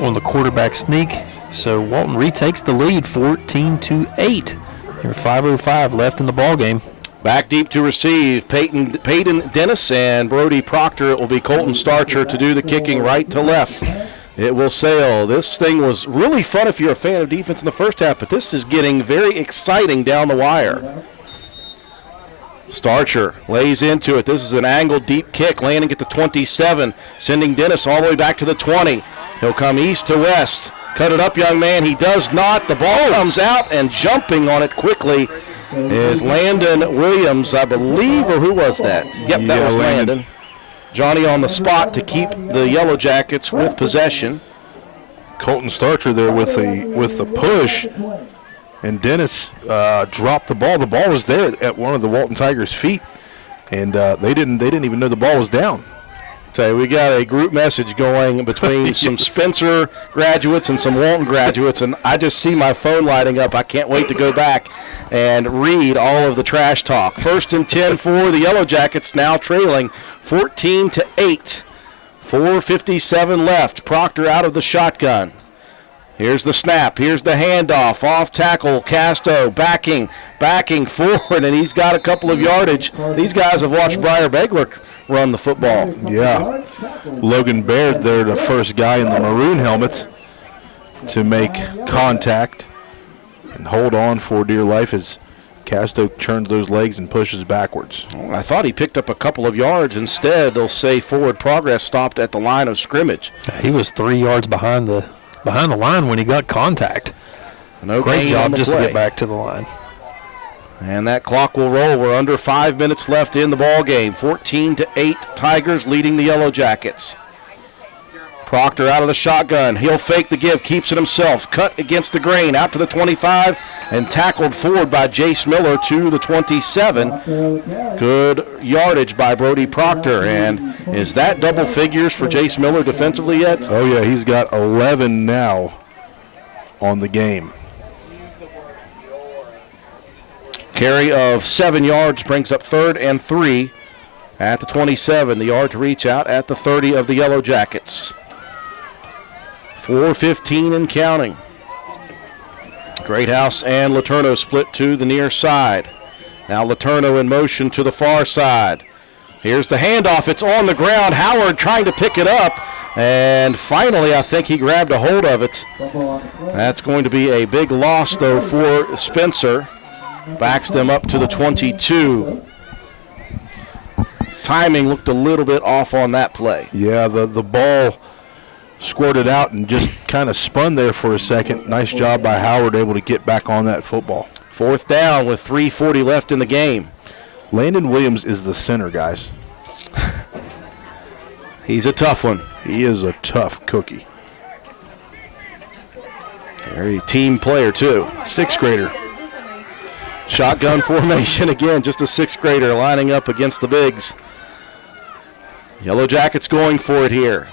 on the quarterback sneak. So Walton retakes the lead 14-8. There's 5:05 left in the ball game. Back deep to receive, Peyton Dennis and Brody Proctor. It will be Colton Starcher to do the kicking right to left. It will sail. This thing was really fun if you're a fan of defense in the first half, but this is getting very exciting down the wire. Starcher lays into it. This is an angled deep kick, landing at the 27, sending Dennis all the way back to the 20. He'll come east to west. Cut it up, young man. He does not. The ball comes out, and jumping on it quickly is Landon Williams, I believe, or who was that? Yep, that was Landon. Johnny on the spot to keep the Yellow Jackets with possession. Colton Starcher there with the push, and Dennis dropped the ball. The ball was there at one of the Walton Tigers' feet, and they didn't even know the ball was down. Tell you, we got a group message going between some Spencer graduates and some Walton graduates, and I just see my phone lighting up. I can't wait to go back and read all of the trash talk. 1st and 10 for the Yellow Jackets, now trailing 14-8. 4:57 left. Proctor out of the shotgun. Here's the snap. Here's the handoff. Off tackle. Casto backing forward, and he's got a couple of yardage. These guys have watched Briar Begler run the football. Yeah. Logan Baird there, the first guy in the maroon helmet to make contact and hold on for dear life as Casto turns those legs and pushes backwards. I thought he picked up a couple of yards. Instead, they'll say forward progress stopped at the line of scrimmage. He was 3 yards behind the line when he got contact. No great job just play. to get back to the line. And that clock will roll. We're under 5 minutes left in the ball game. 14-8, Tigers leading the Yellow Jackets. Proctor out of the shotgun. He'll fake the give, keeps it himself. Cut against the grain, out to the 25, and tackled forward by Jace Miller to the 27. Good yardage by Brody Proctor. And is that double figures for Jace Miller defensively yet? Oh, yeah, he's got 11 now on the game. Carry of 7 yards brings up 3rd and 3 at the 27. The yard to reach out at the 30 of the Yellow Jackets. 4:15 and counting. Greathouse and Letourneau split to the near side. Now Letourneau in motion to the far side. Here's the handoff. It's on the ground. Howard trying to pick it up. And finally, I think he grabbed a hold of it. That's going to be a big loss, though, for Spencer. Backs them up to the 22. Timing looked a little bit off on that play. Yeah, the ball squirted out and just kind of spun there for a second. Nice job by Howard, able to get back on that football. 4th down with 3:40 left in the game. Landon Williams is the center, guys. He's a tough one. He is a tough cookie. Very team player, too. 6th grader. Shotgun formation again, just a 6th grader lining up against the bigs. Yellow Jackets going for it here.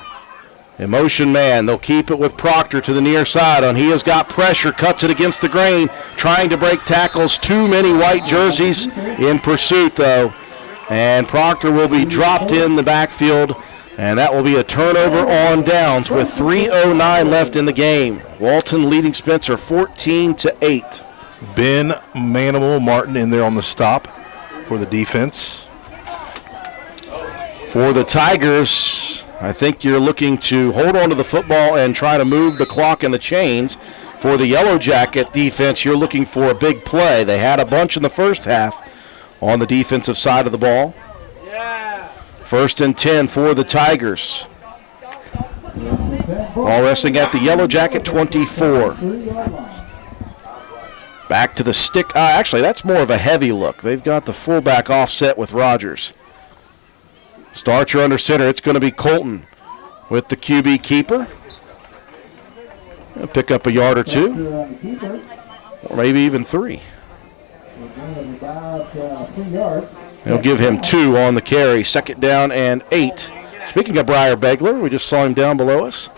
Emotion man, they'll keep it with Proctor to the near side. He has got pressure, cuts it against the grain, trying to break tackles. Too many white jerseys in pursuit, though. And Proctor will be dropped in the backfield, and that will be a turnover on downs with 3:09 left in the game. Walton leading Spencer 14-8. Ben Manimal Martin in there on the stop for the defense. For the Tigers, I think you're looking to hold on to the football and try to move the clock and the chains. For the Yellow Jacket defense, you're looking for a big play. They had a bunch in the first half on the defensive side of the ball. 1st and 10 for the Tigers. Ball resting at the Yellow Jacket 24. Back to the stick. Actually, that's more of a heavy look. They've got the fullback offset with Rogers. Starcher under center. It's going to be Colton with the QB keeper. He'll pick up a yard or two, or maybe even 3. They'll give him 2 on the carry. 2nd down and 8. Speaking of Briar Begler, we just saw him down below us.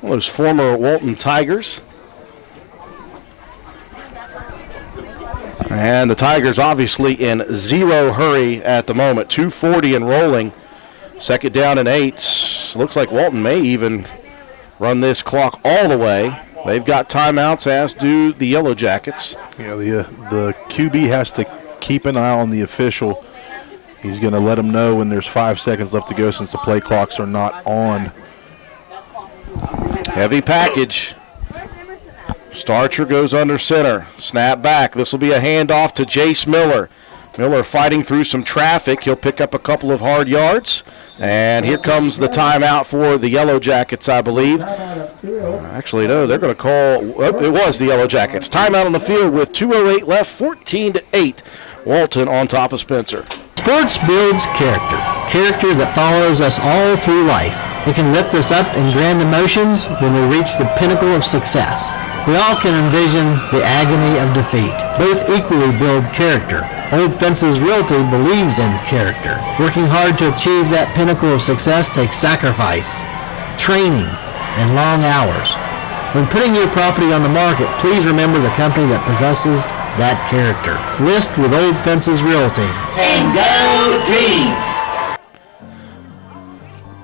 One of those former Walton Tigers. And the Tigers obviously in zero hurry at the moment. 2:40 and rolling. 2nd down and 8. Looks like Walton may even run this clock all the way. They've got timeouts, as do the Yellow Jackets. Yeah, the QB has to keep an eye on the official. He's going to let him know when there's 5 seconds left to go since the play clocks are not on. Heavy package. Starcher goes under center. Snap back. This will be a handoff to Jace Miller. Miller fighting through some traffic. He'll pick up a couple of hard yards. And here comes the timeout for the Yellow Jackets, I believe. Actually, no, they're going to call. It was the Yellow Jackets. Timeout on the field with 2:08 left, 14-8. Walton on top of Spencer. Sports builds character that follows us all through life. It can lift us up in grand emotions when we reach the pinnacle of success. We all can envision the agony of defeat. Both equally build character. Old Fences Realty believes in character. Working hard to achieve that pinnacle of success takes sacrifice, training, and long hours. When putting your property on the market, please remember the company that possesses that character. List with Old Fences Realty. And go team!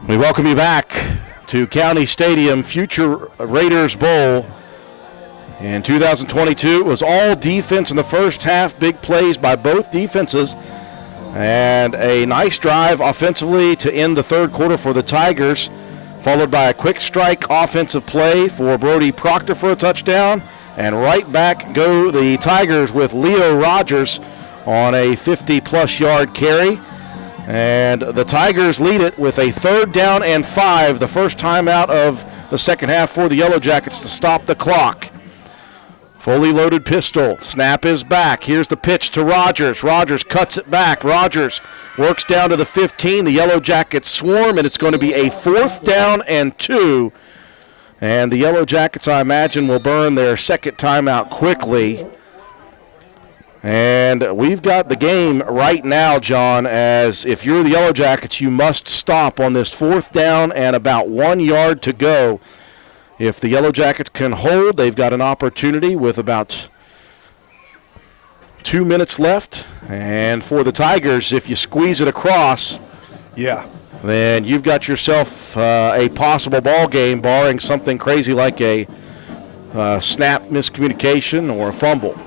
We welcome you back to County Stadium, Future Raiders Bowl. In 2022, it was all defense in the first half, big plays by both defenses, and a nice drive offensively to end the third quarter for the Tigers, followed by a quick strike offensive play for Brody Proctor for a touchdown, and right back go the Tigers with Leo Rogers on a 50-plus yard carry. And the Tigers lead it with a 3rd down and 5, the first time out of the second half for the Yellow Jackets to stop the clock. Fully loaded pistol. Snap is back. Here's the pitch to Rogers. Rogers cuts it back. Rogers works down to the 15. The Yellow Jackets swarm, and it's going to be a 4th down and 2. And the Yellow Jackets, I imagine, will burn their second timeout quickly. And we've got the game right now, John, as if you're the Yellow Jackets, you must stop on this 4th down and about 1 yard to go. If the Yellow Jackets can hold, they've got an opportunity with about 2 minutes left. And for the Tigers, if you squeeze it across, then you've got yourself a possible ball game, barring something crazy like a snap miscommunication or a fumble.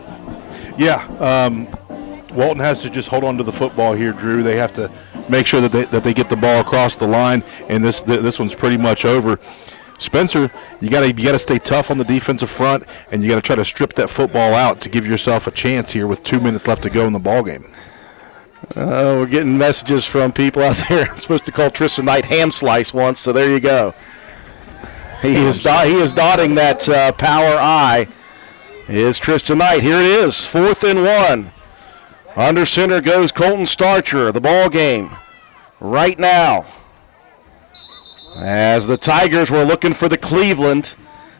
Walton has to just hold on to the football here, Drew. They have to make sure that they get the ball across the line, and this one's pretty much over. Spencer, you gotta stay tough on the defensive front, and you gotta try to strip that football out to give yourself a chance here with 2 minutes left to go in the ball game. We're getting messages from people out there. I'm supposed to call Tristan Knight ham slice once, so there you go. He is dotting that power I. Is Tristan Knight. Here it is, 4th and 1. Under center goes Colton Starcher. The ball game right now, as the Tigers were looking for the Cleveland,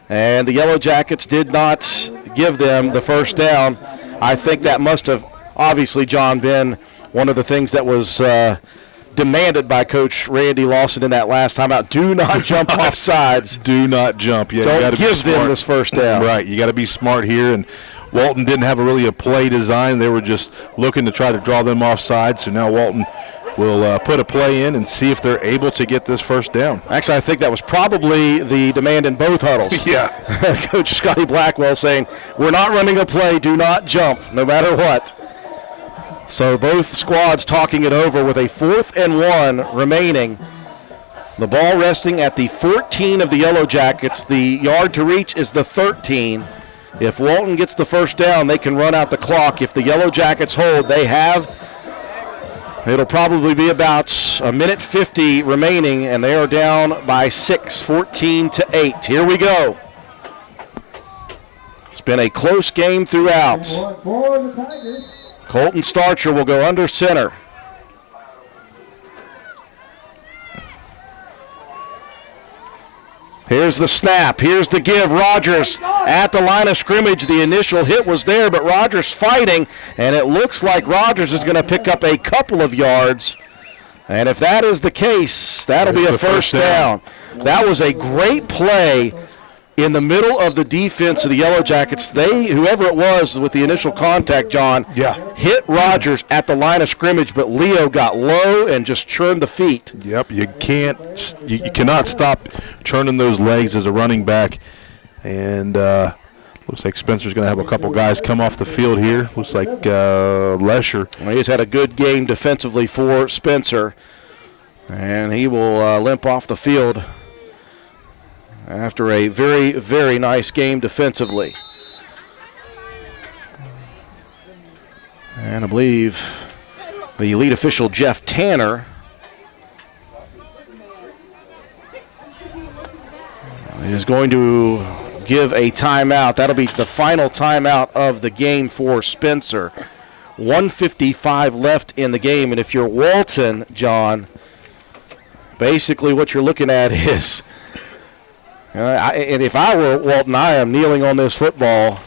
and the Yellow Jackets did not give them the first down. I think that must have obviously, John, been one of the things that was demanded by Coach Randy Lawson in that last timeout. Do not jump off sides. Do not jump. Yeah, don't give them this first down. Right, you got to be smart here, and Walton didn't have a play design. They were just looking to try to draw them off sides, so now Walton will put a play in and see if they're able to get this first down. Actually, I think that was probably the demand in both huddles. Yeah. Coach Scotty Blackwell saying, we're not running a play, do not jump, no matter what. So both squads talking it over with a 4th and 1 remaining. The ball resting at the 14 of the Yellow Jackets. The yard to reach is the 13. If Walton gets the first down, they can run out the clock. If the Yellow Jackets hold, they have. It'll probably be about 1:50 remaining, and they are down by 6, 14-8. Here we go. It's been a close game throughout. Colton Starcher will go under center. Here's the snap. Here's the give. Rogers at the line of scrimmage. The initial hit was there, but Rogers fighting, and it looks like Rogers is going to pick up a couple of yards. And if that is the case, that'll be a first down. That was a great play in the middle of the defense of the Yellow Jackets. Whoever it was with the initial contact, John, hit Rogers at the line of scrimmage, but Leo got low and just churned the feet. Yep, you cannot stop churning those legs as a running back. And looks like Spencer's going to have a couple guys come off the field here. Looks like Lesher. Well, he's had a good game defensively for Spencer, and he will limp off the field after a very, very nice game defensively. And I believe the lead official, Jeff Tanner, is going to give a timeout. That'll be the final timeout of the game for Spencer. 1:55 left in the game, and if you're Walton, John, basically what you're looking at is, and if I were Walton, I am kneeling on this football.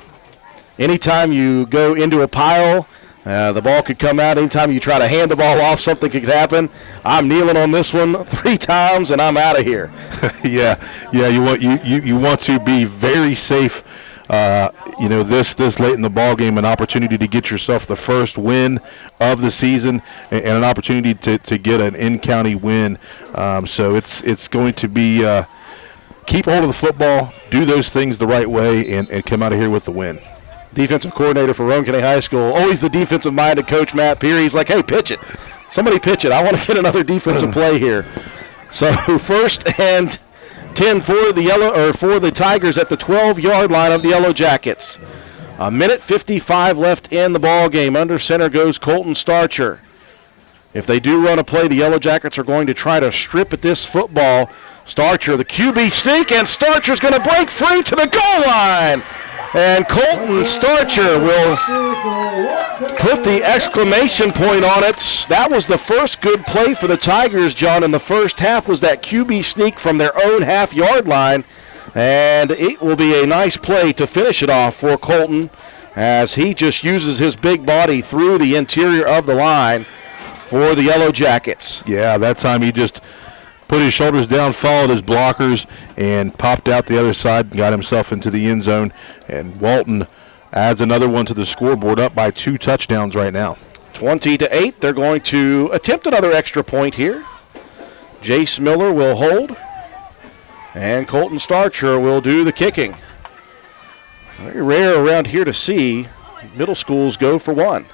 Anytime you go into a pile, the ball could come out. Anytime you try to hand the ball off, something could happen. I'm kneeling on this one 3 times, and I'm out of here. Yeah. You want to be very safe. This late in the ball game, an opportunity to get yourself the first win of the season and an opportunity to get an in-county win. So it's going to be keep hold of the football, do those things the right way, and come out of here with the win. Defensive coordinator for Roane County High School, always the defensive-minded coach, Matt Peary. He's like, hey, pitch it. Somebody pitch it. I want to get another defensive play here. So first and 10 for the Tigers at the 12-yard line of the Yellow Jackets. 1:55 left in the ball game. Under center goes Colton Starcher. If they do run a play, the Yellow Jackets are going to try to strip at this football. Starcher, the QB sneak, and Starcher's going to break free to the goal line. And Colton Starcher will put the exclamation point on it. That was the first good play for the Tigers, John, in the first half, was that QB sneak from their own half-yard line. And it will be a nice play to finish it off for Colton as he just uses his big body through the interior of the line for the Yellow Jackets. Yeah, that time he just put his shoulders down, followed his blockers, and popped out the other side and got himself into the end zone. And Walton adds another one to the scoreboard, up by 2 touchdowns right now. 20-8. They're going to attempt another extra point here. Jace Miller will hold, and Colton Starcher will do the kicking. Very rare around here to see middle schools go for one.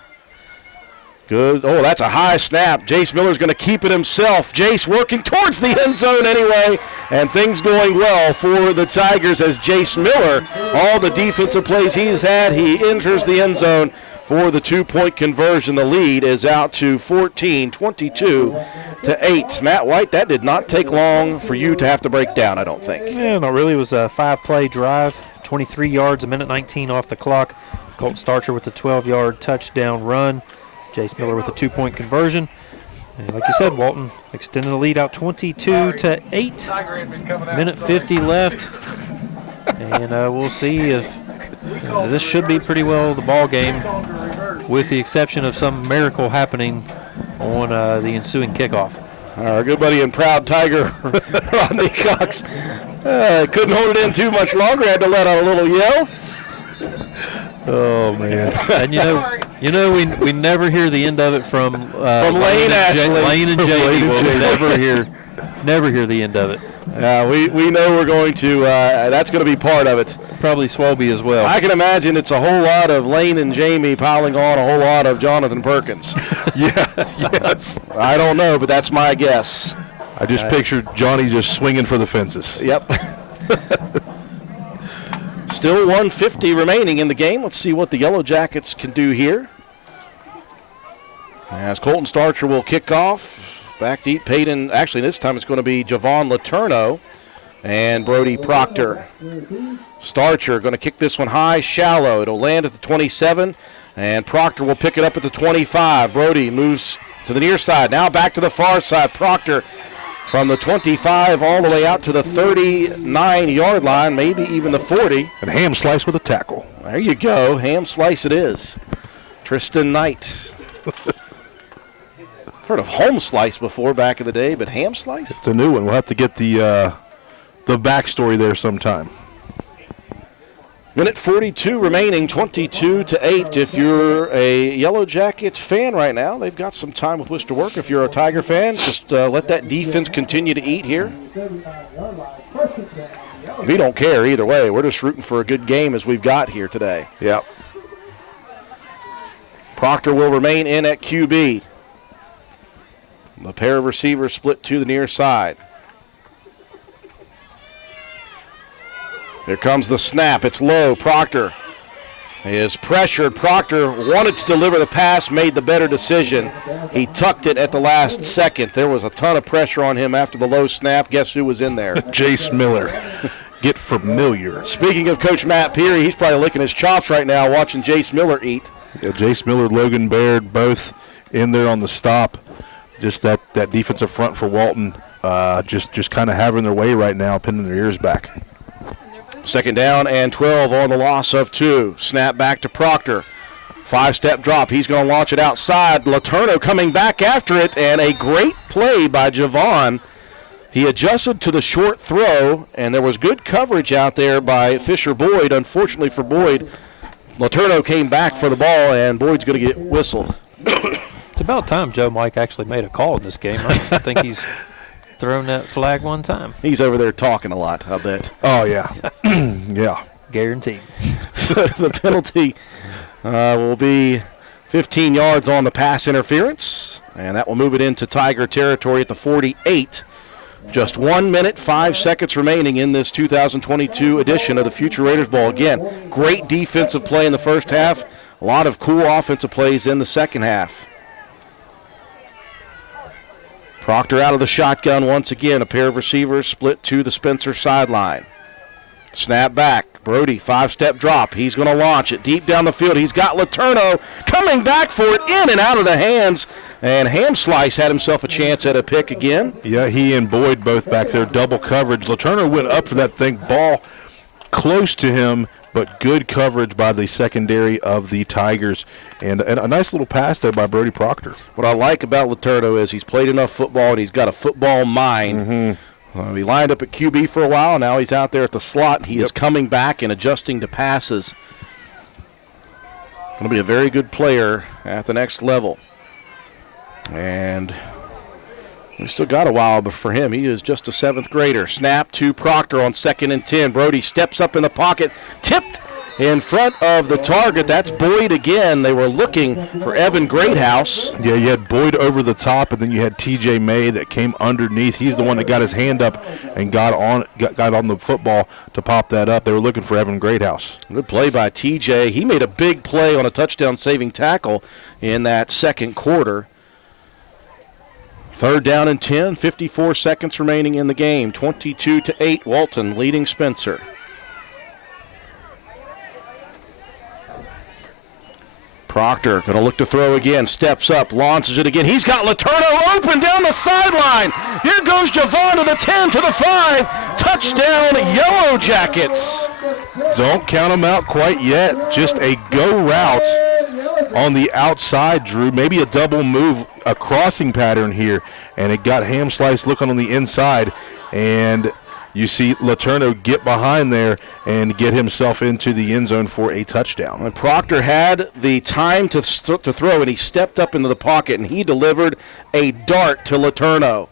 Good. Oh, that's a high snap. Jace Miller's going to keep it himself. Jace working towards the end zone anyway, and things going well for the Tigers as Jace Miller, all the defensive plays he's had, he enters the end zone for the 2-point conversion. The lead is out to 14, 22-8. Matt White, that did not take long for you to have to break down, I don't think. Yeah, not really. It was a 5-play drive, 23 yards, 1:19 off the clock. Colton Starcher with the 12-yard touchdown run. Jace Miller with a 2-point conversion. And like you said, Walton extending the lead out 22-8. 1:50 left. And we'll see if this should be pretty well the ball game, with the exception of some miracle happening on the ensuing kickoff. Our good buddy and proud Tiger, Rodney Cox, couldn't hold it in too much longer. Had to let out a little yell. Oh, man. And we never hear the end of it from Lane Ashley. Lane and Jamie. We'll never hear the end of it. We know we're going to, that's going to be part of it. Probably Swalby as well. I can imagine it's a whole lot of Lane and Jamie piling on a whole lot of Jonathan Perkins. Yes. I don't know, but that's my guess. I just pictured Johnny just swinging for the fences. Yep. Still 1:50 remaining in the game. Let's see what the Yellow Jackets can do here. As Colton Starcher will kick off. Back deep, Peyton. Actually, this time it's going to be Javon Letourneau and Brody Proctor. Starcher going to kick this one high, shallow. It'll land at the 27, and Proctor will pick it up at the 25. Brody moves to the near side. Now back to the far side. Proctor from the 25 all the way out to the 39-yard line, maybe even the 40. And ham slice with a tackle. There you go. Ham slice it is. Tristan Knight. Heard of home slice before back in the day, but ham slice? It's a new one. We'll have to get the backstory there sometime. 1:42 remaining, 22-8. If you're a Yellow Jackets fan right now, they've got some time with which to work. If you're a Tiger fan, just let that defense continue to eat here. We don't care either way. We're just rooting for a good game as we've got here today. Yep. Proctor will remain in at QB. The pair of receivers split to the near side. Here comes the snap. It's low. Proctor is pressured. Proctor wanted to deliver the pass, made the better decision. He tucked it at the last second. There was a ton of pressure on him after the low snap. Guess who was in there? Jace Miller. Get familiar. Speaking of Coach Matt Peary, he's probably licking his chops right now watching Jace Miller eat. Yeah, Jace Miller, Logan Baird, both in there on the stop. Just that defensive front for Walton just kind of having their way right now, pinning their ears back. 2nd down and 12 on the loss of 2. Snap back to Proctor. 5-step drop. He's going to launch it outside. Letourneau coming back after it, and a great play by Javon. He adjusted to the short throw, and there was good coverage out there by Fisher Boyd. Unfortunately for Boyd, Letourneau came back for the ball, and Boyd's going to get whistled. It's about time Joe Mike actually made a call in this game. I think he's thrown that flag one time. He's over there talking a lot, I bet. Oh, yeah. Yeah. Guaranteed. So the penalty will be 15 yards on the pass interference, and that will move it into Tiger territory at the 48. Just 1 minute, 5 seconds remaining in this 2022 edition of the Future Raiders Bowl. Again, great defensive play in the first half, a lot of cool offensive plays in the second half. Proctor out of the shotgun once again. A pair of receivers split to the Spencer sideline. Snap back. Brody, 5-step drop. He's going to launch it deep down the field. He's got Letourneau coming back for it, in and out of the hands. And Hamslice had himself a chance at a pick again. Yeah, he and Boyd both back there, double coverage. Letourneau went up for that thing, ball close to him, but good coverage by the secondary of the Tigers. And a nice little pass there by Brody Proctor. What I like about Letourneau is he's played enough football and he's got a football mind. Mm-hmm. He lined up at QB for a while. Now he's out there at the slot. He is coming back and adjusting to passes. Going to be a very good player at the next level. And we still got a while for him. He is just a 7th grader. Snap to Proctor on 2nd and 10. Brody steps up in the pocket, tipped in front of the target. That's Boyd again. They were looking for Evan Greathouse. Yeah, you had Boyd over the top, and then you had TJ May that came underneath. He's the one that got his hand up and got on the football to pop that up. They were looking for Evan Greathouse. Good play by TJ. He made a big play on a touchdown-saving tackle in that second quarter. 3rd down and 10, 54 seconds remaining in the game. 22-8, Walton leading Spencer. Proctor going to look to throw again, steps up, launches it again. He's got Letourneau open down the sideline. Here goes Javon to the 10, to the 5. Touchdown, Yellow Jackets. Don't count them out quite yet. Just a go route on the outside, Drew. Maybe a double move, a crossing pattern here. And it got Hamslice looking on the inside. And you see Letourneau get behind there and get himself into the end zone for a touchdown. And Proctor had the time to throw, and he stepped up into the pocket, and he delivered a dart to Letourneau.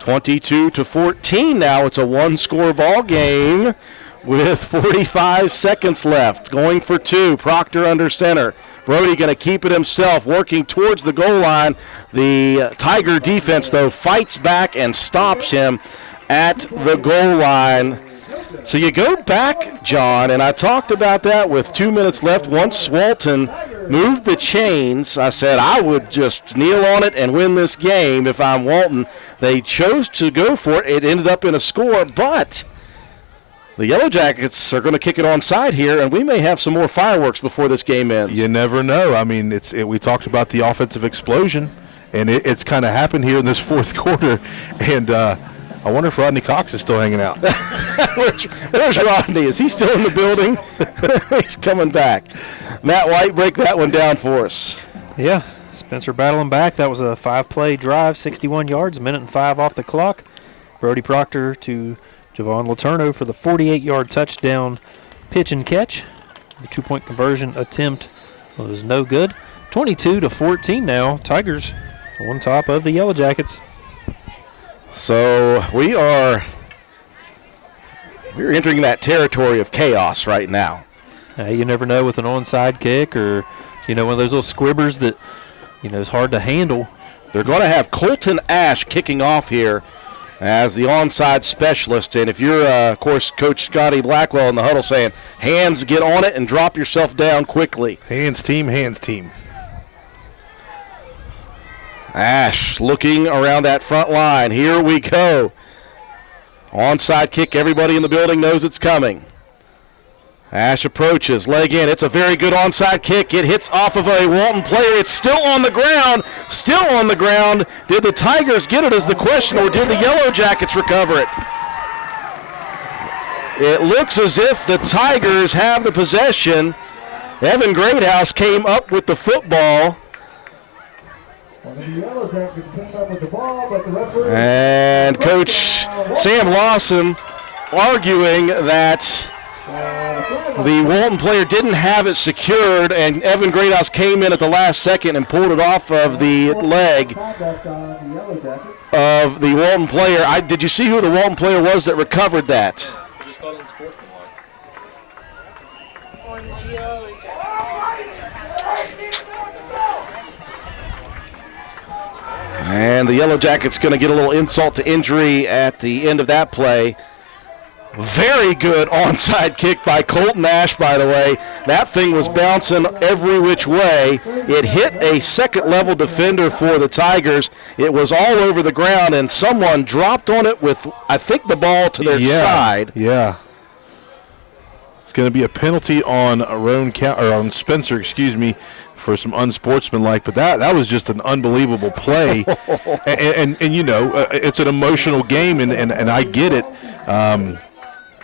22-14 now. It's a one-score ball game with 45 seconds left. Going for 2. Proctor under center. Brody going to keep it himself, working towards the goal line. The Tiger defense, though, fights back and stops him at the goal line. So you go back, John, and I talked about that with 2 minutes left. Once Walton moved the chains, I said I would just kneel on it and win this game if I'm Walton. They chose to go for it. It ended up in a score, but the Yellow Jackets are going to kick it onside here, and we may have some more fireworks before this game ends. You never know. I mean, we talked about the offensive explosion, and it's kind of happened here in this fourth quarter, and I wonder if Rodney Cox is still hanging out. Where's Rodney? Is he still in the building? He's coming back. Matt White, break that one down for us. Yeah, Spencer battling back. That was a 5-play drive, 61 yards, 1:05 off the clock. Brody Proctor to Javon Letourneau for the 48-yard touchdown pitch and catch. The 2-point conversion attempt was no good. 22-14 now. Tigers on top of the Yellow Jackets. So we're entering that territory of chaos right now. You never know with an onside kick or, one of those little squibbers that, is hard to handle. They're going to have Colton Ash kicking off here as the onside specialist. And if you're, of course, Coach Scotty Blackwell in the huddle saying, hands, get on it and drop yourself down quickly. Hands team, hands team. Ash looking around that front line. Here we go. Onside kick. Everybody in the building knows it's coming. Ash approaches, leg in. It's a very good onside kick. It hits off of a Walton player. It's still on the ground. Still on the ground. Did the Tigers get it is the question, or did the Yellow Jackets recover it? It looks as if the Tigers have the possession. Evan Greathouse came up with the football. And Coach Sam Lawson arguing that the Walton player didn't have it secured, and Evan Greathouse came in at the last second and pulled it off of the leg of the Walton player. Did you see who the Walton player was that recovered that? And the Yellow Jackets going to get a little insult to injury at the end of that play. Very good onside kick by Colton Ash, by the way. That thing was bouncing every which way. It hit a second-level defender for the Tigers. It was all over the ground, and someone dropped on it with, I think, the ball to their side. Yeah. It's going to be a penalty on on Spencer, for some unsportsmanlike, but that was just an unbelievable play. and you know, it's an emotional game, and I get it.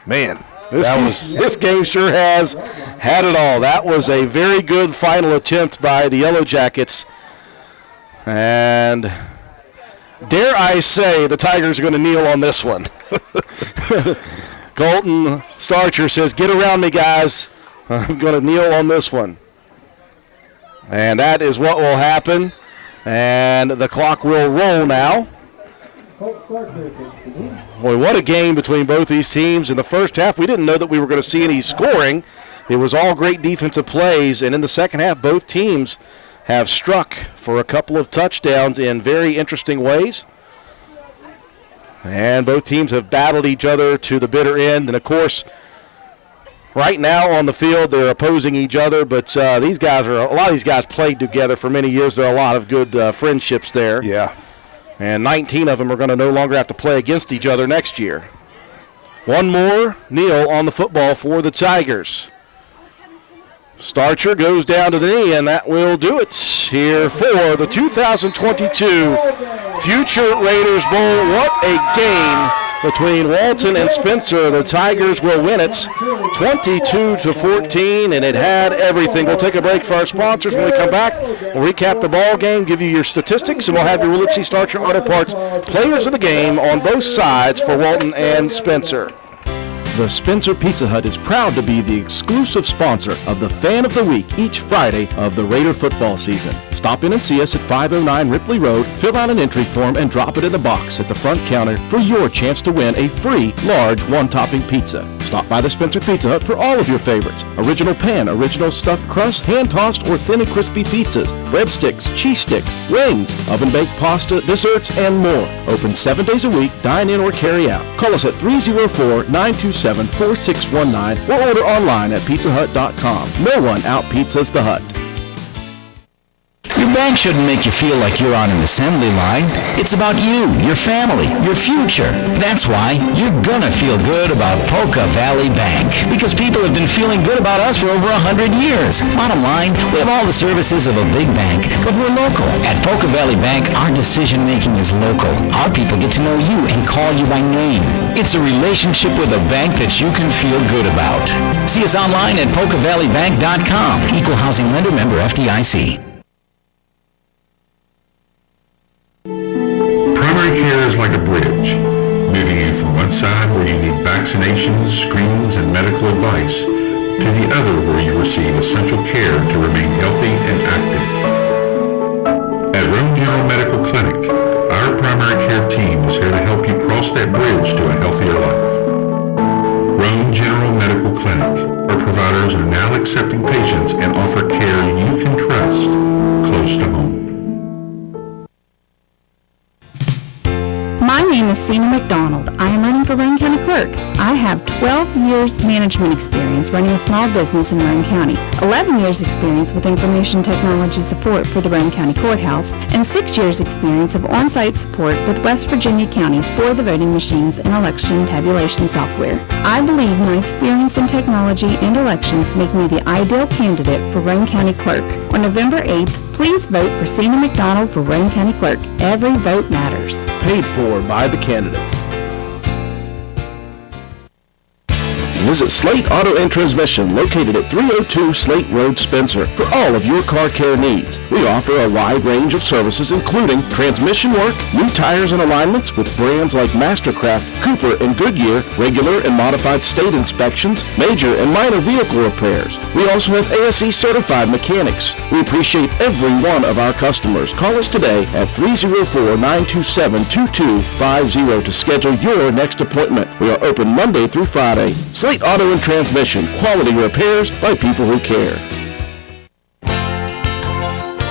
Man, this game sure has had it all. That was a very good final attempt by the Yellow Jackets. And dare I say the Tigers are going to kneel on this one. Colton Starcher says, "Get around me, guys. I'm going to kneel on this one." And that is what will happen. And the clock will roll now. Boy, what a game between both these teams. In the first half, we didn't know that we were going to see any scoring. It was all great defensive plays. And in the second half, both teams have struck for a couple of touchdowns in very interesting ways. And both teams have battled each other to the bitter end. And, of course, right now on the field, they're opposing each other. But a lot of these guys played together for many years. There are a lot of good friendships there. Yeah. And 19 of them are going to no longer have to play against each other next year. One more kneel on the football for the Tigers. Starcher goes down to the knee, and that will do it here for the 2022 Future Raiders Bowl. What a game between Walton and Spencer. The Tigers will win it 22-14, and it had everything. We'll take a break for our sponsors. When we come back, we'll recap the ball game, give you your statistics, and we'll have your Willard C. Starcher Auto Parts players of the game on both sides for Walton and Spencer. The Spencer Pizza Hut is proud to be the exclusive sponsor of the Fan of the Week each Friday of the Raider football season. Stop in and see us at 509 Ripley Road, fill out an entry form, and drop it in the box at the front counter for your chance to win a free large one-topping pizza. Stop by the Spencer Pizza Hut for all of your favorites. Original pan, original stuffed crust, hand-tossed or thin and crispy pizzas, breadsticks, cheese sticks, wings, oven-baked pasta, desserts, and more. Open 7 days a week, dine in or carry out. Call us at 304-927-4619 or order online at pizzahut.com. No one out-pizzas the Hut. Your bank shouldn't make you feel like you're on an assembly line. It's about you, your family, your future. That's why you're gonna feel good about Polka Valley Bank, because people have been feeling good about us for over 100 years. Bottom line, we have all the services of a big bank, but we're local. At Polka Valley Bank, our decision-making is local. Our people get to know you and call you by name. It's a relationship with a bank that you can feel good about. See us online at polkavalleybank.com. Equal housing lender, member FDIC. Primary care is like a bridge, moving you from one side where you need vaccinations, screenings, and medical advice to the other where you receive essential care to remain healthy and active. At Rome General Medical Clinic, our primary care team is here to help you cross that bridge to a healthier life. Rome General Medical Clinic, our providers are now accepting patients and offer care you can trust close to home. My name is Sina McDonald. I am running for Roane County Clerk. I have 12 years management experience running a small business in Roane County, 11 years experience with information technology support for the Roane County Courthouse, and 6 years experience of on-site support with West Virginia counties for the voting machines and election tabulation software. I believe my experience in technology and elections make me the ideal candidate for Roane County Clerk. On November 8th, please vote for Sina McDonald for Roane County Clerk. Every vote matters. Paid for by the candidate. Visit Slate Auto and Transmission, located at 302 Slate Road, Spencer, for all of your car care needs. We offer a wide range of services, including transmission work, new tires and alignments with brands like Mastercraft, Cooper, and Goodyear, regular and modified state inspections, major and minor vehicle repairs. We also have ASE certified mechanics. We appreciate every one of our customers. Call us today at 304-927-2250 to schedule your next appointment. We are open Monday through Friday. Slate Auto and Transmission, quality repairs by people who care.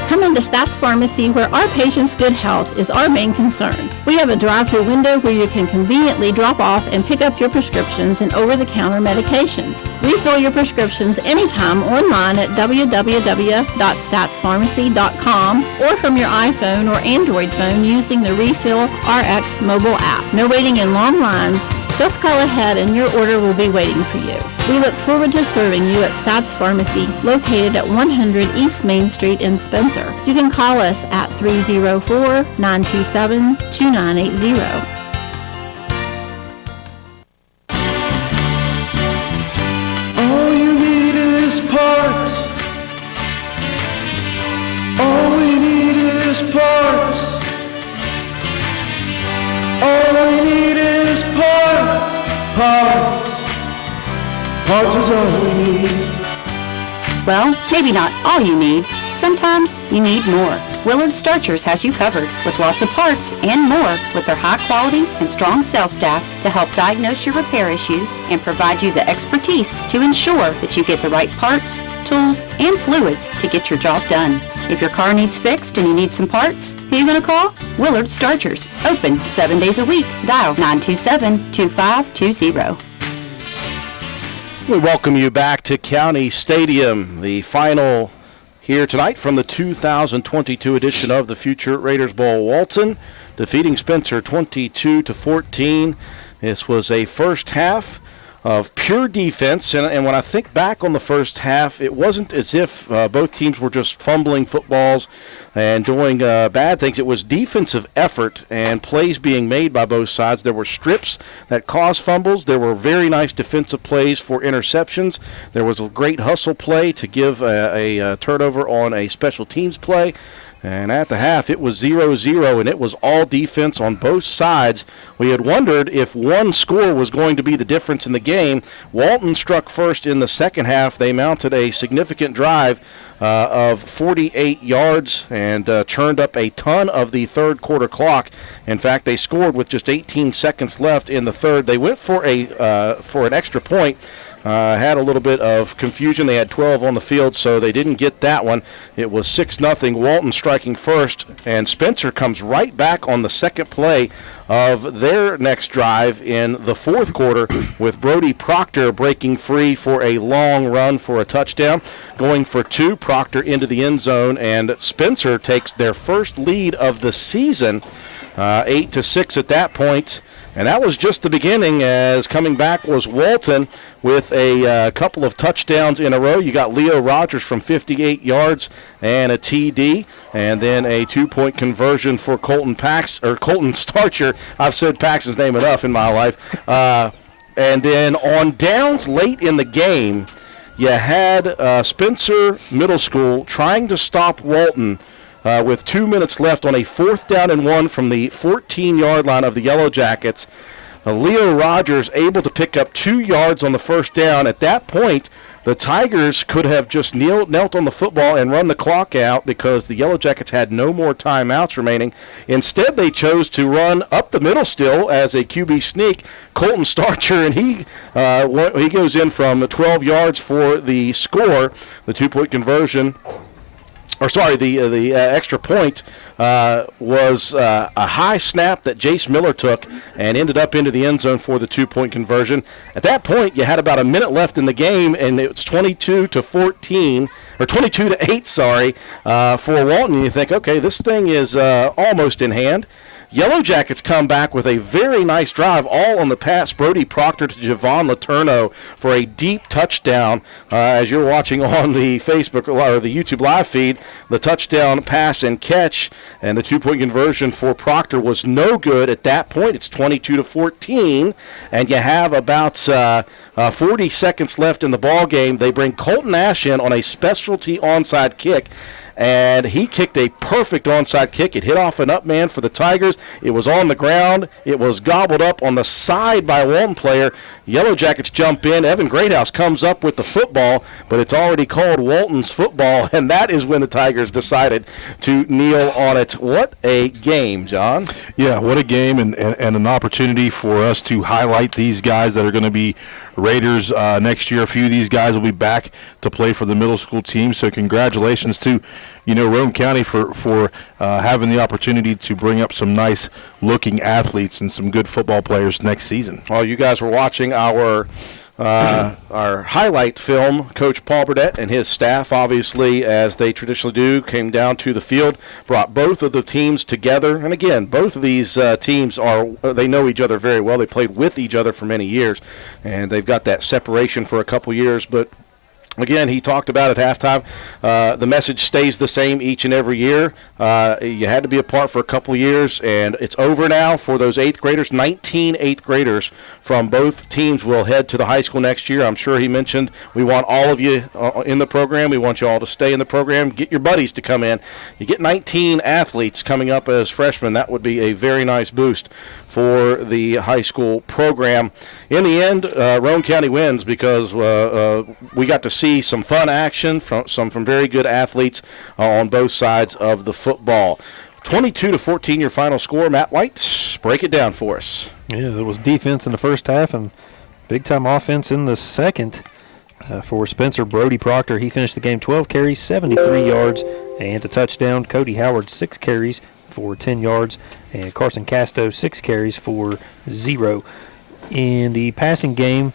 Come into Stats Pharmacy, where our patients' good health is our main concern. We have a drive-through window where you can conveniently drop off and pick up your prescriptions and over-the-counter medications. Refill your prescriptions anytime online at www.statspharmacy.com or from your iPhone or Android phone using the Refill RX mobile app. No waiting in long lines. Just call ahead and your order will be waiting for you. We look forward to serving you at Stats Pharmacy, located at 100 East Main Street in Spencer. You can call us at 304-927-2980. All you need is parts. All we need is parts. All we need is parts. Parts. Parts is all we need. Well, maybe not all you need. Sometimes you need more. Willard Starchers has you covered with lots of parts and more with their high quality and strong sales staff to help diagnose your repair issues and provide you the expertise to ensure that you get the right parts, tools, and fluids to get your job done. If your car needs fixed and you need some parts, who are you going to call? Willard Starchers. Open 7 days a week. Dial 927-2520. We welcome you back to County Stadium, the final here tonight from the 2022 edition of the Future Raiders Bowl. Walton defeating Spencer 22-14. This was a first half of pure defense, and when I think back on the first half, it wasn't as if both teams were just fumbling footballs and doing bad things. It was defensive effort and plays being made by both sides. There were strips that caused fumbles. There were very nice defensive plays for interceptions. There was a great hustle play to give a turnover on a special teams play. And at the half, it was 0-0, and it was all defense on both sides. We had wondered if one score was going to be the difference in the game. Walton struck first in the second half. They mounted a significant drive of 48 yards and churned up a ton of the third quarter clock. In fact, they scored with just 18 seconds left in the third. They went for an extra point. Had a little bit of confusion. They had 12 on the field, so they didn't get that one. It was 6-0. Walton striking first, and Spencer comes right back on the second play of their next drive in the fourth quarter with Brody Proctor breaking free for a long run for a touchdown. Going for two, Proctor into the end zone, and Spencer takes their first lead of the season, 8-6 at that point. And that was just the beginning, as coming back was Walton with a couple of touchdowns in a row. You got Leo Rogers from 58 yards and a TD, and then a two-point conversion for Colton Starcher. I've said Paxton's name enough in my life. And then on downs late in the game, you had Spencer Middle School trying to stop Walton with 2 minutes left on a 4th down and 1 from the 14-yard line of the Yellow Jackets. Leo Rogers able to pick up 2 yards on the first down. At that point, the Tigers could have just knelt on the football and run the clock out because the Yellow Jackets had no more timeouts remaining. Instead, they chose to run up the middle still as a QB sneak. Colton Starcher, and he goes in from 12 yards for the score, the two-point conversion. the extra point was a high snap that Jace Miller took and ended up into the end zone for the 2-point conversion. At that point, you had about a minute left in the game, and it was 22-14, or 22-8, for Walton. And you think, okay, this thing is almost in hand. Yellow Jackets come back with a very nice drive, all on the pass. Brody Proctor to Javon Letourneau for a deep touchdown. As you're watching on the Facebook or the YouTube live feed, the touchdown pass and catch, and the 2-point conversion for Proctor was no good. At that point, it's 22-14, and you have about 40 seconds left in the ball game. They bring Colton Ash in on a specialty onside kick, and he kicked a perfect onside kick. It hit off an up man for the Tigers. It was on the ground. It was gobbled up on the side by a Walton player. Yellow Jackets jump in. Evan Greathouse comes up with the football, but it's already called Walton's football, and that is when the Tigers decided to kneel on it. What a game, John. Yeah, what a game, and an opportunity for us to highlight these guys that are going to be Raiders next year. A few of these guys will be back to play for the middle school team, so congratulations to Roane County for having the opportunity to bring up some nice looking athletes and some good football players next season. Well, you guys were watching our highlight film. Coach Paul Burdett and his staff, obviously, as they traditionally do, came down to the field, brought both of the teams together. And again, both of these teams they know each other very well. They played with each other for many years, and they've got that separation for a couple years. But again, he talked about at halftime, the message stays the same each and every year. You had to be apart for a couple of years, and it's over now for those 8th graders. 19 8th graders from both teams will head to the high school next year. I'm sure he mentioned we want all of you in the program. We want you all to stay in the program. Get your buddies to come in. You get 19 athletes coming up as freshmen. That would be a very nice boost for the high school program. In the end, Roane County wins because we got to see some fun action from very good athletes on both sides of the football. 22-14 your final score. Matt White, break it down for us. Yeah, there was defense in the first half and big-time offense in the second for Spencer Brody Proctor. He finished the game 12 carries, 73 yards, and a touchdown. Cody Howard, 6 carries for 10 yards, and Carson Casto, 6 carries for 0. In the passing game,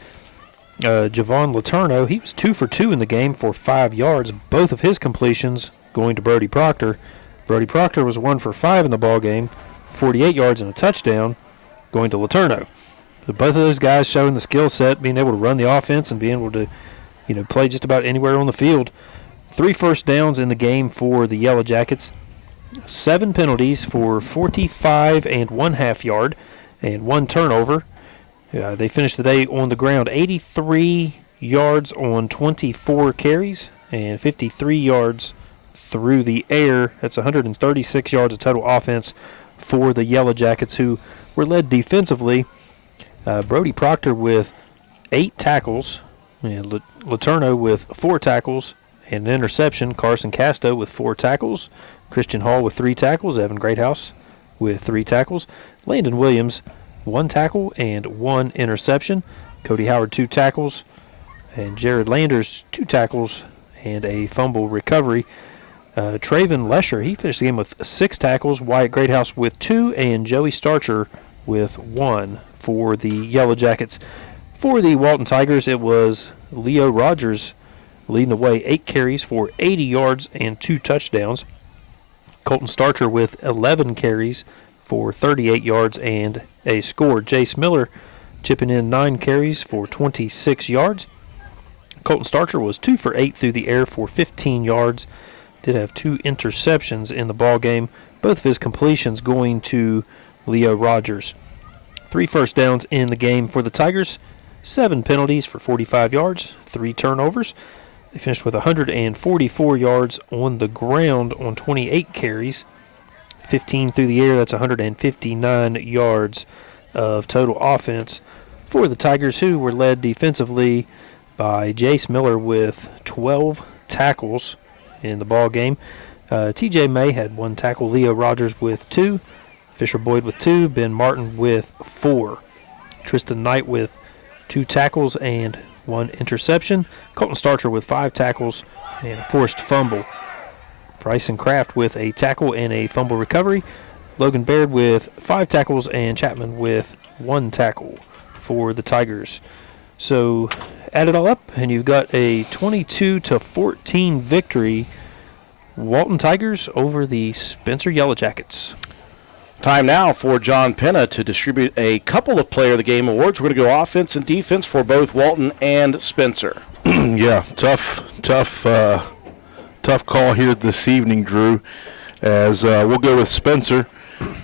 Javon Letourneau, he was 2 for 2 in the game for 5 yards. Both of his completions going to Brody Proctor. Brody Proctor was 1 for 5 in the ball game, 48 yards and a touchdown, going to Letourneau. So both of those guys showing the skill set, being able to run the offense and being able to, play just about anywhere on the field. 3 first downs in the game for the Yellow Jackets. 7 penalties for 45 and 1/2 yard and 1 turnover. They finished the day on the ground 83 yards on 24 carries and 53 yards through the air. That's 136 yards of total offense for the Yellow Jackets, who were led defensively. Brody Proctor with 8 tackles, and Letourneau with 4 tackles and an interception. Carson Casto with 4 tackles. Christian Hall with 3 tackles. Evan Greathouse with 3 tackles. Landon Williams, 1 tackle and 1 interception. Cody Howard, 2 tackles. And Jared Landers, 2 tackles and a fumble recovery. Traven Lesher, he finished the game with 6 tackles. Wyatt Greathouse with 2, and Joey Starcher with 1 for the Yellow Jackets. For the Walton Tigers, it was Leo Rogers leading the way, 8 carries for 80 yards and 2 touchdowns. Colton Starcher with 11 carries for 38 yards and a score. Jace Miller chipping in 9 carries for 26 yards. Colton Starcher was 2 for 8 through the air for 15 yards. Did have 2 interceptions in the ball game. Both of his completions going to Leo Rogers. 3 first downs in the game for the Tigers. 7 penalties for 45 yards, 3 turnovers. They finished with 144 yards on the ground on 28 carries. 15 through the air, that's 159 yards of total offense for the Tigers, who were led defensively by Jace Miller with 12 tackles in the ball game. TJ May had 1 tackle, Leo Rogers with 2, Fisher Boyd with 2, Ben Martin with 4, Tristan Knight with 2 tackles and 1 interception, Colton Starcher with 5 tackles and a forced fumble. Bryson Kraft with a tackle and a fumble recovery. Logan Baird with 5 tackles and Chapman with 1 tackle for the Tigers. So add it all up, and you've got a 22-14 victory. Walton Tigers over the Spencer Yellow Jackets. Time now for John Penna to distribute a couple of Player of the Game awards. We're going to go offense and defense for both Walton and Spencer. Yeah, tough call here this evening, Drew. As we'll go with Spencer.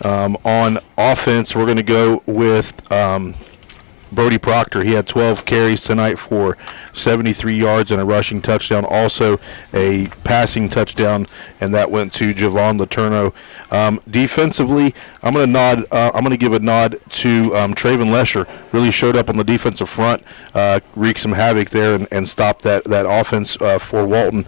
On offense, we're going to go with Brody Proctor. He had 12 carries tonight for 73 yards and a rushing touchdown, also a passing touchdown, and that went to Javon Letourneau. Defensively, I'm going to give a nod to Traven Lesher. Really showed up on the defensive front, wreaked some havoc there, and stopped that offense for Walton.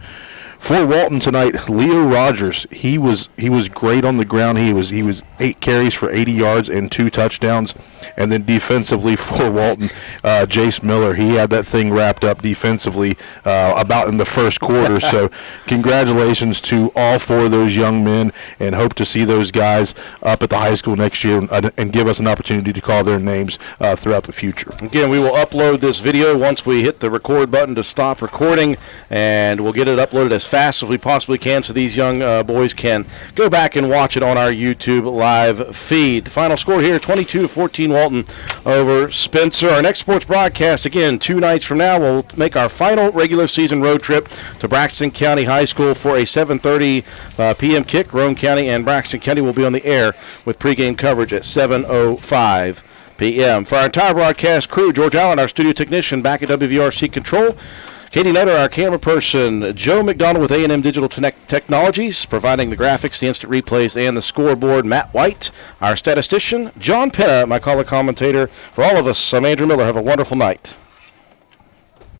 For Walton tonight, Leo Rogers, he was great on the ground. He was 8 carries for 80 yards and 2 touchdowns. And then defensively for Walton, Jace Miller, he had that thing wrapped up defensively about in the first quarter. So congratulations to all 4 of those young men, and hope to see those guys up at the high school next year and give us an opportunity to call their names throughout the future. Again, we will upload this video once we hit the record button to stop recording, and we'll get it uploaded as fast as we possibly can so these young boys can go back and watch it on our YouTube live feed. Final score here, 22-14 Walton over Spencer. Our next sports broadcast, again, 2 nights from now, we'll make our final regular season road trip to Braxton County High School for a 7:30 p.m. kick. Roane County and Braxton County will be on the air with pregame coverage at 7:05 p.m. For our entire broadcast crew, George Allen, our studio technician, back at WVRC Control. Katie Nutter, our camera person, Joe McDonald with A&M Digital Technologies, providing the graphics, the instant replays, and the scoreboard. Matt White, our statistician. John Penna, my color commentator. For all of us, I'm Andrew Miller. Have a wonderful night.